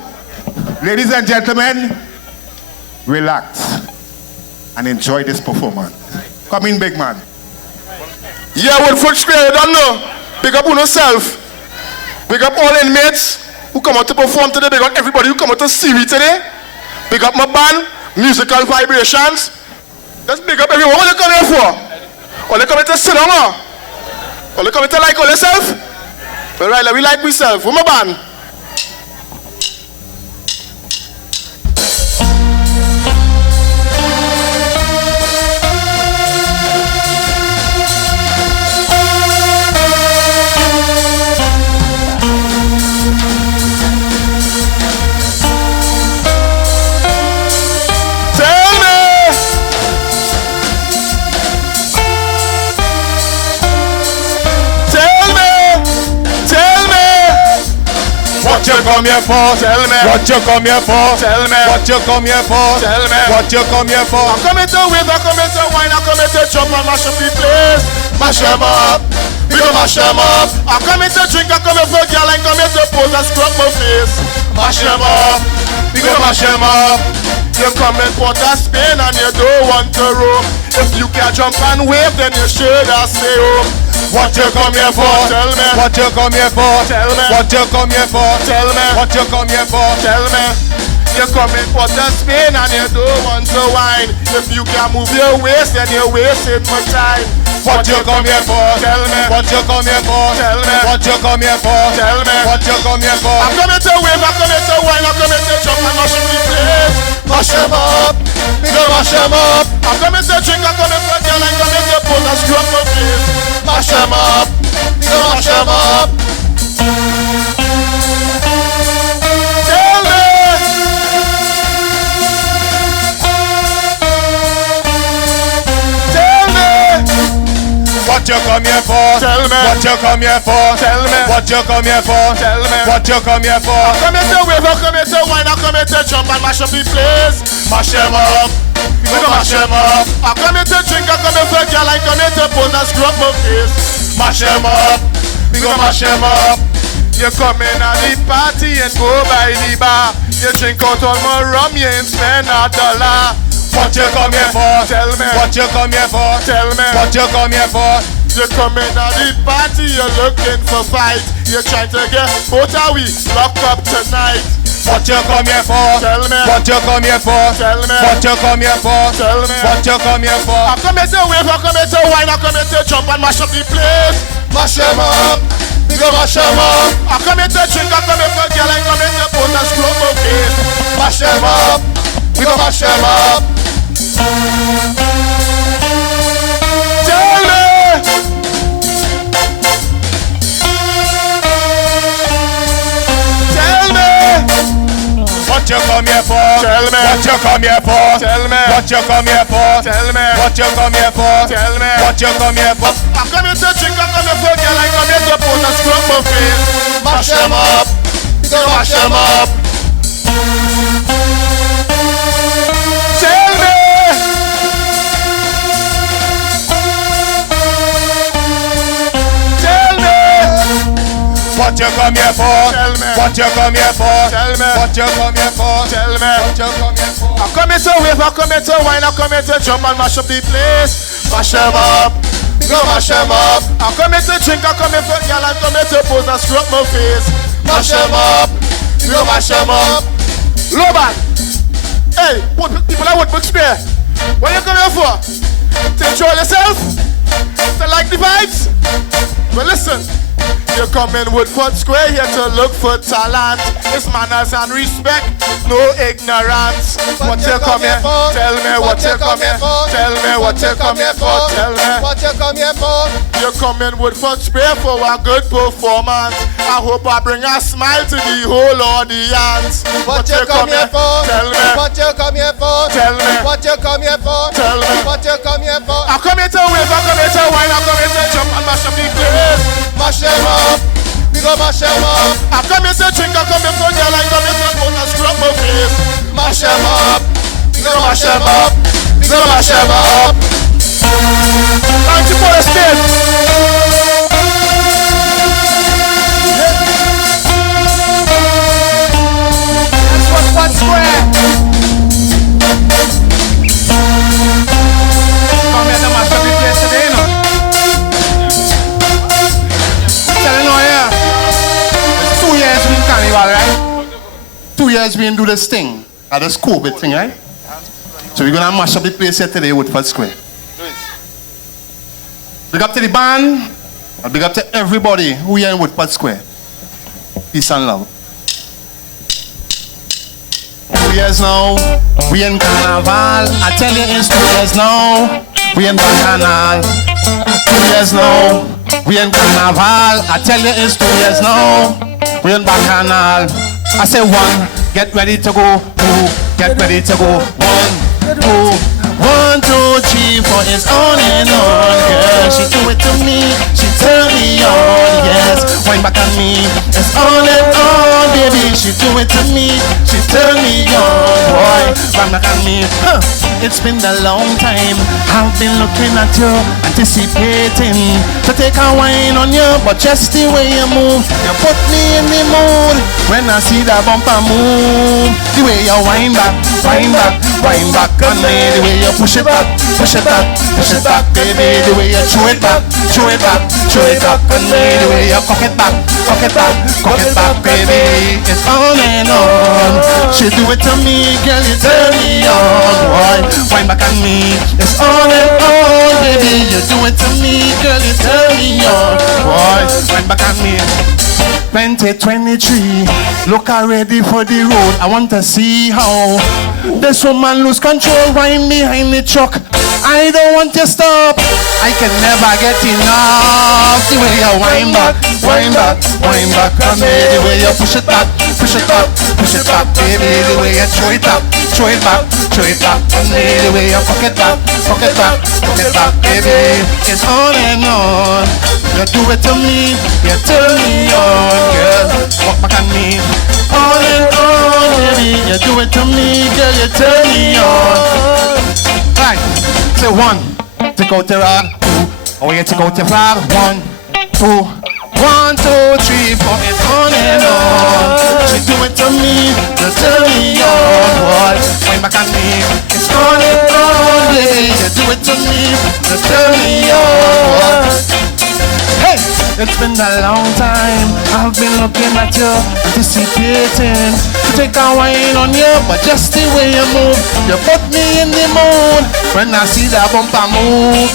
Ladies and gentlemen, relax and enjoy this performance. Come in, big man. Yeah, with foot square, you don't know. Pick up on yourself. Pick up all inmates who come out to perform today. Pick up everybody who come out to see me today. Pick up my band, musical vibrations. Just pick up everyone. What you come here for? Or you come here to sit down? Or you come here to like all yourself? Well, right, we like myself. Who my band? What you come here for? Tell me. What you come here for? Tell me. What you come here for? Tell me. What you come here for? I'm coming to wave, I'm coming to wine, I'm coming to jump and mash up the place. Mash them up, we go mash them up. I'm coming to drink, I'm coming for girl, I'm coming to pose and scrub my face. Mash them up, we go mash them up. You come in Port of Spain and you don't want to roam. If you can't jump and wave, then you should have stay home. What you come here for? Tell me. What you come here for? Tell me. What you come here for? Tell me. What you come here for? Tell me. You come in Port of Spain and you don't want to wine. If you can't move your waist, then you're wasting my time. What you come here for? Tell me. What you come here for? Tell me. What you come here for? Tell me. What you come here for? I'm coming to wave, I'm coming to wine, I'm coming to jump and mash up the place. Mash them up, we go mash them up. I'm coming to drink, I'm coming to girl, I'm coming to pose and screw up my face. Mash them up, we go mash them up. here for? Tell me. What you come here for? Tell me. What you come here for? Tell me. What you come here for? I come here to wave, I come here to wine, I come here to jump and mash up the place. Mash them up. We go mash them up. I come here to drink, I come here for girl, I come here to pose and screw up my face. Mash them up. We go mash them up. You come in at the party and go by the bar. You drink out all my rum, you ain't spend $1. What you come here for? Tell me. What you come here for? Tell me. What you come here for? You come in at the party, you're looking for fight. You're trying to get both of we locked up tonight. What you come here for? Tell me. What you come here for? Tell me. What you come here for? Tell me. What you come here for? I come here to wave, I come here to wine, I come here to jump and mash up the place. Mash them up. We go mash them up. I come here to drink, I come here for girl, I come here to pose and screw up my face. Mash them up. We go mash them up. Tell me. Tell me. What you come here for? Tell me. What you come here for? Tell me. What you come here for? Tell me. What you come here for? Tell me. What you come here for? I come here to drink, I come here for girl, I come here to pose and screw up my face. Mash them up. We gonna mash them up. Tell me. What you come here for? Tell me. What you come here for? Tell me. What you come here for? Tell me. What you come here for? I come here to wave, I come here to wine, I come here to jump and mash up the place. Mash them up. We go mash them up. I come here to drink, I come here for girl, I come here to pose and screw up my face. Mash them up. We go mash them up. Loban. Hey, what people are Woodbrook Square? What you come here for? To enjoy yourself? To like the vibes? Well, listen. You come in Woodford Square here to look for talent. It's manners and respect, no ignorance. What you come here for? Tell me what you come here for. Tell me what you come here for. Tell me what you come here for. You come in Woodford Square for a good performance. I hope I bring a smile to the whole audience. What you come here for? Tell me what you come here for. Tell me what you come here for. Tell me what you come here for. I come here to wave, I come here to wine, I come here to jump and mash up the place. Mash them up. We go mash them up. I come here to drink, I come here for girl, I come here to pose and screw up my face. Mash them up. We go mash them up. We go mash them up. Thank you for the state. That's Woodford Square. Come here to mash up the place today, you know. It's 2 years we in Carnival, right? 2 years we didn't do this thing. This COVID thing, right? So we're gonna mash up the place here today, Woodford Square. Big up to the band, and big up to everybody who here in Woodford Square. Peace and love. 2 years now, we in Carnival. I tell you it's 2 years now, we in Bacchanal. 2 years now, we in Carnival. I tell you it's 2 years now, we in Bacchanal. I say 1, get ready to go. 2, get ready to go. 1, 2. 1, 2, 3, 4, it's on and on, girl. She do it to me, she turn me on, yes. Wind back on me, it's on and on, baby. She do it to me, she turn me on, boy. Wind back on me, It's been a long time, I've been looking at you, anticipating to take a wine on you, but just the way you move, you put me in the mood. When I see that bumper move, the way you wind back, wind back, wind back on me, the way you push it back, push it back, push it back, baby. The way you throw it back, throw it back, throw it back on me. The way you cock it back, cock it back, cock it back, baby. It's on and on. She do it to me, girl, you turn me on. Boy, wind back on me. It's on and on, baby. You do it to me, girl, you turn me on. Boy, wind back on me. 2023, look already for the road. I want to see how this woman lose control right behind the truck. I don't want to stop. I can never get enough. The way you wind back, wind back, wind back on me. The way you push it back, push it back, push it back, baby. The way you throw it up, throw it back on me. The way you fuck it back, baby. It's on and on. You do it to me, you turn me on, girl. Walk back on me. On and on, baby. You do it to me, girl. You turn me on. Right. Say 1, take out your rag. 2, oh you take out your flag. 1, 2, 1, 2, 3, 4. It's on and on. She do it to me, you turn me on, boy. Wind back on me. It's on and on, baby. You do it to me, you turn me on, boy. Hey, it's been a long time. I've been looking at you, anticipating to take a wine on you, but just the way you move, you put me in the mood. When I see that bumper move,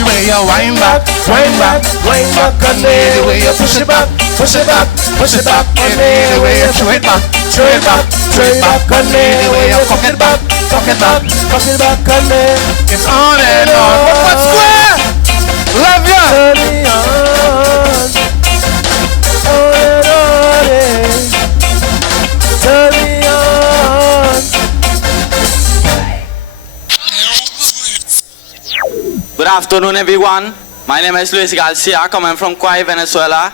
the way you wind back, wind back, wind back on me. The way you push it back, push it back, push it back on me. The way you throw it back, throw it back, throw it back on me. The way you cock it back, cock it back, cock it back on me. It's on and on. What's square? Love ya. Turn me on, turn me on. Good afternoon, everyone. My name is Luis Garcia, coming from Kwai, Venezuela.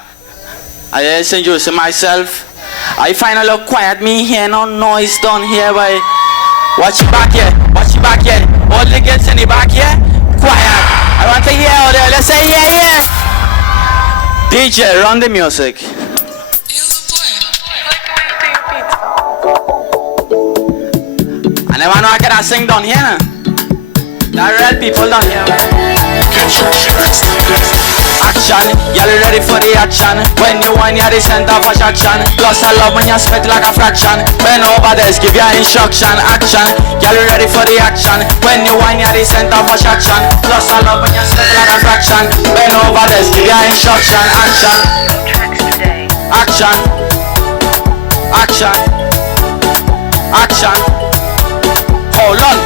I just introduce myself. I find a little quiet, me here, no noise down here, boy. Watch your back here, watch your back here. All the girls in the back here, quiet. I want to hear all there. Let's say yeah. DJ, run the music. And I want to sing down here. There are real people down here. Action, y'all ready for the action? When you want, you're the center of attraction. Plus I love when you spit like a fraction. Bend over this, give you instruction. Action, y'all ready for the action? When you want, you're the center of attraction. Plus I love when you spit like a fraction. Bend over this, give you instruction. Action, action, action, action. Hold on,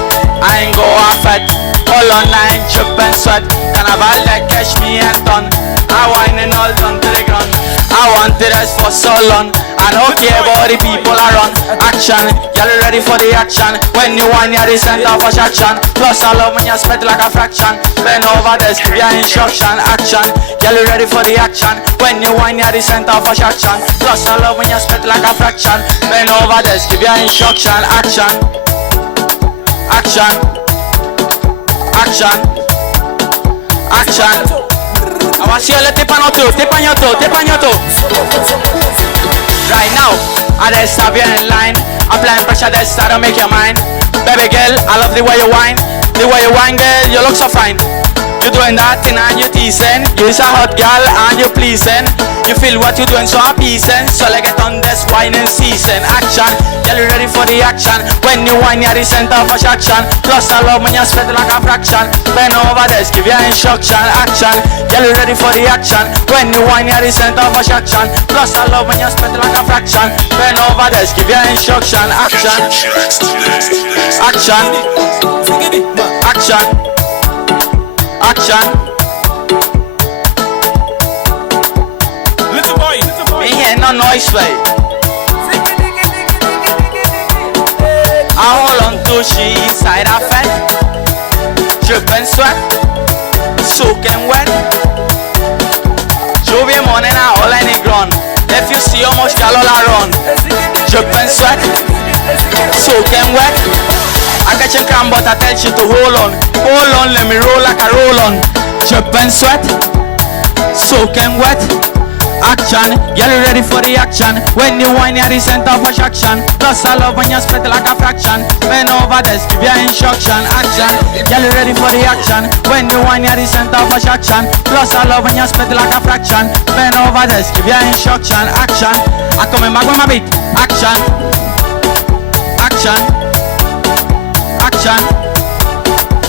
I ain't go off it. Hold on, I ain't dripping sweat. Carnival that catch me and done. I whining all down to the ground. I wanted us for so long. I don't care about the people around. Action, y'all ready for the action? When you want, you're the center of attraction. Plus I love when you spit like a fraction. Bend over this, give you instruction. Action, y'all ready for the action? When you want, you're the center of attraction. Plus I love when you spit like a fraction. Bend over this, give you instruction. Action, action, action, action. I want to see you tip on your toe, tip on your toe, tip on your toe. Right now, I just have you in line. Applying pressure, that's start to make your mind. Baby girl, I love the way you whine. The way you whine, girl, you look so fine. You doing that thing and you teasing. You're a hot girl and you pleasing. You feel what you doing so appeasing. So like get on this whining season. Action, girl, you ready for the action? When you whine, you're the center of attraction. Plus I love when you spit like a fraction. Bend over this, give you instruction. Action, girl, you ready for the action? When you whine, you're the center of attraction. Plus I love when you spit like a fraction. Bend over this, give you instruction. Action, action, action, action. Little boy, me hear no noise, way. I hold on to she inside her fat, dripping sweat, soaking wet. Jovi morning I all in the ground. If you see how much gal all around, dripping sweat, soaking wet. I get your cram but I tell you to hold on, let me roll like a roll on. Dripping sweat, soaking wet. Action, get ready for the action. When you whine, you're the center of attraction. Plus I love when you spit like a fraction. Bend over this, give you instruction. Action, get ready for the action. When you whine, you're the center of attraction. Plus I love when you spit like a fraction. Bend over this, give you instruction. Action, I come in back with my beat. Action, action, action.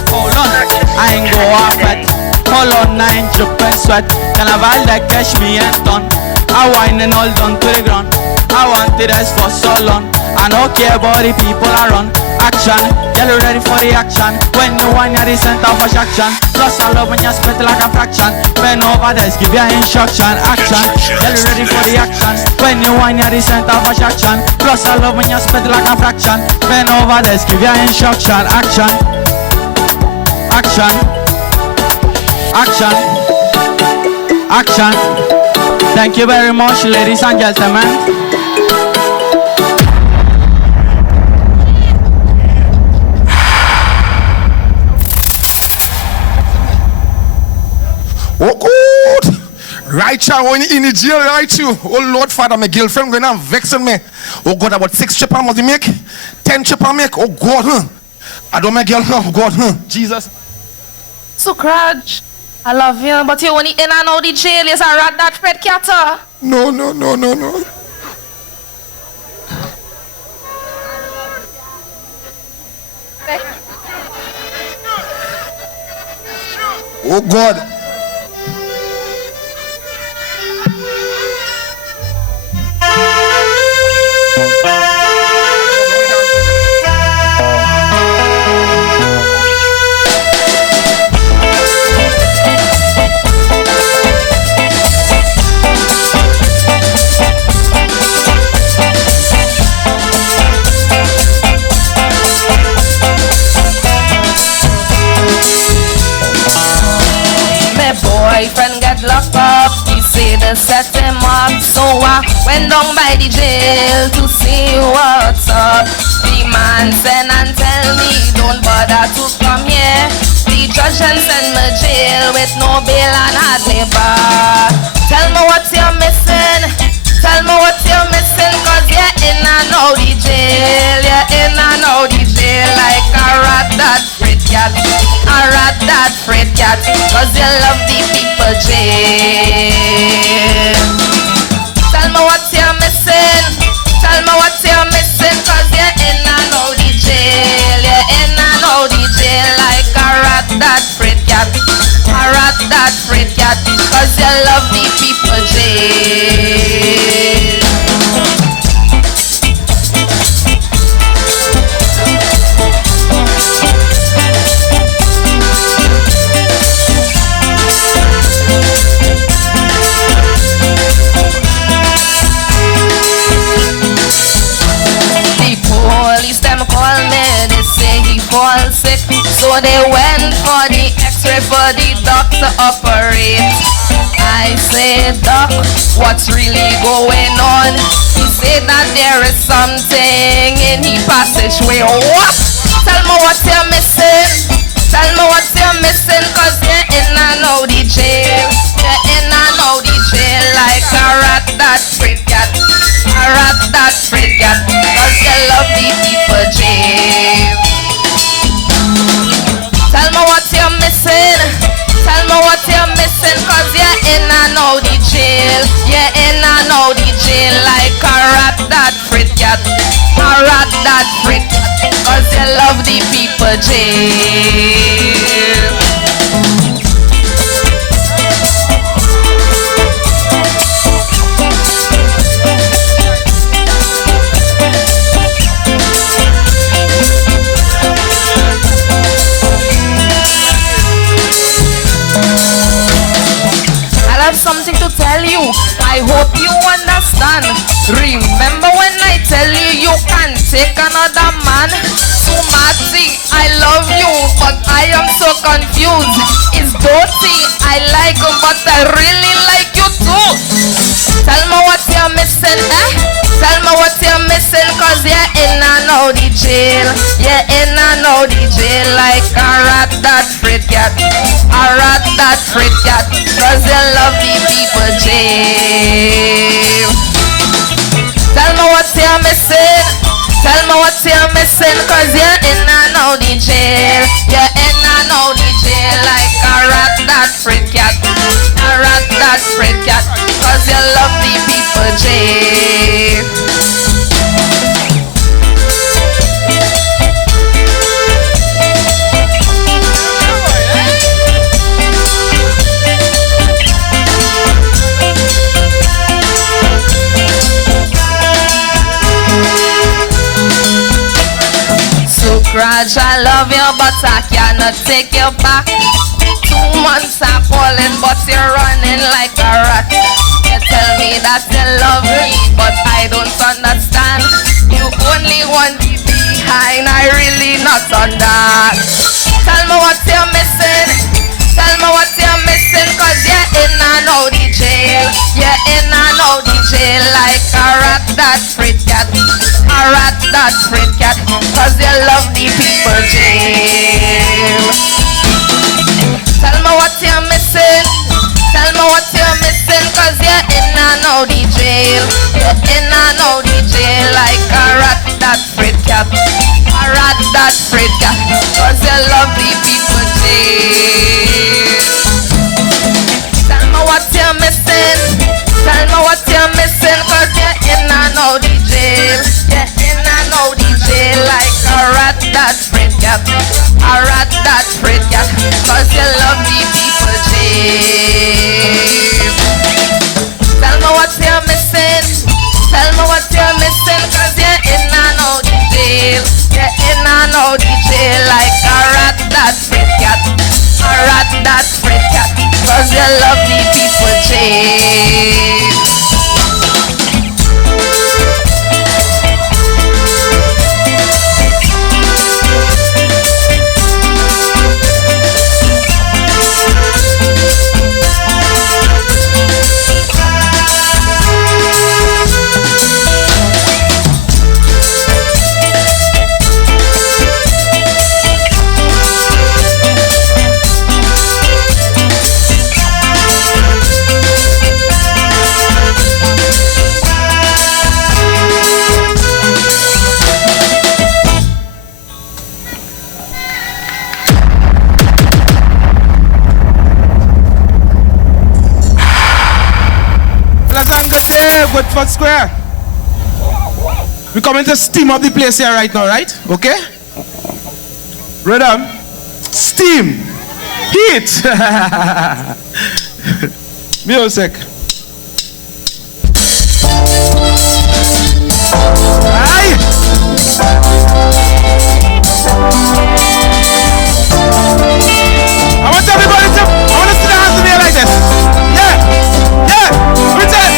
Hold on, I ain't go off it. Hold on, I ain't dripping sweat. Carnival that catch me and done. I whine and all down to the ground. I want wanted us for so long. I don't care about the people around. Action, get ready for the action. When you want, you're the center of attraction. Plus I love when you spit like a fraction. Bend over this, give you instruction. Action, get ready for the action. When you want, you're the center of attraction. Plus I love when you spit like a fraction. Bend over this, give you instruction. Action, action, action, action. Thank you very much, ladies and gentlemen. Oh good. Right now when in the jail, right you. Oh Lord Father, my girlfriend going to vexing me. Oh God, about 6 chip I must make, 10 chip I make. Oh God, I don't make girl, oh God, Jesus. So Crutch, I love you, but you only in and out the jail is a rat that Fred Catter. No. Oh God. Boyfriend get locked up, he say they set him up. So I went down by the jail to see what's up. The man sent and tell me don't bother to come here. The judge and send me jail with no bail and had me bar. Tell me what you're missing, tell me what you're missing, cause you're in and out the jail. You're in and out the jail like a rat that fret cat. A rat that fret cat, cause you love the people jail. Tell me what you're missing, tell me what you're missing, cause you're in and out the jail. You're in and out the jail like a rat that fret cat. A rat that fret cat, cause you love the people jail. Fall sick, so they went for the x-ray for the doctor operate. I say, doc, what's really going on? He said that there is something in the passageway. What? Tell me what you're missing, tell me what you're missing, cause you're in and out the jail. You're in and out the jail like a rat that fret cat. A rat that fret cat, cause you love the people jail. Tell me what you're missing, tell me what you're missing, cause you're in and out the jail. You're in and out the jail like a rat that fret cat. A rat that fret cat, cause you love the people jail. Something to tell you, I hope you understand. Remember when I tell you you can take another man? Sumati, I love you, but I am so confused. It's dirty, I like him, but I really like you too. Tell me what you're missing, eh? Tell me what you're missing, cause you're in and out the jail. You're in and out the jail like a rat that fret cat. A rat that fret cat, cause you love the people jail. Tell me what you're missing, tell me what you're missing, cause you're in and out the jail. You're in and out the jail like a rat that fret cat. A rat that fret cat, cause you love the people jail. much I love you, but I cannot take you back. 2 months I'm calling, but you're running like a rat. You tell me that you love me, but I don't understand. You only want me behind, I really not on that. Tell me what you're missing. Tell me what you're missing, cause you're in and out the jail. You're in and out the jail like a rat that afraid cat. A rat that afraid cat, cause you love the people jail. Tell me what you're missing. Tell me what you're missing, cause you're in and out the jail. You're in and out the jail like a rat that afraid cat. A rat that afraid cat, cause you love the people jail. Tell me what you're missing. Tell me what you're missing, cause you're in and out the jail. You're in and out the jail like a rat that afraid cat. A rat that afraid cat, cause you love the people jail. Tell me what you're missing. Tell me what you're missing, cause you're in and out the jail. You're in and out the jail like a rat that afraid cat. A rat that afraid cat, cause you love the people jail. Woodford Square. We're coming to steam up the place here right now, right? Okay? Rhythm. Steam. Heat. Music. Aye. I want everybody to, I want to see the hands in the air like this. Yeah. Yeah. Return.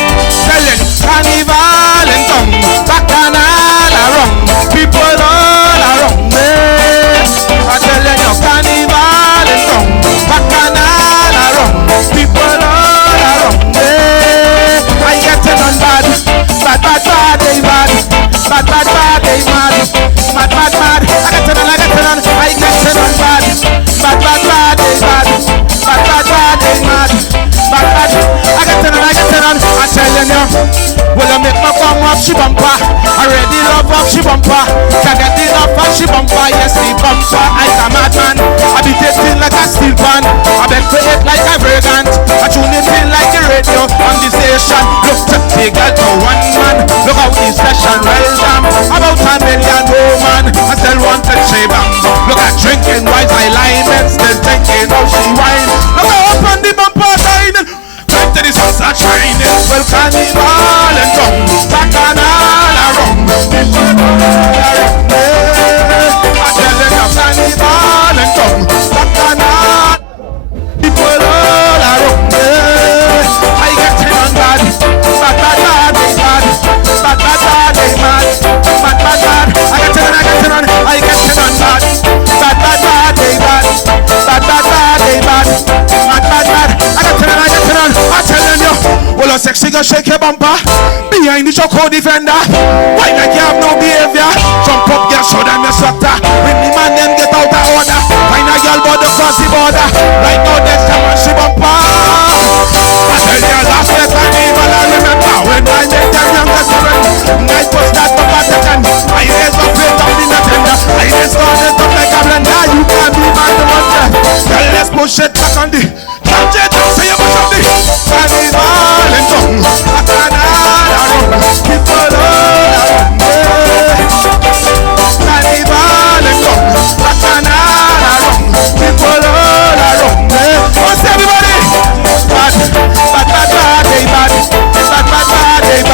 Carnival and tongue, bacchanal around, people all around me. I tell you, carnival and tongue, bacchanal around, people all around me. I get it on bad, bad, bad, bad, they bad, bad, bad, bad, they mad, mad, mad, mad. I get it on, I get it on, I get it on bad, bad, bad, bad, they bad, bad, bad, bad, they mad, bad, bad. I get it on, I get it on. I'm telling you. Well, I make my bum up, she bumper. I ready love up, she bumper. Can't get enough of she bumper. Yes, the bumper. I'm a madman. I be dating like a steel pan. I beg for it like a virgin. I tune it in like a radio on the station. Look to the girl to one man. Look how the session well jam. About 1 million woman. I still want to shave them. Look at drinking while I line and still thinking how she whine. Look how up on the bumper dining. Right to the sunset shining. Well, carnival and tongue, bacchanal around, people all around me. I tell them carnival and tongue, bacchanal, people all around me. I get it on bad, bad, bad, bad, they bad, bad, bad, bad, they mad, bad, bad, bad. I get it on, I get it on, I get it on bad, bad, bad, bad, they bad, bad, bad, bad, they bad, bad, bad, bad. I get it on, I get it on. I'm telling you. Well, a sexy girl shake your bumper behind the choco defender. Why like you have no behavior? Jump up, girl, show them your sucker. When the man them get out of order, find a girl border cross the border. Right now, there's someone she bumper. I tell you, last year carnival, I remember when I met them younger children. I pushed that bumper to them. I raised up with down in the tender. I then started up like a blender. You can't be mad to wonder. Girl, let's push it back on the. Say you push up the carnival and tongue, bacchanal around, people all around me. Carnival and tongue, bacchanal around, people all around me. What's everybody? Bad, bad, bad, bad, they bad, bad, bad, bad, they bad.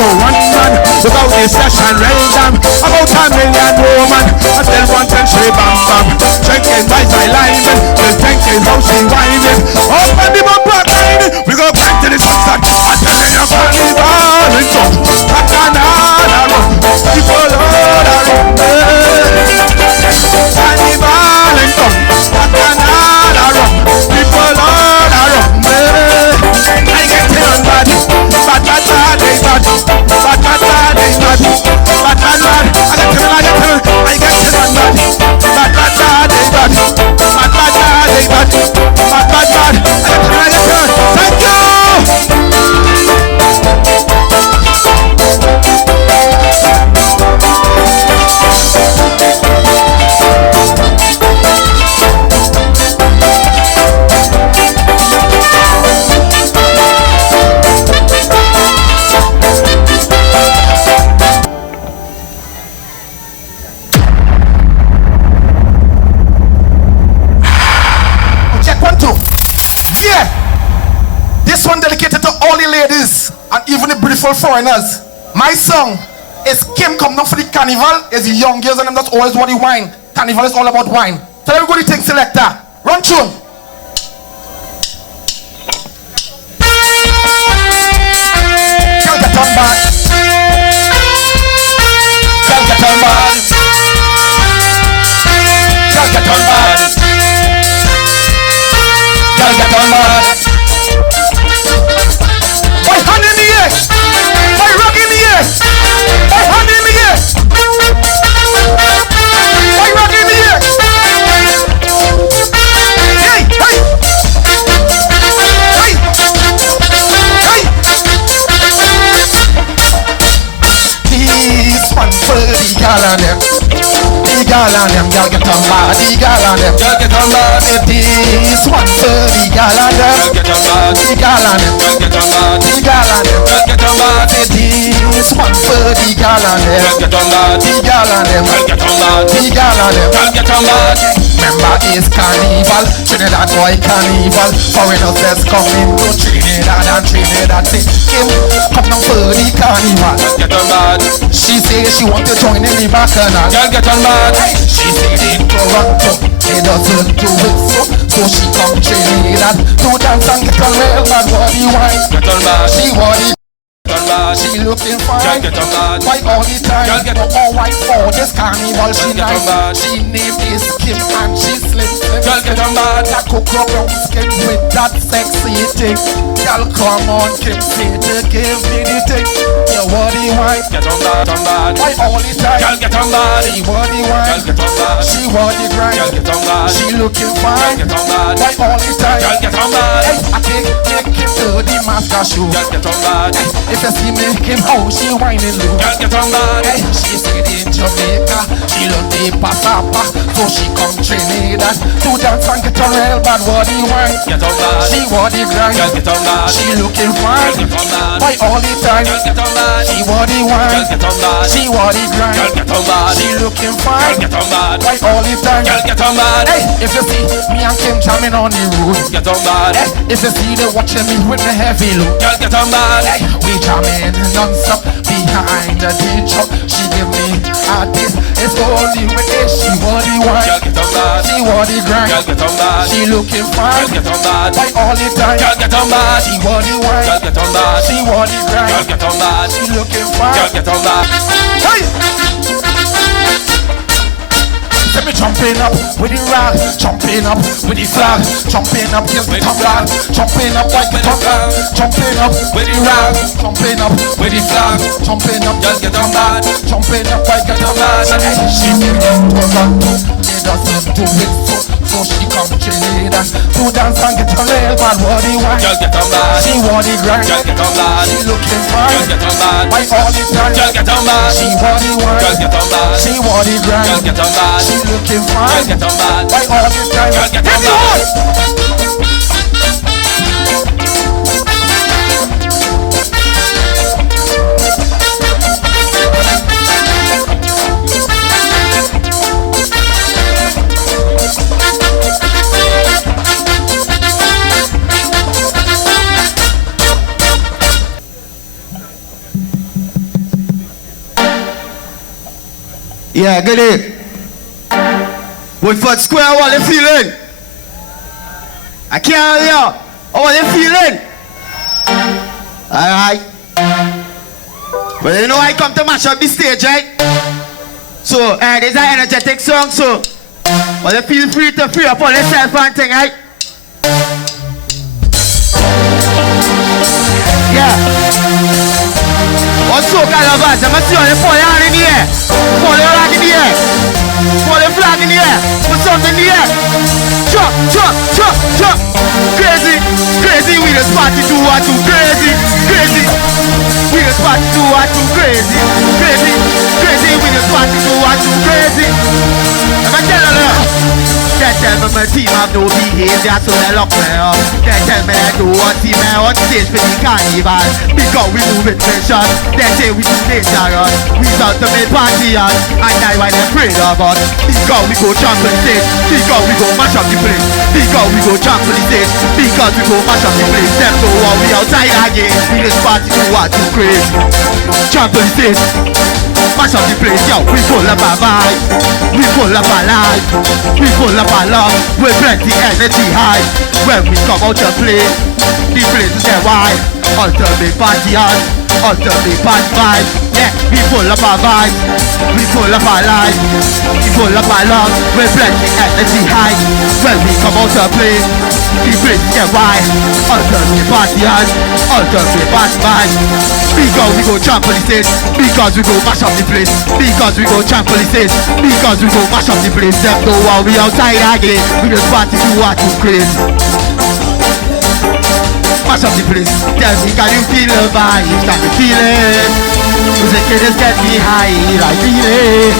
to one man. Without this session, real damn. About 1 million woman. I still want to she bam bam. Drinking by my line. Just thinking how she whining. Open the bumper line. We go back to the sunset. I tell you your carnival and so. Bacchanal run. People all around me. Carnival and so. Bacchanal run. People all around me. I get it on bad. Bad, bad, bad, they bad. Bad, bad, bad, they bad. Bad, bad, bad. I get it on bad. Bad, bad, bad, they bad. Bad, bad, bad, they bad. Bad, bad, bad. I get it on. Thank you. This one dedicated to all the ladies and even the beautiful foreigners. My song is Kim come down for the carnival. It's the young girls and them that's always want the wine. Carnival is all about wine. Tell everybody things selector. Run tune. Girl get on bad. Girl get on bad. Girl get on bad. Girl get on bad. My hand in the air, my rock in the air, my hand in the air, my rock in the air. Hey, hey, hey, hey. This one for the gal and them, the gal and them, gal get on bad, the gal and them, gal get on bad. This one for the gal and them, gal get on bad, the gal and them, gal get on bad. The gal and them, gal get on bad. This one for the gal and them, gal get on bad. The gal and them, gal get on bad. The gal and them, gal get on bad. Remember it's Carnival, Trinidad boy Carnival. Foreigners that's coming to Trinidad and Trinidad say, Kim, come down for the carnival. Gal get on bad. She say she want to join in the bacchanal. Gal get on bad. She say in Toronto they doesn't do it so she come Trinidad to dance and get on real bad body wine. Get on bad. She want it. She looking fine. Get on bad. Why all the time? Get on all white for this carnival. She nice. She name is Kim and she slim. Girl get on bad. That cocoa brown skin with that sexy thing. Girl come on Kim, say to give me the thing. You want the wine? Get on bad, on bad. Why all the time? Girl get on bad. She want the wine. Girl get on bad. She want the grind. Girl get on bad. She looking fine. Girl get on bad. Why all the time? Girl get on bad. Hey, I take Kim to the master show. Girl get on bad. Hey, if you see me Kim, how she whining low. Girl get on bad. Hey, she stayed in Jamaica. She learned the pasapa, so she come Trinidad to dance and get a real bad body wine. Get on bad. She want the grind. Girl get on bad. She looking fine. Girl get on bad. Why all the time? Girl get on bad. She want the wine. Girl get on bad. She want the grind. Girl get on bad. She looking fine. Girl get on bad. Why all the time? Girl get on bad. Hey, if you see me and Kim jamming on the road, get on bad. Hey, if you see they watching me with the heavy load, girl get on bad. Hey, we jamming non-stop behind the truck. She give me a this. It's only with it. She want the wine. Girl get on bad. She want the grind. Girl get on bad. She looking fine. Girl get on bad. Why all the time? Girl get on bad. She want the wine. Girl get on bad. She want the grind. Girl get on bad. She looking fine. Girl get on bad. Hey! Let me jumping up with the rag, jumping up with the flag, jumping up, yes, with the flag, jumping up like the flag, jumping up with the rag, jumping up with the flag, jumping up, just get on bad, jumping up like get on bad. She did it to Toronto, they doesn't do it so she come Trinidad to dance and get a real bad body wine. Girl get on bad. She want the grind. Girl get on bad. She looking fine. Girl get on bad. Why all the time? Girl get on bad. She want the wine. Girl get on bad. She want the grind. Girl get on bad. She looking fine. Girl get on bad. Why all the time? Girl get on bad. Yeah, good day. Woodford Square, how are you feeling? I can't hear you. How are you feeling? Alright. Well, you know I come to mash up the stage, right? So, there's an energetic song, so well, you feel free to free up all yourself and thing, right? Yeah. Also, Calypso, I'm going to see you pull your hand in the air. Pull your flag in the air. Pull your flag in the air. Put something in the air. Jump, jump, jump, jump. Crazy, crazy, we just party do what too crazy, crazy. We just party do what too crazy, crazy, crazy. We just party do what too crazy. Let me tell you. They tell me my team have no behavior, so they lock me up. They tell me they do what team I on stage for the carnival. Because we move with pressure, they say we too dangerous. We ultimate partiers, and that's why they afraid of us. Because we go jump on the stage, because we go mash up the place. Because we go jump on the stage, because we go mash up the place. Them know what we outside again. We just party do what too crazy. Jump on the stage. Mash up the place, yo, we full of our vibe, we full of our life, we full of our love, with plenty energy high. When we come out to play, the place is get wide. Ultimate party on, ultimate party vibe. Yeah, we full of our vibes, we full of our life, we full of our love, with plenty energy high. When we come out to play, the place is get wide. Ultimate party on, ultimate party vibe. Because we go jump on the stage, because we go mash up the place, because we go jump on the stage, because we go mash up the place. Them know while we outside again, we just party do what too crazy. Mash up the place. Tell me, can you feel the vibes? Can you feel it? Music is get me high, I feel it.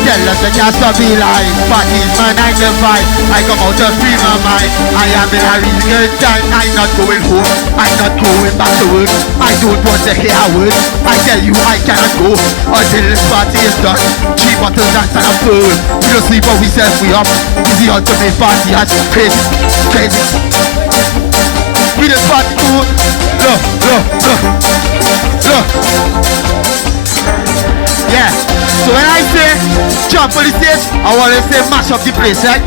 Tell us that can't stop me lying. Party's my 9 to 5. I come out to free my mind. I am in a really good time. I'm not going home, I'm not going back to work. I don't want to hear words. I tell you I cannot go until this party is done. 3 bottles and stand up firm. We don't sleep but we self we up. It's the ultimate party, that's crazy, crazy. We just party cool. Look, look, look, look. Yeah. So when I say jump on the stage, I want to say mash up the place, right?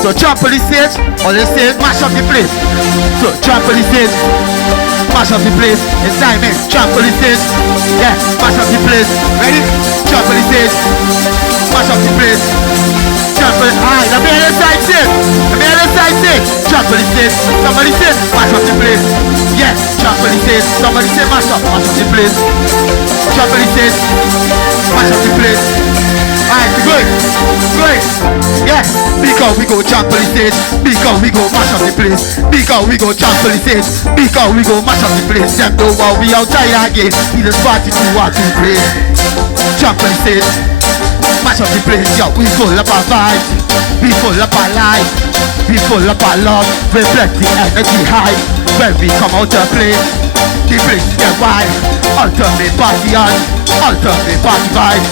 So jump on the stage, I want to say mash up the place. So jump on the stage, mash up the place. It's time, man. Jump on the stage. Yeah, mash up the place. Ready? Jump on the stage, mash up the place. Jump on the alright, let me on the side stage. Let me on the side stage. Jump on the stage. Somebody say mash up the place. Yeah, jump on the stage. Somebody say mash up the place. Jump on the stage. Mash up the place. Alright, good, good. Yeah, because we go jump on the stage, because we go mash up the place, because we go jump on the stage, because we go mash up the place. Them know while we outside again, we just party to what to play. Jump on the stage, mash up the place. Yo, we full of our vibes, we full of our life, we full of our love, we plenty energy high. When we come out to play, the place get wide. Ultimate party on, ultimate party vibe.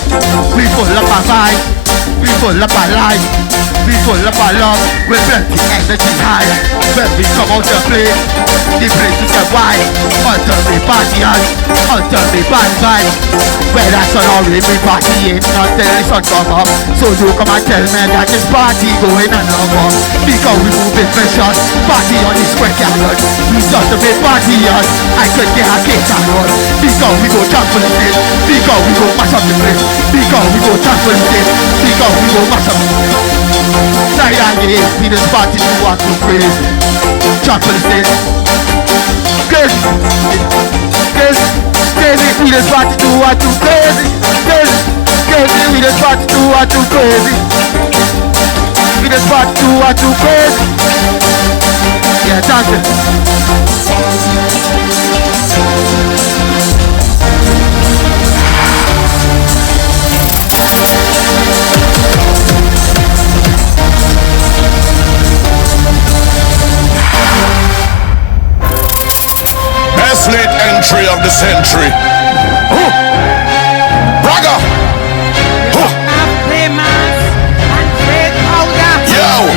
We full of our vibe, we full of our life, we full of our love, with plenty energy high. When we come out to play, the places get wide. Ultimate party on, ultimate party vibe. Where that sun already be partying until the sun come up. So you come and tell me that this party going on no more. Because we move it precious, party on the square canyon. We ultimate party on, I could get a cake and run. Because we go jump on the stage, because we go mash up the place, because we go jump on the stage, because we go mash up the place. Side again, we just party to what to crazy. Jump on the stage. Crazy, crazy, crazy, we just party to what to crazy. Crazy, crazy, we just party to what to crazy. We just party to what to crazy. Yeah, dance it. Best late entry of the century. Braga. Yo,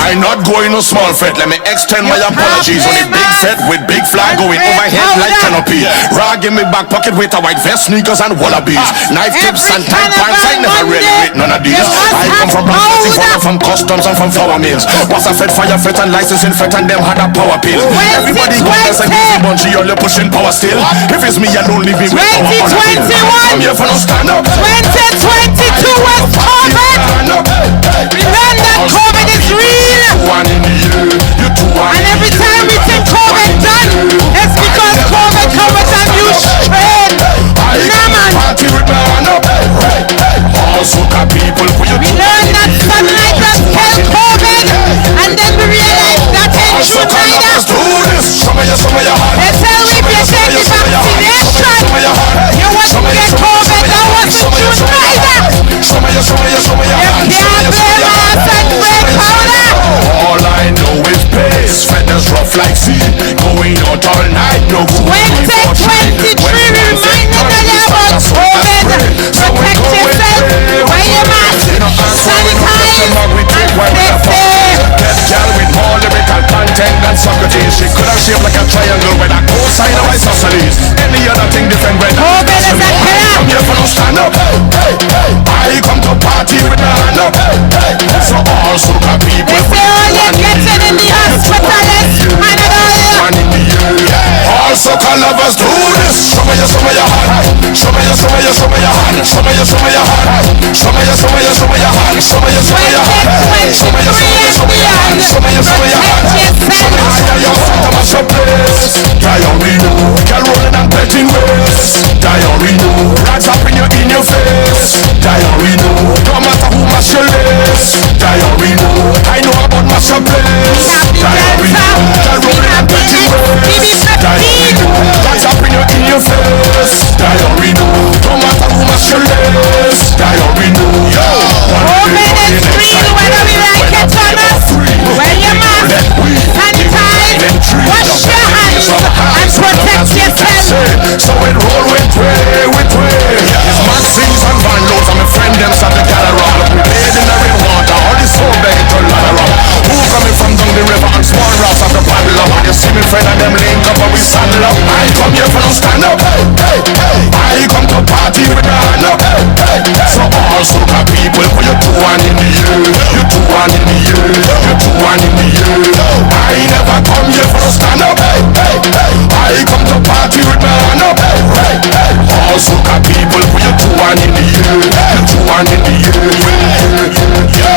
I know Not going no small fret. Let me extend my apologies. On a big set with big flag going overhead like canopy. Rag in me back pocket with a white vest, sneakers and wallabies. Knife tips and tight pants. I never really rate none of these. I come from Brazil, from customs and from flour mills. Was a fed fire fet and licensing fet and them had a power pill. Everybody got us and easy bunchy, you're pushing power still. If it's me, I don't leave me with power. 2021. I'm here for no stand up. 2022 was COVID. Remember that COVID is real. And every time we think COVID done, it's because COVID comes with a new strain. Nah, man. We learned that sunlight does kill COVID, and then we realized that ain't true neither. They tell me if you take the vaccination, you wouldn't get COVID. That wasn't true neither. You can't blame us and break powder. All I know is pace, feathers rough like sea, going out all night, no good. 2023, we reminded you about COVID. Protect yourself, wear your mask, sanitize, and stay safe. That girl with more lyrical content than Socrates. She could have shaped like a triangle with a cosine of isosceles. Any other thing different when COVID is a killer. I'm here for no stand up. I come to party with my hand up. So all soca people. They say all you're getting in the hospital is Panadol. All soca lovers do this. Show me your heart. Show me your heart. Show me your heart. Show me your heart. Show me your heart. Show me your heart. Show me your heart. Show me your heart. Your feet are so place. Diarrhea, girl rolling and petting waist. Diarrhea, rags up in your face. Diarrhea, no matter who mash your lace. Diarrhea, I know about mash your place. Diarrhea, girl rolling and petting waist. Diarrhea, rags up in your face. Diarrhea, no matter who mash your lace. Diarrhea, COVID is real whether we like it or not. Wear your mask, sanitize, wash your hands, and protect yourself. So it roll with way. It's Maxines and Van Loads and my friend them sat the Calypso. We bathe in the rain water, all this so big to ladder up. Who coming from down the river and small rocks at the paddle up? And you see me friend and them link up and we saddle up. I come here for no stand up. I come to party with my hand up. So all soca people, put your 2-1 in the air. You 2-1 in the air. You 2-1 in the air. I never come here for no stand up. I come to party with my hand up. All soca people, put your 2-1 in the air. You 2-1 in the air. Yo,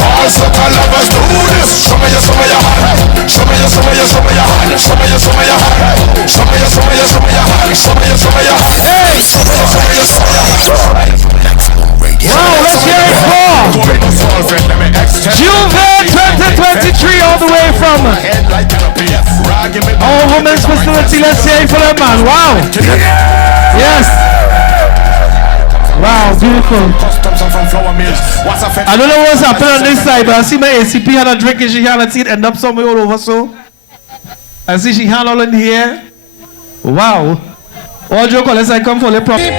all soca lovers do this. Show me your heart. Show me your heart. Show me your heart. Show me your heart. Show me your heart. Hey, show me your heart. Wow, let's hear it for Juve 2023 all the way from our women's facility. Let's hear it for them, man. Wow. Yes. Wow, beautiful. I don't know what's happening on this side, but I see my ACP had a drink in she hand and see it end up somewhere all over. So I see she hand all in the air. Wow. All joke unless I come for the problem.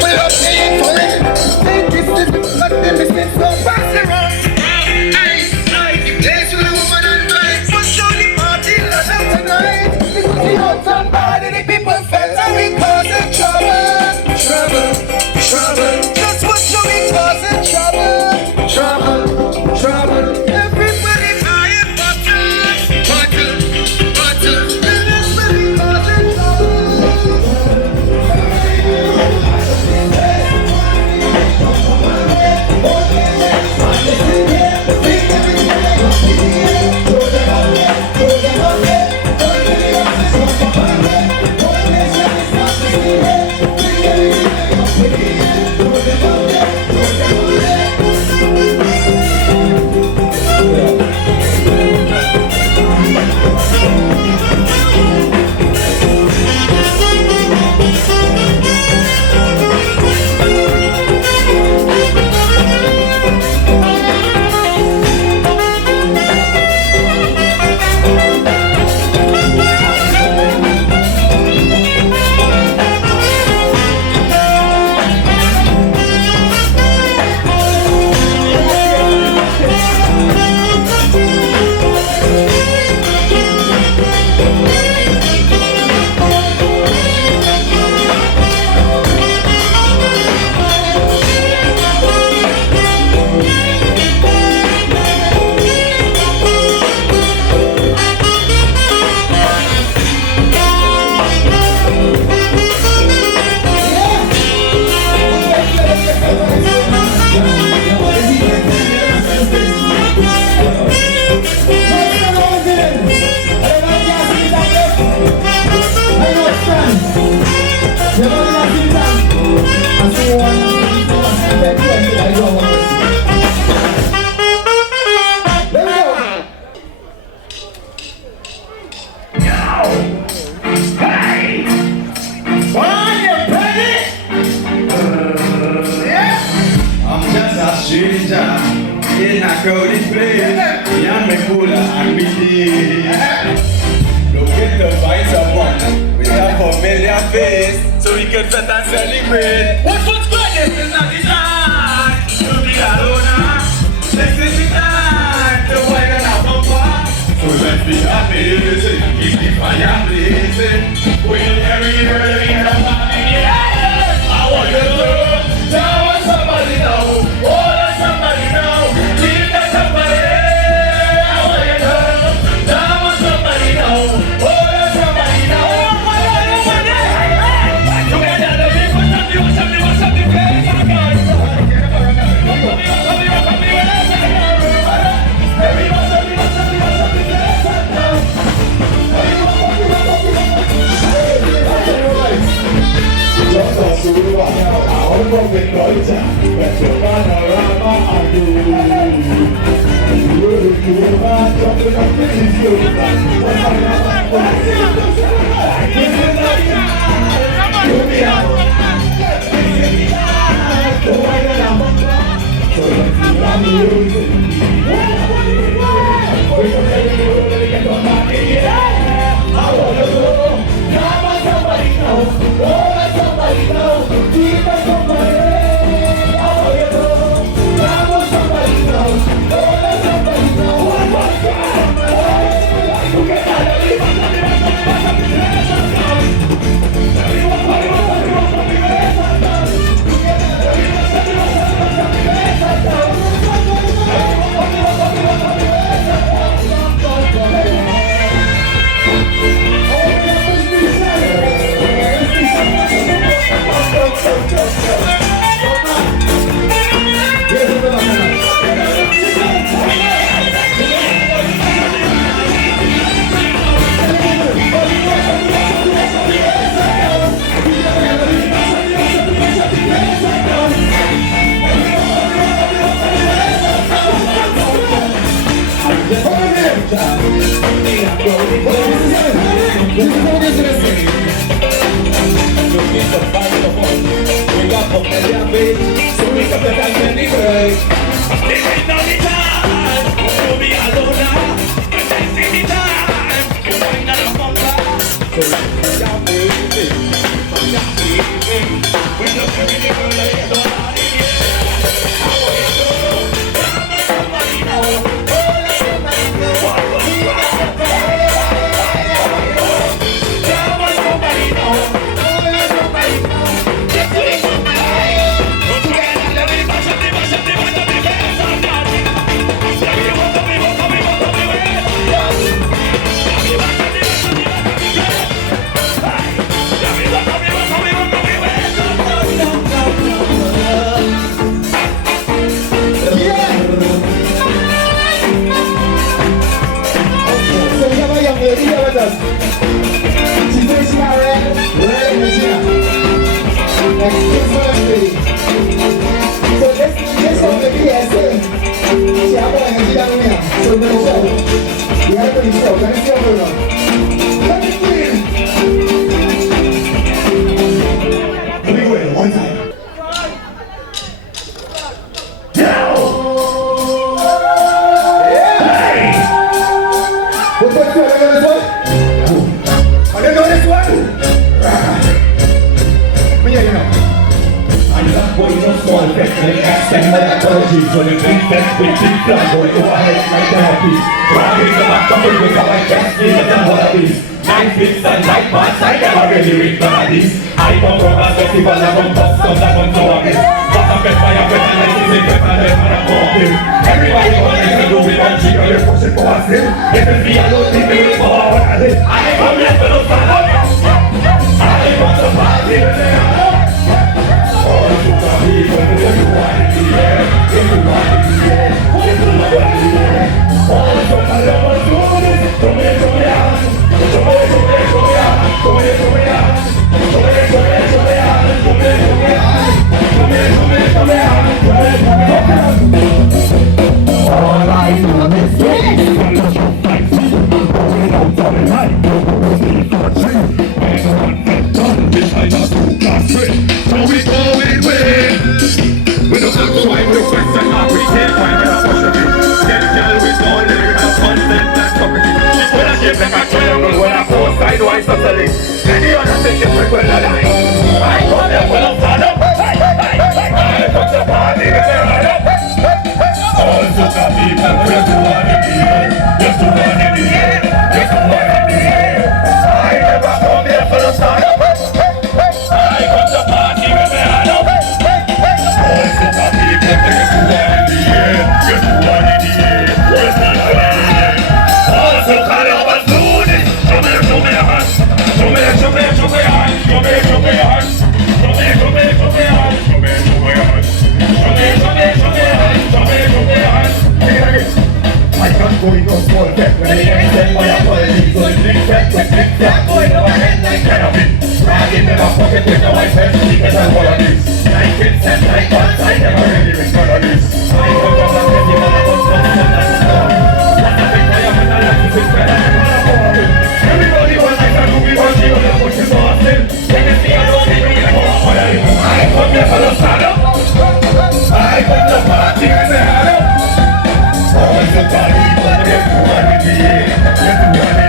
place. Yeah, me cooler and me deep. Look at the vibes of one. We have familiar face, so we can set and celebrate. What's greatest is not the time to be alone. This is the time to wine and have fun. So let's be happy, keep the fire blazing. We'll carry early in the morning. Yeah, I want you to tell somebody know. Oh, let somebody know. Keep that somebody. I want you to tell somebody know. Oh, let somebody know. Together, the people, something, place. I got it. All I know is I know I socially. Many other things you will not lie. I come here full of fun up. I come to party with the run up. All such people will do one in the air. Just do one in the air. Just do one in the air. I never come here full of fun up. I come to party with the run up. All such people will do one in the air. Just do one in the air. Just do one in the air. All such Carnival do this. Show me your hands. Show me your hands. Show me your hands. Show me your hands. Show me your hands. Show me your hands. Show me your hands. I can't go in no small step when they extend my apologies. So the big step with big step going over head like canopy. Ragging in my pocket with the white pen sneakers and wallabies. 19 cents, 9 bucks, I never really with colonies. I come from a city, but I don't know that's a big fire, but I like to sit better. Everybody wants like that, we want you, the push is Austin. They can see I don't even get more. I come here for the stand-up. I come to party with the hand up. All the party, but there's one in the air.